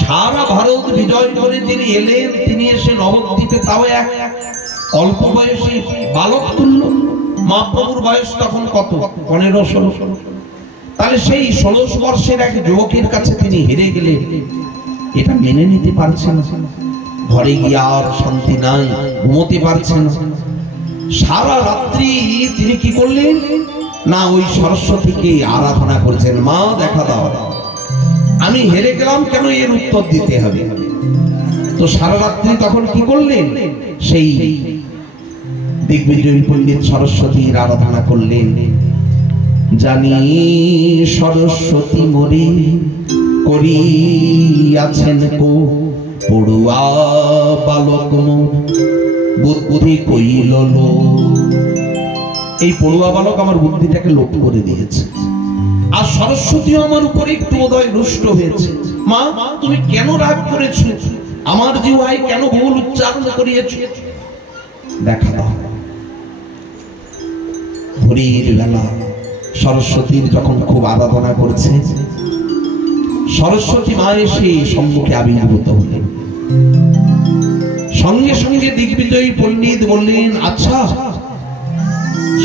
সারা ভারত বিজয় করে যিনি এলেন, তিনি এসে নবদ্বীপে তাও অল্প বয়সে বালক তুল্য। মহাপ্রভুর বয়স তখন কত? 15-16। তাহলে সেই 16 বর্ষের এক যুবকের কাছে তিনি হেরে গেলেন, এটা মেনে নিতে পারছেন না। ঘরে গিয়ে আর শান্তি নাই, ঘুমোতে পারছেন না। সারা রাত্রি তিনি কি করলেন না, ওই সরস্বতীকে আরাধনা করেছেন। মা দেখা দাও, আমি হেরে গেলাম কেন, এর উত্তর দিতে হবে। তো সারা রাত্রি তখন কি করলেন, সেই দিগ্বিজয়ী পণ্ডিত সরস্বতীর আরাধনা করলেন। জানি সরস্বতী মরি করিয়াছেন কো, পড়ুয়া বালক মোর বুদ্ধি কইল লো। এই পড়ুয়া বালক আমার বুদ্ধিটাকে লোপ করে দিয়েছে, আর সরস্বতীও আমার উপরে একটু বোধহয় রুষ্ট হয়েছে। মা, তুমি কেন রাগ করেছো? আমার জিহ্বায় কেন ভুল উচ্চারণ করিয়েছ? দেখা দাও। ভোরের বেলা সরস্বতীর যখন খুব আরাধনা করছে, সরস্বতী মা এসে সম্মুখে আবির্ভূত হলেন। সঙ্গে সঙ্গে দিগ্বিজয়ী পণ্ডিত বললেন, আচ্ছা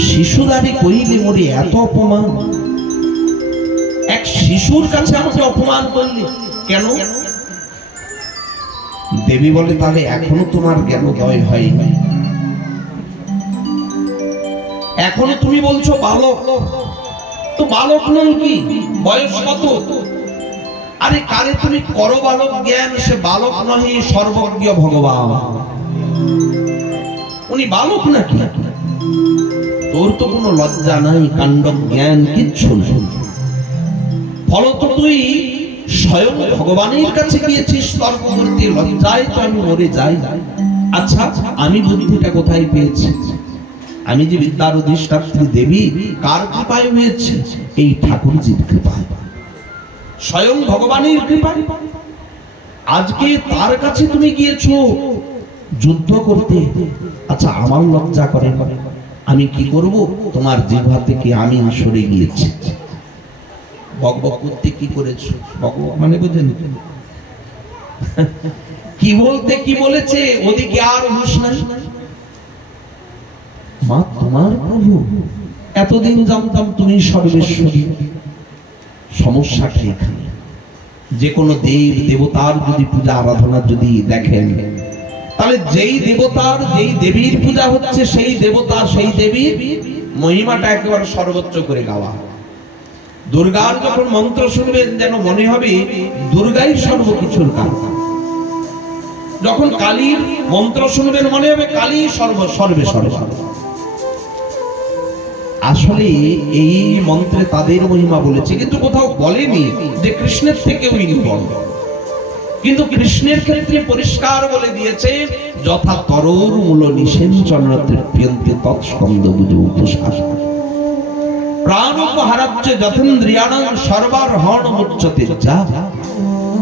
শিশুদারি কইলে মরে এত অপমান, এক শিশুর কাছে আমাকে অপমান করলে কেন? দেবী বলে, তাহলে এখনো তোমার জ্ঞানোদয় হয়নি, এখনো তুমি বলছো বালক। তো বালক নয় কি, বয়স কত? আরে কারে তুমি করো বালক জ্ঞান, সে বালক নহে সর্বজ্ঞ ভগবান, উনি বালক নাকি? তোর তো কোনো লজ্জা নাই, কাণ্ড জ্ঞান কিচ্ছু নেই। ফলত তুই স্বয়ং ভগবানের কাছে গিয়েছিস তর্ক করতে, লজ্জায় তো আমি মরে যাই। আচ্ছা, আমি বুদ্ধিটা কোথায় পেয়েছি? আমি যে বিদ্যার অধিষ্ঠাত্রী দেবী, কার কৃপায় হয়েছে? এই ঠাকুরজির কৃপায়, স্বয়ং ভগবানের কৃপায়। আজকে তার কাছে তুমি গিয়েছো যুদ্ধ করতে। আচ্ছা, আমার লজ্জা করে, আমি কি করব? তোমার জিহ্বা থেকে আমি সরে গিয়েছি। বকবক করতে কি করেছো? বকবক মানে বুঝেন কি বলতে কি বলেছে, ওদিকে আর হুঁশ নাই। মা, তোমার প্রভু, এতদিন জানতাম তুমি সর্বেশ্বরী। সমস্যাটা এখানে, যে কোনো দেব দেবতার যদি পূজা আরাধনা যদি দেখেন, তাহলে যেই দেবতার যেই দেবীর পূজা হচ্ছে, সেই দেবতা সেই দেবীর মহিমাটা একেবারে সর্বোচ্চ করে গাওয়া। দুর্গার যখন মন্ত্র শুনবেন, যেন মনে হবে দুর্গাই সর্বকিছুর কারণ। যখন কালীর মন্ত্র শুনবেন, মনে হবে কালী সর্বে সর্ব। আসলে এই মন্ত্রে তাদের মহিমা বলেছে, কিন্তু কোথাও বলেনি যে কৃষ্ণের থেকেও নির্বল। কিন্তু কৃষ্ণের ক্ষেত্রে পরিষ্কার বলে দিয়েছে, যথা তরোর মূল নিষেঞ্চনতে প্রিয়ন্তে তৎস্কন্দ বুঝো উপসাস প্রাণোপহারাচ্য যথেন্দ্রিয়াণাং সর্বারহণ মুচ্যতে। যা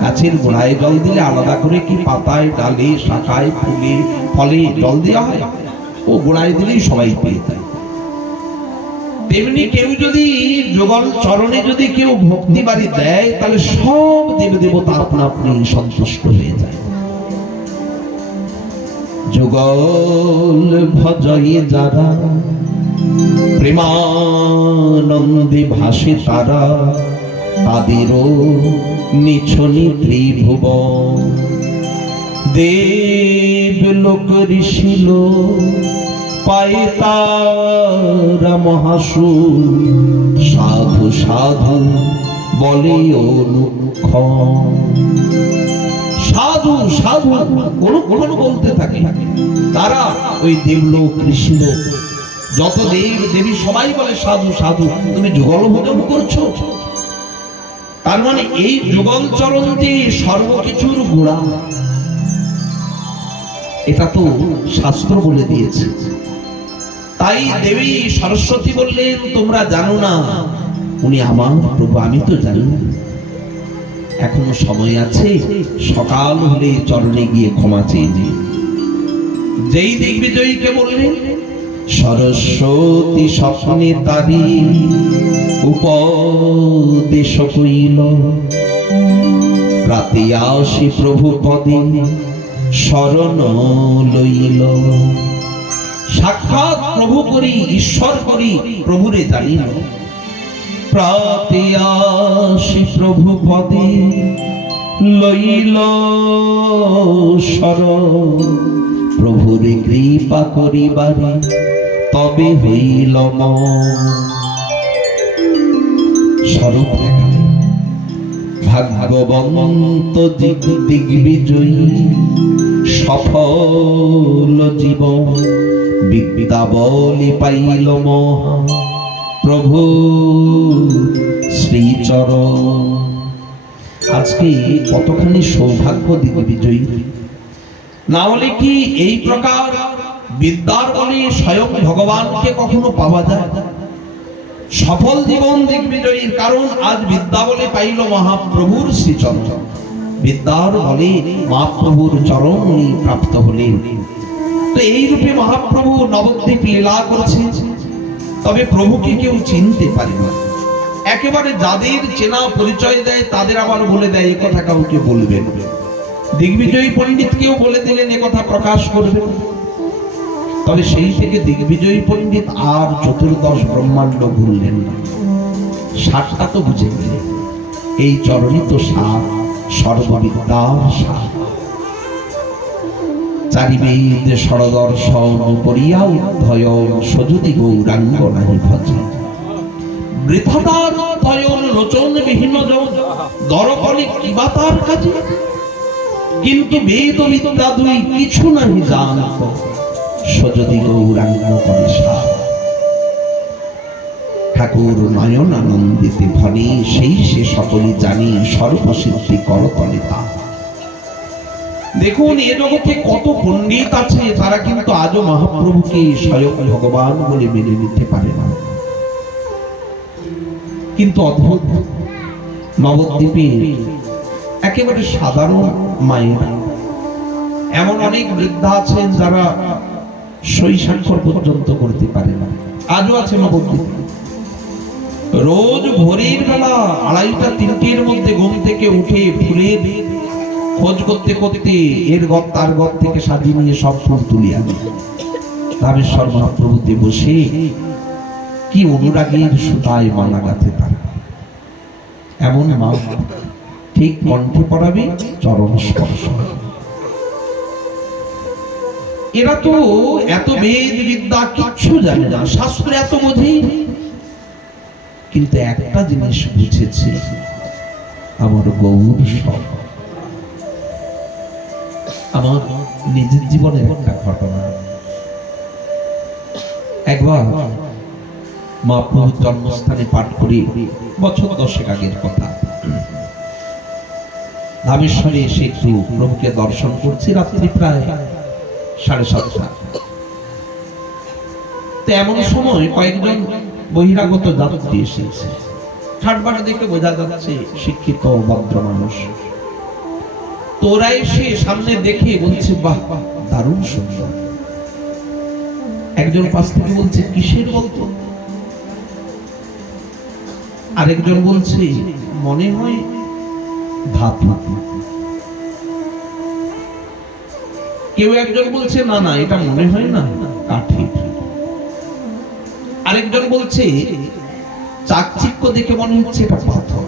গাছের গোড়ায় জল দিলে আলাদা করে কি পাতায়, ডালে, শাখায়, ফুলে, ফলে জল দেওয়া হয়? ও গোড়ায় দিলেই সবাই পেয়ে যায়। তেমনি কেউ যদি যুগল চরণে যদি কেউ ভক্তি বাড়ি দেয়, তাহলে সব দেব দেবতা আপনা আপনি সন্তুষ্ট হয়ে যায়। যুগল ভজয়ে যারা প্রেমানন্দে ভাসে তারা, তাদেরও নিছনি ত্রিভুবন। দেব লোক ঋষি লোক পায়ে তারা মহাসু, সাধু সাধু বলে অনুক্ষণ। সাধু সাধু অনুক্ষণ বলতে থাকে তারা, ওই দেবলোক ঋষিলোক যত দেব দেবী সবাই বলে সাধু সাধু। তুমি যুগল ভোজন করছো, তার মানে এই যুগল চরণটি সর্বকিছুর গোড়া। এটা তো শাস্ত্র বলে দিয়েছে। তাই দেবী সরস্বতী বললেন, তোমরা জানো না উনি আমার প্রভু। আমি তো জানি, এখনো সময় আছে, সকাল হলে চরণে গিয়ে ক্ষমা চেয়ে দিই। যেই দিগ্বিজয়ীকে বললেন, সরস্বতী স্বপ্নে তারি উপদেশ কইল, রাতে আসি প্রভু পদে শরণ লইল। সাক্ষাৎ প্রভু করি, ঈশ্বর করি, প্রভুরে জানি না। প্রাতিয়াসি প্রভু পদে লইল শরণ, প্রভুরে কৃপা করিবারে তবে হইল মন। স্বরূপ ভাগ্যবন্ত দিগ্বিজয়ী সফল জীবন, বিদ্যা বলি পাইল মহা প্রভু শ্রীচরণ। আজকে কতখানি সৌভাগ্য দিগ্বিজয়ী, না হলে কি এই প্রকার বিদ্যার বলে স্বয়ং ভগবানকে কখনো পাওয়া যায়? সফল জীবন দিগ্বিজয়ীর কারণ আজ বিদ্যা বলে পাইল মহাপ্রভুর শ্রীচরণ। বিদ্যার বলে মহাপ্রভুর চরণ প্রাপ্ত হলেন। তো এই রূপে মহাপ্রভু নবদ্বীপ লীলা করেছেন। তবে প্রভুকে কেউ চিনতে পারে না। একেবারে যাদের চেনা পরিচয় দেয় তাদের আবার বলে দেয় এ কথা কাউকে বলবেন। দিগ্বিজয়ী পণ্ডিতকেও বলে দিলেন এ কথা প্রকাশ করবেন। তবে সেই থেকে দিগ্বিজয়ী পণ্ডিত আর চতুর্দশ ব্রহ্মাণ্ড ঘুরলেন না। সারটা তো বুঝে গেলেন, এই চরণই তো সার, সর্ববিদ্যার সার। চারিবেদ সরদর্শন করিয়া উদ্ধয়ন, সযুতি গৌরাঙ্গ নাহি ভজন। বৃথাতার উদ্ধয়ন লোচন বিহীন দরপণে কিবা তার কাজে, কিন্তু বেদ বিদ্যা দুই কিছু নাহি জানত, সযুতি গৌরাঙ্গ করে সার। ঠাকুর নয়ন আনন্দিতে ধনী, সেই সে সকলে জানি, সর্বসিদ্ধি করতলে তা। দেখুন এ জগতে কত পণ্ডিত আছে, তারা কিন্তু আজও মহাপ্রভুকে স্বয়ং ভগবান বলে মেনে নিতে পারে না। কিন্তু অদ্ভুত, নবদ্বীপে একেবারে সাধারণ মায়েরা, এমন অনেক বৃদ্ধা আছেন যারা সই স্বাক্ষর পর্যন্ত করতে পারে না। আজও আছে নবদ্বীপে। রোজ ভোরের বেলা 2:30-3টের মধ্যে ঘুম থেকে উঠে ফুলের খোঁজ করতে করতে এর গত তার গত থেকে সাজিয়ে নিয়ে সব ফুল তুলে আনে। রামেশ্বর মহাপ্রভুতে বসে কি অনুরাগের সুতায় মালা গাঁথে তারা। এমন মা ঠিক কণ্ঠে পড়াবে চরণ স্পর্শ। এরা তো এত বেদ বিদ্যা কিচ্ছু জানে না, শাস্ত্র এত বোঝে, কিন্তু একটা জিনিস বুঝেছে, আমার গৌর সব। আমার নিজের জীবনের একটা ঘটনা। একবার মহাপ্রভুর জন্মস্থানে পাঠ করি, বছর 10 আগের কথা। ধামেশ্বরে এসে একটু প্রভুকে দর্শন করছি, রাত্রি প্রায় 7:30। তো এমন সময় কয়েকজন বহিরাগত যাত্রী এসেছে। ঠাটবাটা দেখে বোঝা যাচ্ছে শিক্ষিত ভদ্র মানুষ। তোরা এসে সামনে দেখে বলছে বাহ দারুণ সুন্দর। একজন পাশ থেকে বলছে কিসের বলতো, আরেকজন বলছে মনে হয় ধাতু। কেউ একজন বলছে না না এটা মনে হয় না কাঠের। আরেকজন বলছে চাকচিক্য দেখে মনে হচ্ছে এটা পাথর।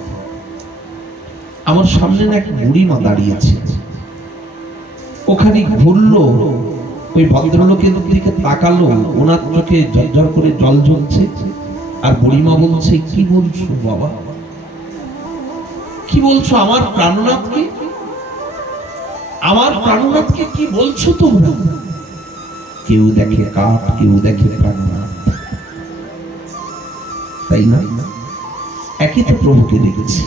আমার সামনে না এক বুড়ি মা দাঁড়িয়েছে, ওখানে ঘুরলো, ওই ভদ্রলোকের দিকে তাকালো, ওনার চোখে ঝরঝর করে জল ঝরছে। আর বুড়িমা বলছে কি বলছো বাবা, কি বলছো আমার প্রাণনাথকে, আমার প্রাণনাথকে কি বলছো তোমরা? কেউ দেখে কাঠ, কেউ দেখে প্রাণনাথ, তাই না? একই তো প্রভুকে দেখেছি।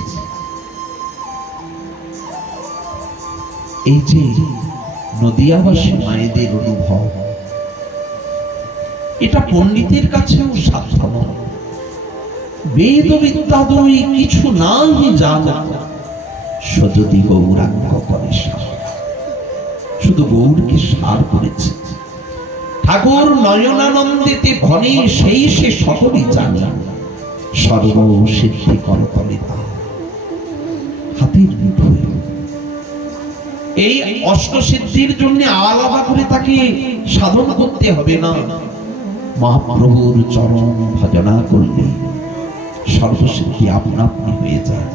এই যে নদিয়াবাসী মায়েদের অনুভব, এটা পণ্ডিতের কাছেও সাধারণ। বেদ বিদ্যা দুই কিছু নাহি জানা, সযুতি গৌরাঙ্গ করে সার। শুধু গৌরকে সার করেছে। ঠাকুর নয়নানন্দিতে ঘনে, সেই সে সকলই জানে, সর্বসিদ্ধি করতলে তা। হাতের মুঠোয় এই অষ্টসিদ্ধির জন্য আলাদা করে তাকে সাধন করতে হবে না। মহাপ্রভুর চরণ ভজনা করলে সর্বসিদ্ধি আপনা আপনি হয়ে যায়।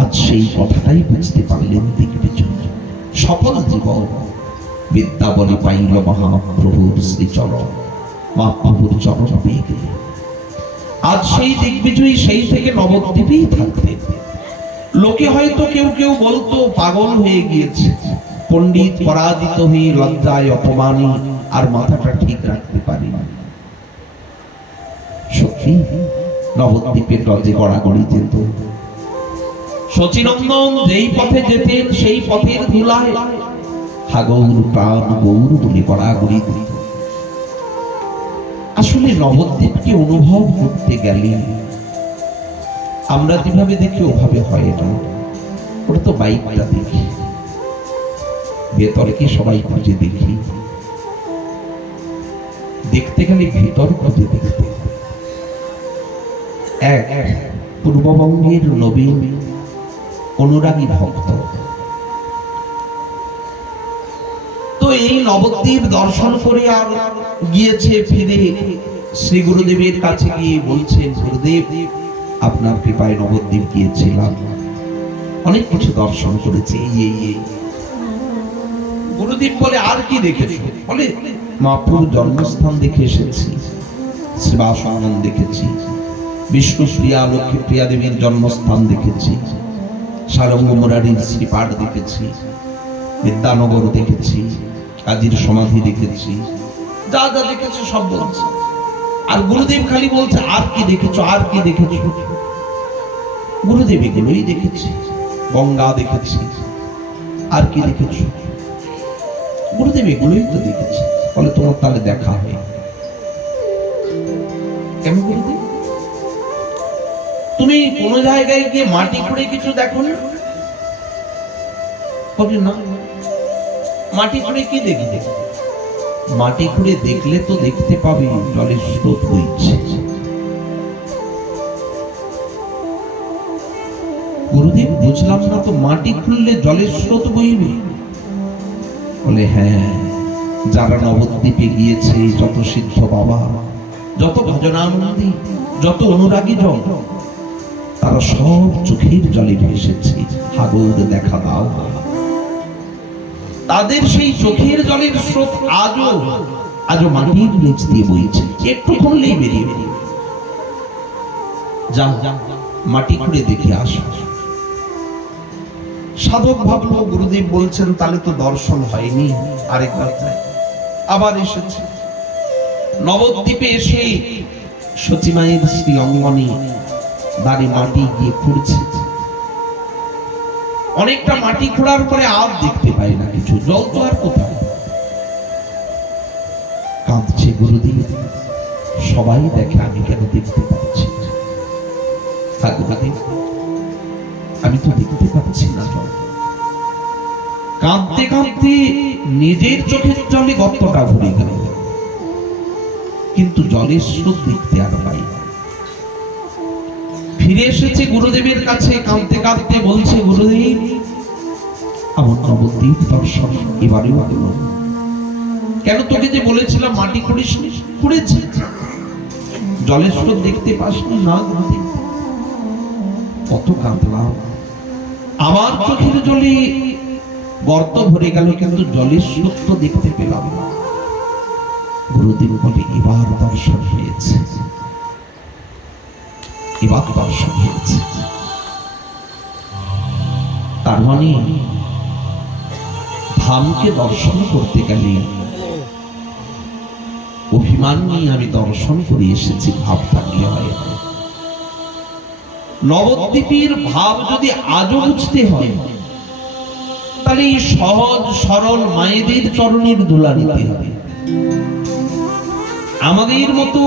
আজ সেই কথাটাই বুঝতে পারলেন দিগ্বিজয়। সফল জীবন বিদ্যাবলী পাইল মহাপ্রভুর শ্রীচরণ, মহাপ্রভুর চরণ পেয়ে গেল। আজ সেই দিগ্বিজয়ী সেই থেকে নবদ্বীপেই থাকতে। লোকে হয়তো কেউ কেউ বলতো পাগল হয়ে গিয়েছে, পণ্ডিত পরাজিত হয়ে লজ্জায় অপমানে আর মাথাটা ঠিক রাখতে পারি না। সত্যি নবদ্বীপের লজে গড়াগড়ি যেত। শচীনন্দন যেই পথে যেতেন সেই পথের ধুলায় হাগৌর প্রাণ গৌর বলে গড়াগড়ি দিত। আসলে নবদ্বীপকে অনুভব করতে গেলে আমরা যেভাবে দেখি ওভাবে হয় না। ওটা তো বাইকটা দেখি, ভেতরকে সবাই খুঁজে দেখি, দেখতে গেলে ভেতর খুঁজে দেখতে। এক পূর্ববঙ্গের নবীন অনুরাগী ভক্ত তো এই নবদ্বীপ দর্শন করে আর গিয়েছে, ফিরে শ্রী গুরুদেবের কাছে গিয়ে বলছেন, গুরুদেব আপনার কৃপায় নবদ্বীপ গিয়েছিলাম, অনেক কিছু দর্শন করেছি। এই গুরুদেব বলে আর কি দেখেছি? বলে মহাপ্রভুর জন্মস্থান দেখে এসেছি, শ্রীবাসানন্দ দেখেছি, বিষ্ণুপ্রিয়া লক্ষ্মীপ্রিয়া দেবীর জন্মস্থান দেখেছি, সারঙ্গ মুরারির শ্রীপাঠ দেখেছি, বিদ্যানগর দেখেছি, কাজীর সমাধি দেখেছি, যা যা দেখেছি সব বলছে। আর গুরুদেব খালি বলছে আর কি দেখেছো, আর কি দেখেছো? গুরুদেব এগুলোই দেখেছি, গঙ্গা দেখেছি, আর কি দেখেছো? গুরুদেব এগুলোই তো দেখেছি। বলে তোমার তাহলে দেখা হয় কেন গুরুদেব? তুমি কোন জায়গায় গিয়ে মাটি খুঁড়ে কিছু দেখো না? না, মাটি খুঁড়ে কি দেখবে? মাটি খুঁড়ে দেখলে তো দেখতে পাবে জলের স্রোত বইছে। গুরুদেব বুঝলাম না তো, মাটি খুললে জলের স্রোত বইবে? বলে হ্যাঁ, যারা নবদ্বীপে গিয়েছে, যত সিদ্ধ বাবা, যত ভজনানন্দী, যত অনুরাগী জন, তারা সব চোখের জলে ভেসেছে, হাগর দেখা দাও। তাদের সেই চোখের জলের স্রোত আজও মাটির নিচ দিয়ে বইছে, একটু খুললেই বেরিয়ে বেরিয়ে। যাও মাটি খুঁড়ে দেখে আসো। সাধক ভাবলো গুরুদেব বলছেন তাহলে তো দর্শন হয়নি, আরেকবার যাই। আবার এসেছে নবদ্বীপে, এসে সচিমায়ের শ্রী অঙ্গনে দাঁড়িয়ে মাটি গিয়ে খুঁড়ছে। অনেকটা মাটি খোঁড়ার পরে আর দেখতে পাই না কিছু, জল তো আর কোথায়। কাঁদছে গুরুদেব, সবাই দেখে আমি কেন দেখতে পাচ্ছি না? আমি তো দেখতে পাচ্ছি না জল। কাঁদতে কাঁদতে নিজের চোখের জলে গর্তটা ভরে গেল, কিন্তু জলের স্রোত দেখতে আর পাই না। ফিরে এসেছে গুরুদেবের কাছে, কাঁদতে কাঁদতে বলছে, গুরুদেব আমার নবদ্বীপ দর্শন এবারেও হলো। কেন? তোকে যে বলেছিলাম মাটি খুঁড়িস, খুঁড়েছি, জলের স্রোত দেখতে পাসনি না গুরুদেব। কত কাঁদলাম, আমার চোখের জলে গর্ত ভরে গেল, কিন্তু জলের স্রোত তো দেখতে পেলাম না। গুরুদেব বলে এবার দর্শন হয়েছে, এবার দর্শন হয়েছে। তার মানে ধামকে দর্শন করতে গেলে অভিমান নিয়ে আমি দর্শন করে এসেছি ভাব থাকলে হয়। নবদ্বীপের ভাব যদি আজও বুঝতে হয়, তাহলে এই সহজ সরল মায়েদের চরণের ধুলা নিতে হবে। আমাদের মতো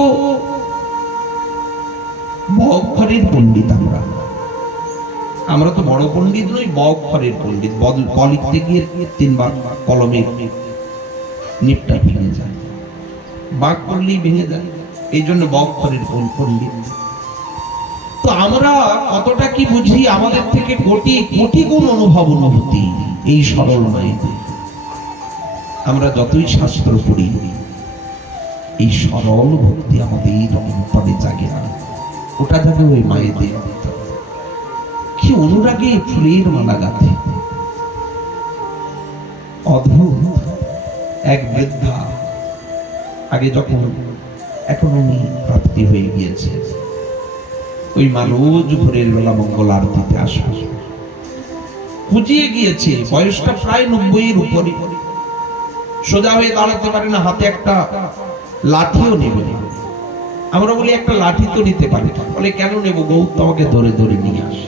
বগঘরের পণ্ডিত, আমরা তো বড় পণ্ডিত নই, বগঘরের পণ্ডিত। ব লিখতে গিয়ে 3 বার কলমে নিপটা ভেঙে যায়, বাঘ করলেই ভেঙে যায়, এই জন্য বগঘরের পণ্ডিত। তো আমরা কতটা কি বুঝি, আমাদের থেকে কোটি কোটি গুণ অনুভূতি এই সরল মায়েদের। আমরা যতই শাস্ত্র পড়ি, এই সরল ভক্তি আমাদের অন্তরে জাগে না, ওটা জাগে ওই মায়েদের। কি অনুরাগে ফুলের মালা গাঁথে। অদ্ভুত এক বৃদ্ধা, আগে যখন, এখন উনি প্রাপ্তি হয়ে গিয়েছে, ওই মা রোজ ভোরের বেলা মঙ্গল আরতিতে আসবে। খুঁজিয়ে গিয়েছে, বয়সটা প্রায় 90-এর উপরে, সোজা হয়ে দাঁড়াতে পারে না, হাতে একটা লাঠিও নেবে। আমরা বলি একটা লাঠি তো নিতে পারে, বলে কেন নেব, গৌর তোমাকে ধরে ধরে নিয়ে আসে।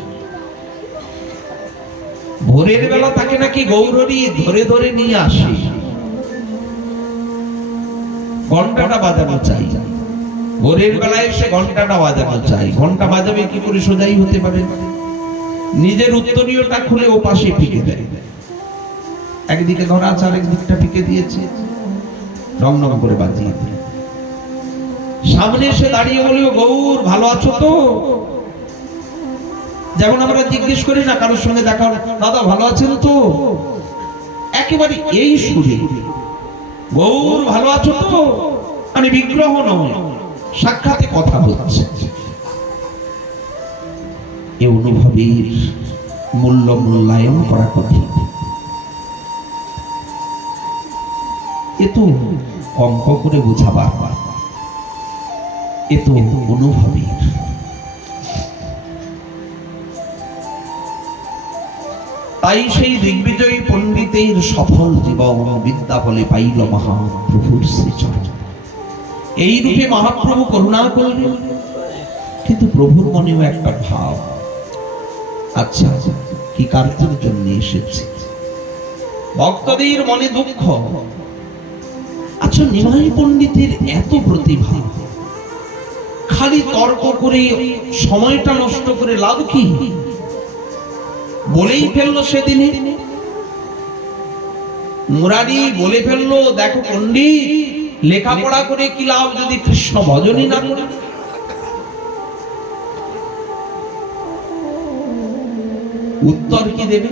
ভোরের বেলা তাকে নাকি গৌরী ধরে ধরে নিয়ে আসে। ঘন্টাটা বাজানো চাই, ভোরের বেলায় এসে ঘন্টাটা বাজানো চাই। ঘন্টা বাজাবে কি করে, সোজাই হতে পারে? নিজের উত্তরীয়টা খুলে ও পাশে ফিকে দেয়, একদিকে ধরা আছে, আরেকদিকটা ফিকে দিয়েছে, রং রং করে বাজিয়ে দেয়। সামনে এসে দাঁড়িয়ে বলি, গৌর ভালো আছো তো? যেমন আমরা জিজ্ঞেস করি না কারোর সঙ্গে দেখা, দাদা ভালো আছেন তো? একেবারে এই সুরে, গৌর ভালো আছো তো, মানে বিগ্রহ নয়, সাক্ষাতে কথা হচ্ছে। এ অনুভবের মূল্যায়ন করা কঠিন। এ তো অঙ্ক করে বোঝাবার, এ তো অনুভবের। তাই সেই দিগ্বিজয়ী পণ্ডিতের সফল জীবন বিদ্যা বলে পাইল মহাপ্রভুর শ্রীচরণ। এই রূপে মহাপ্রভু করুণা করলেন, কিন্তু প্রভুর মনেও একটা ভাব, আচ্ছা কি কার্যের জন্য এসেছে? ভক্তদের মনে দুঃখ। আচ্ছা, নিমাই পণ্ডিতের এত প্রতিভা, খালি তর্ক করে সময়টা নষ্ট করে লাভ কি? বলেই ফেললো সেদিনে, মুরারি বলে ফেললো, দেখো পণ্ডিত, লেখাপড়া করে কি লাভ যদি কৃষ্ণ ভজনই না করে? উত্তর কি দেবে?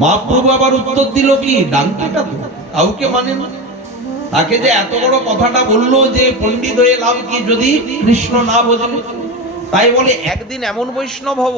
মহাপ্রভু আবার উত্তর দিল কি, ডানপিটা তো কাউকে মানে না। তাকে যে এত বড় কথাটা বললো যে পণ্ডিত হয়ে লাভ কি যদি কৃষ্ণ না বোঝে? তাই বলে একদিন এমন বৈষ্ণব হব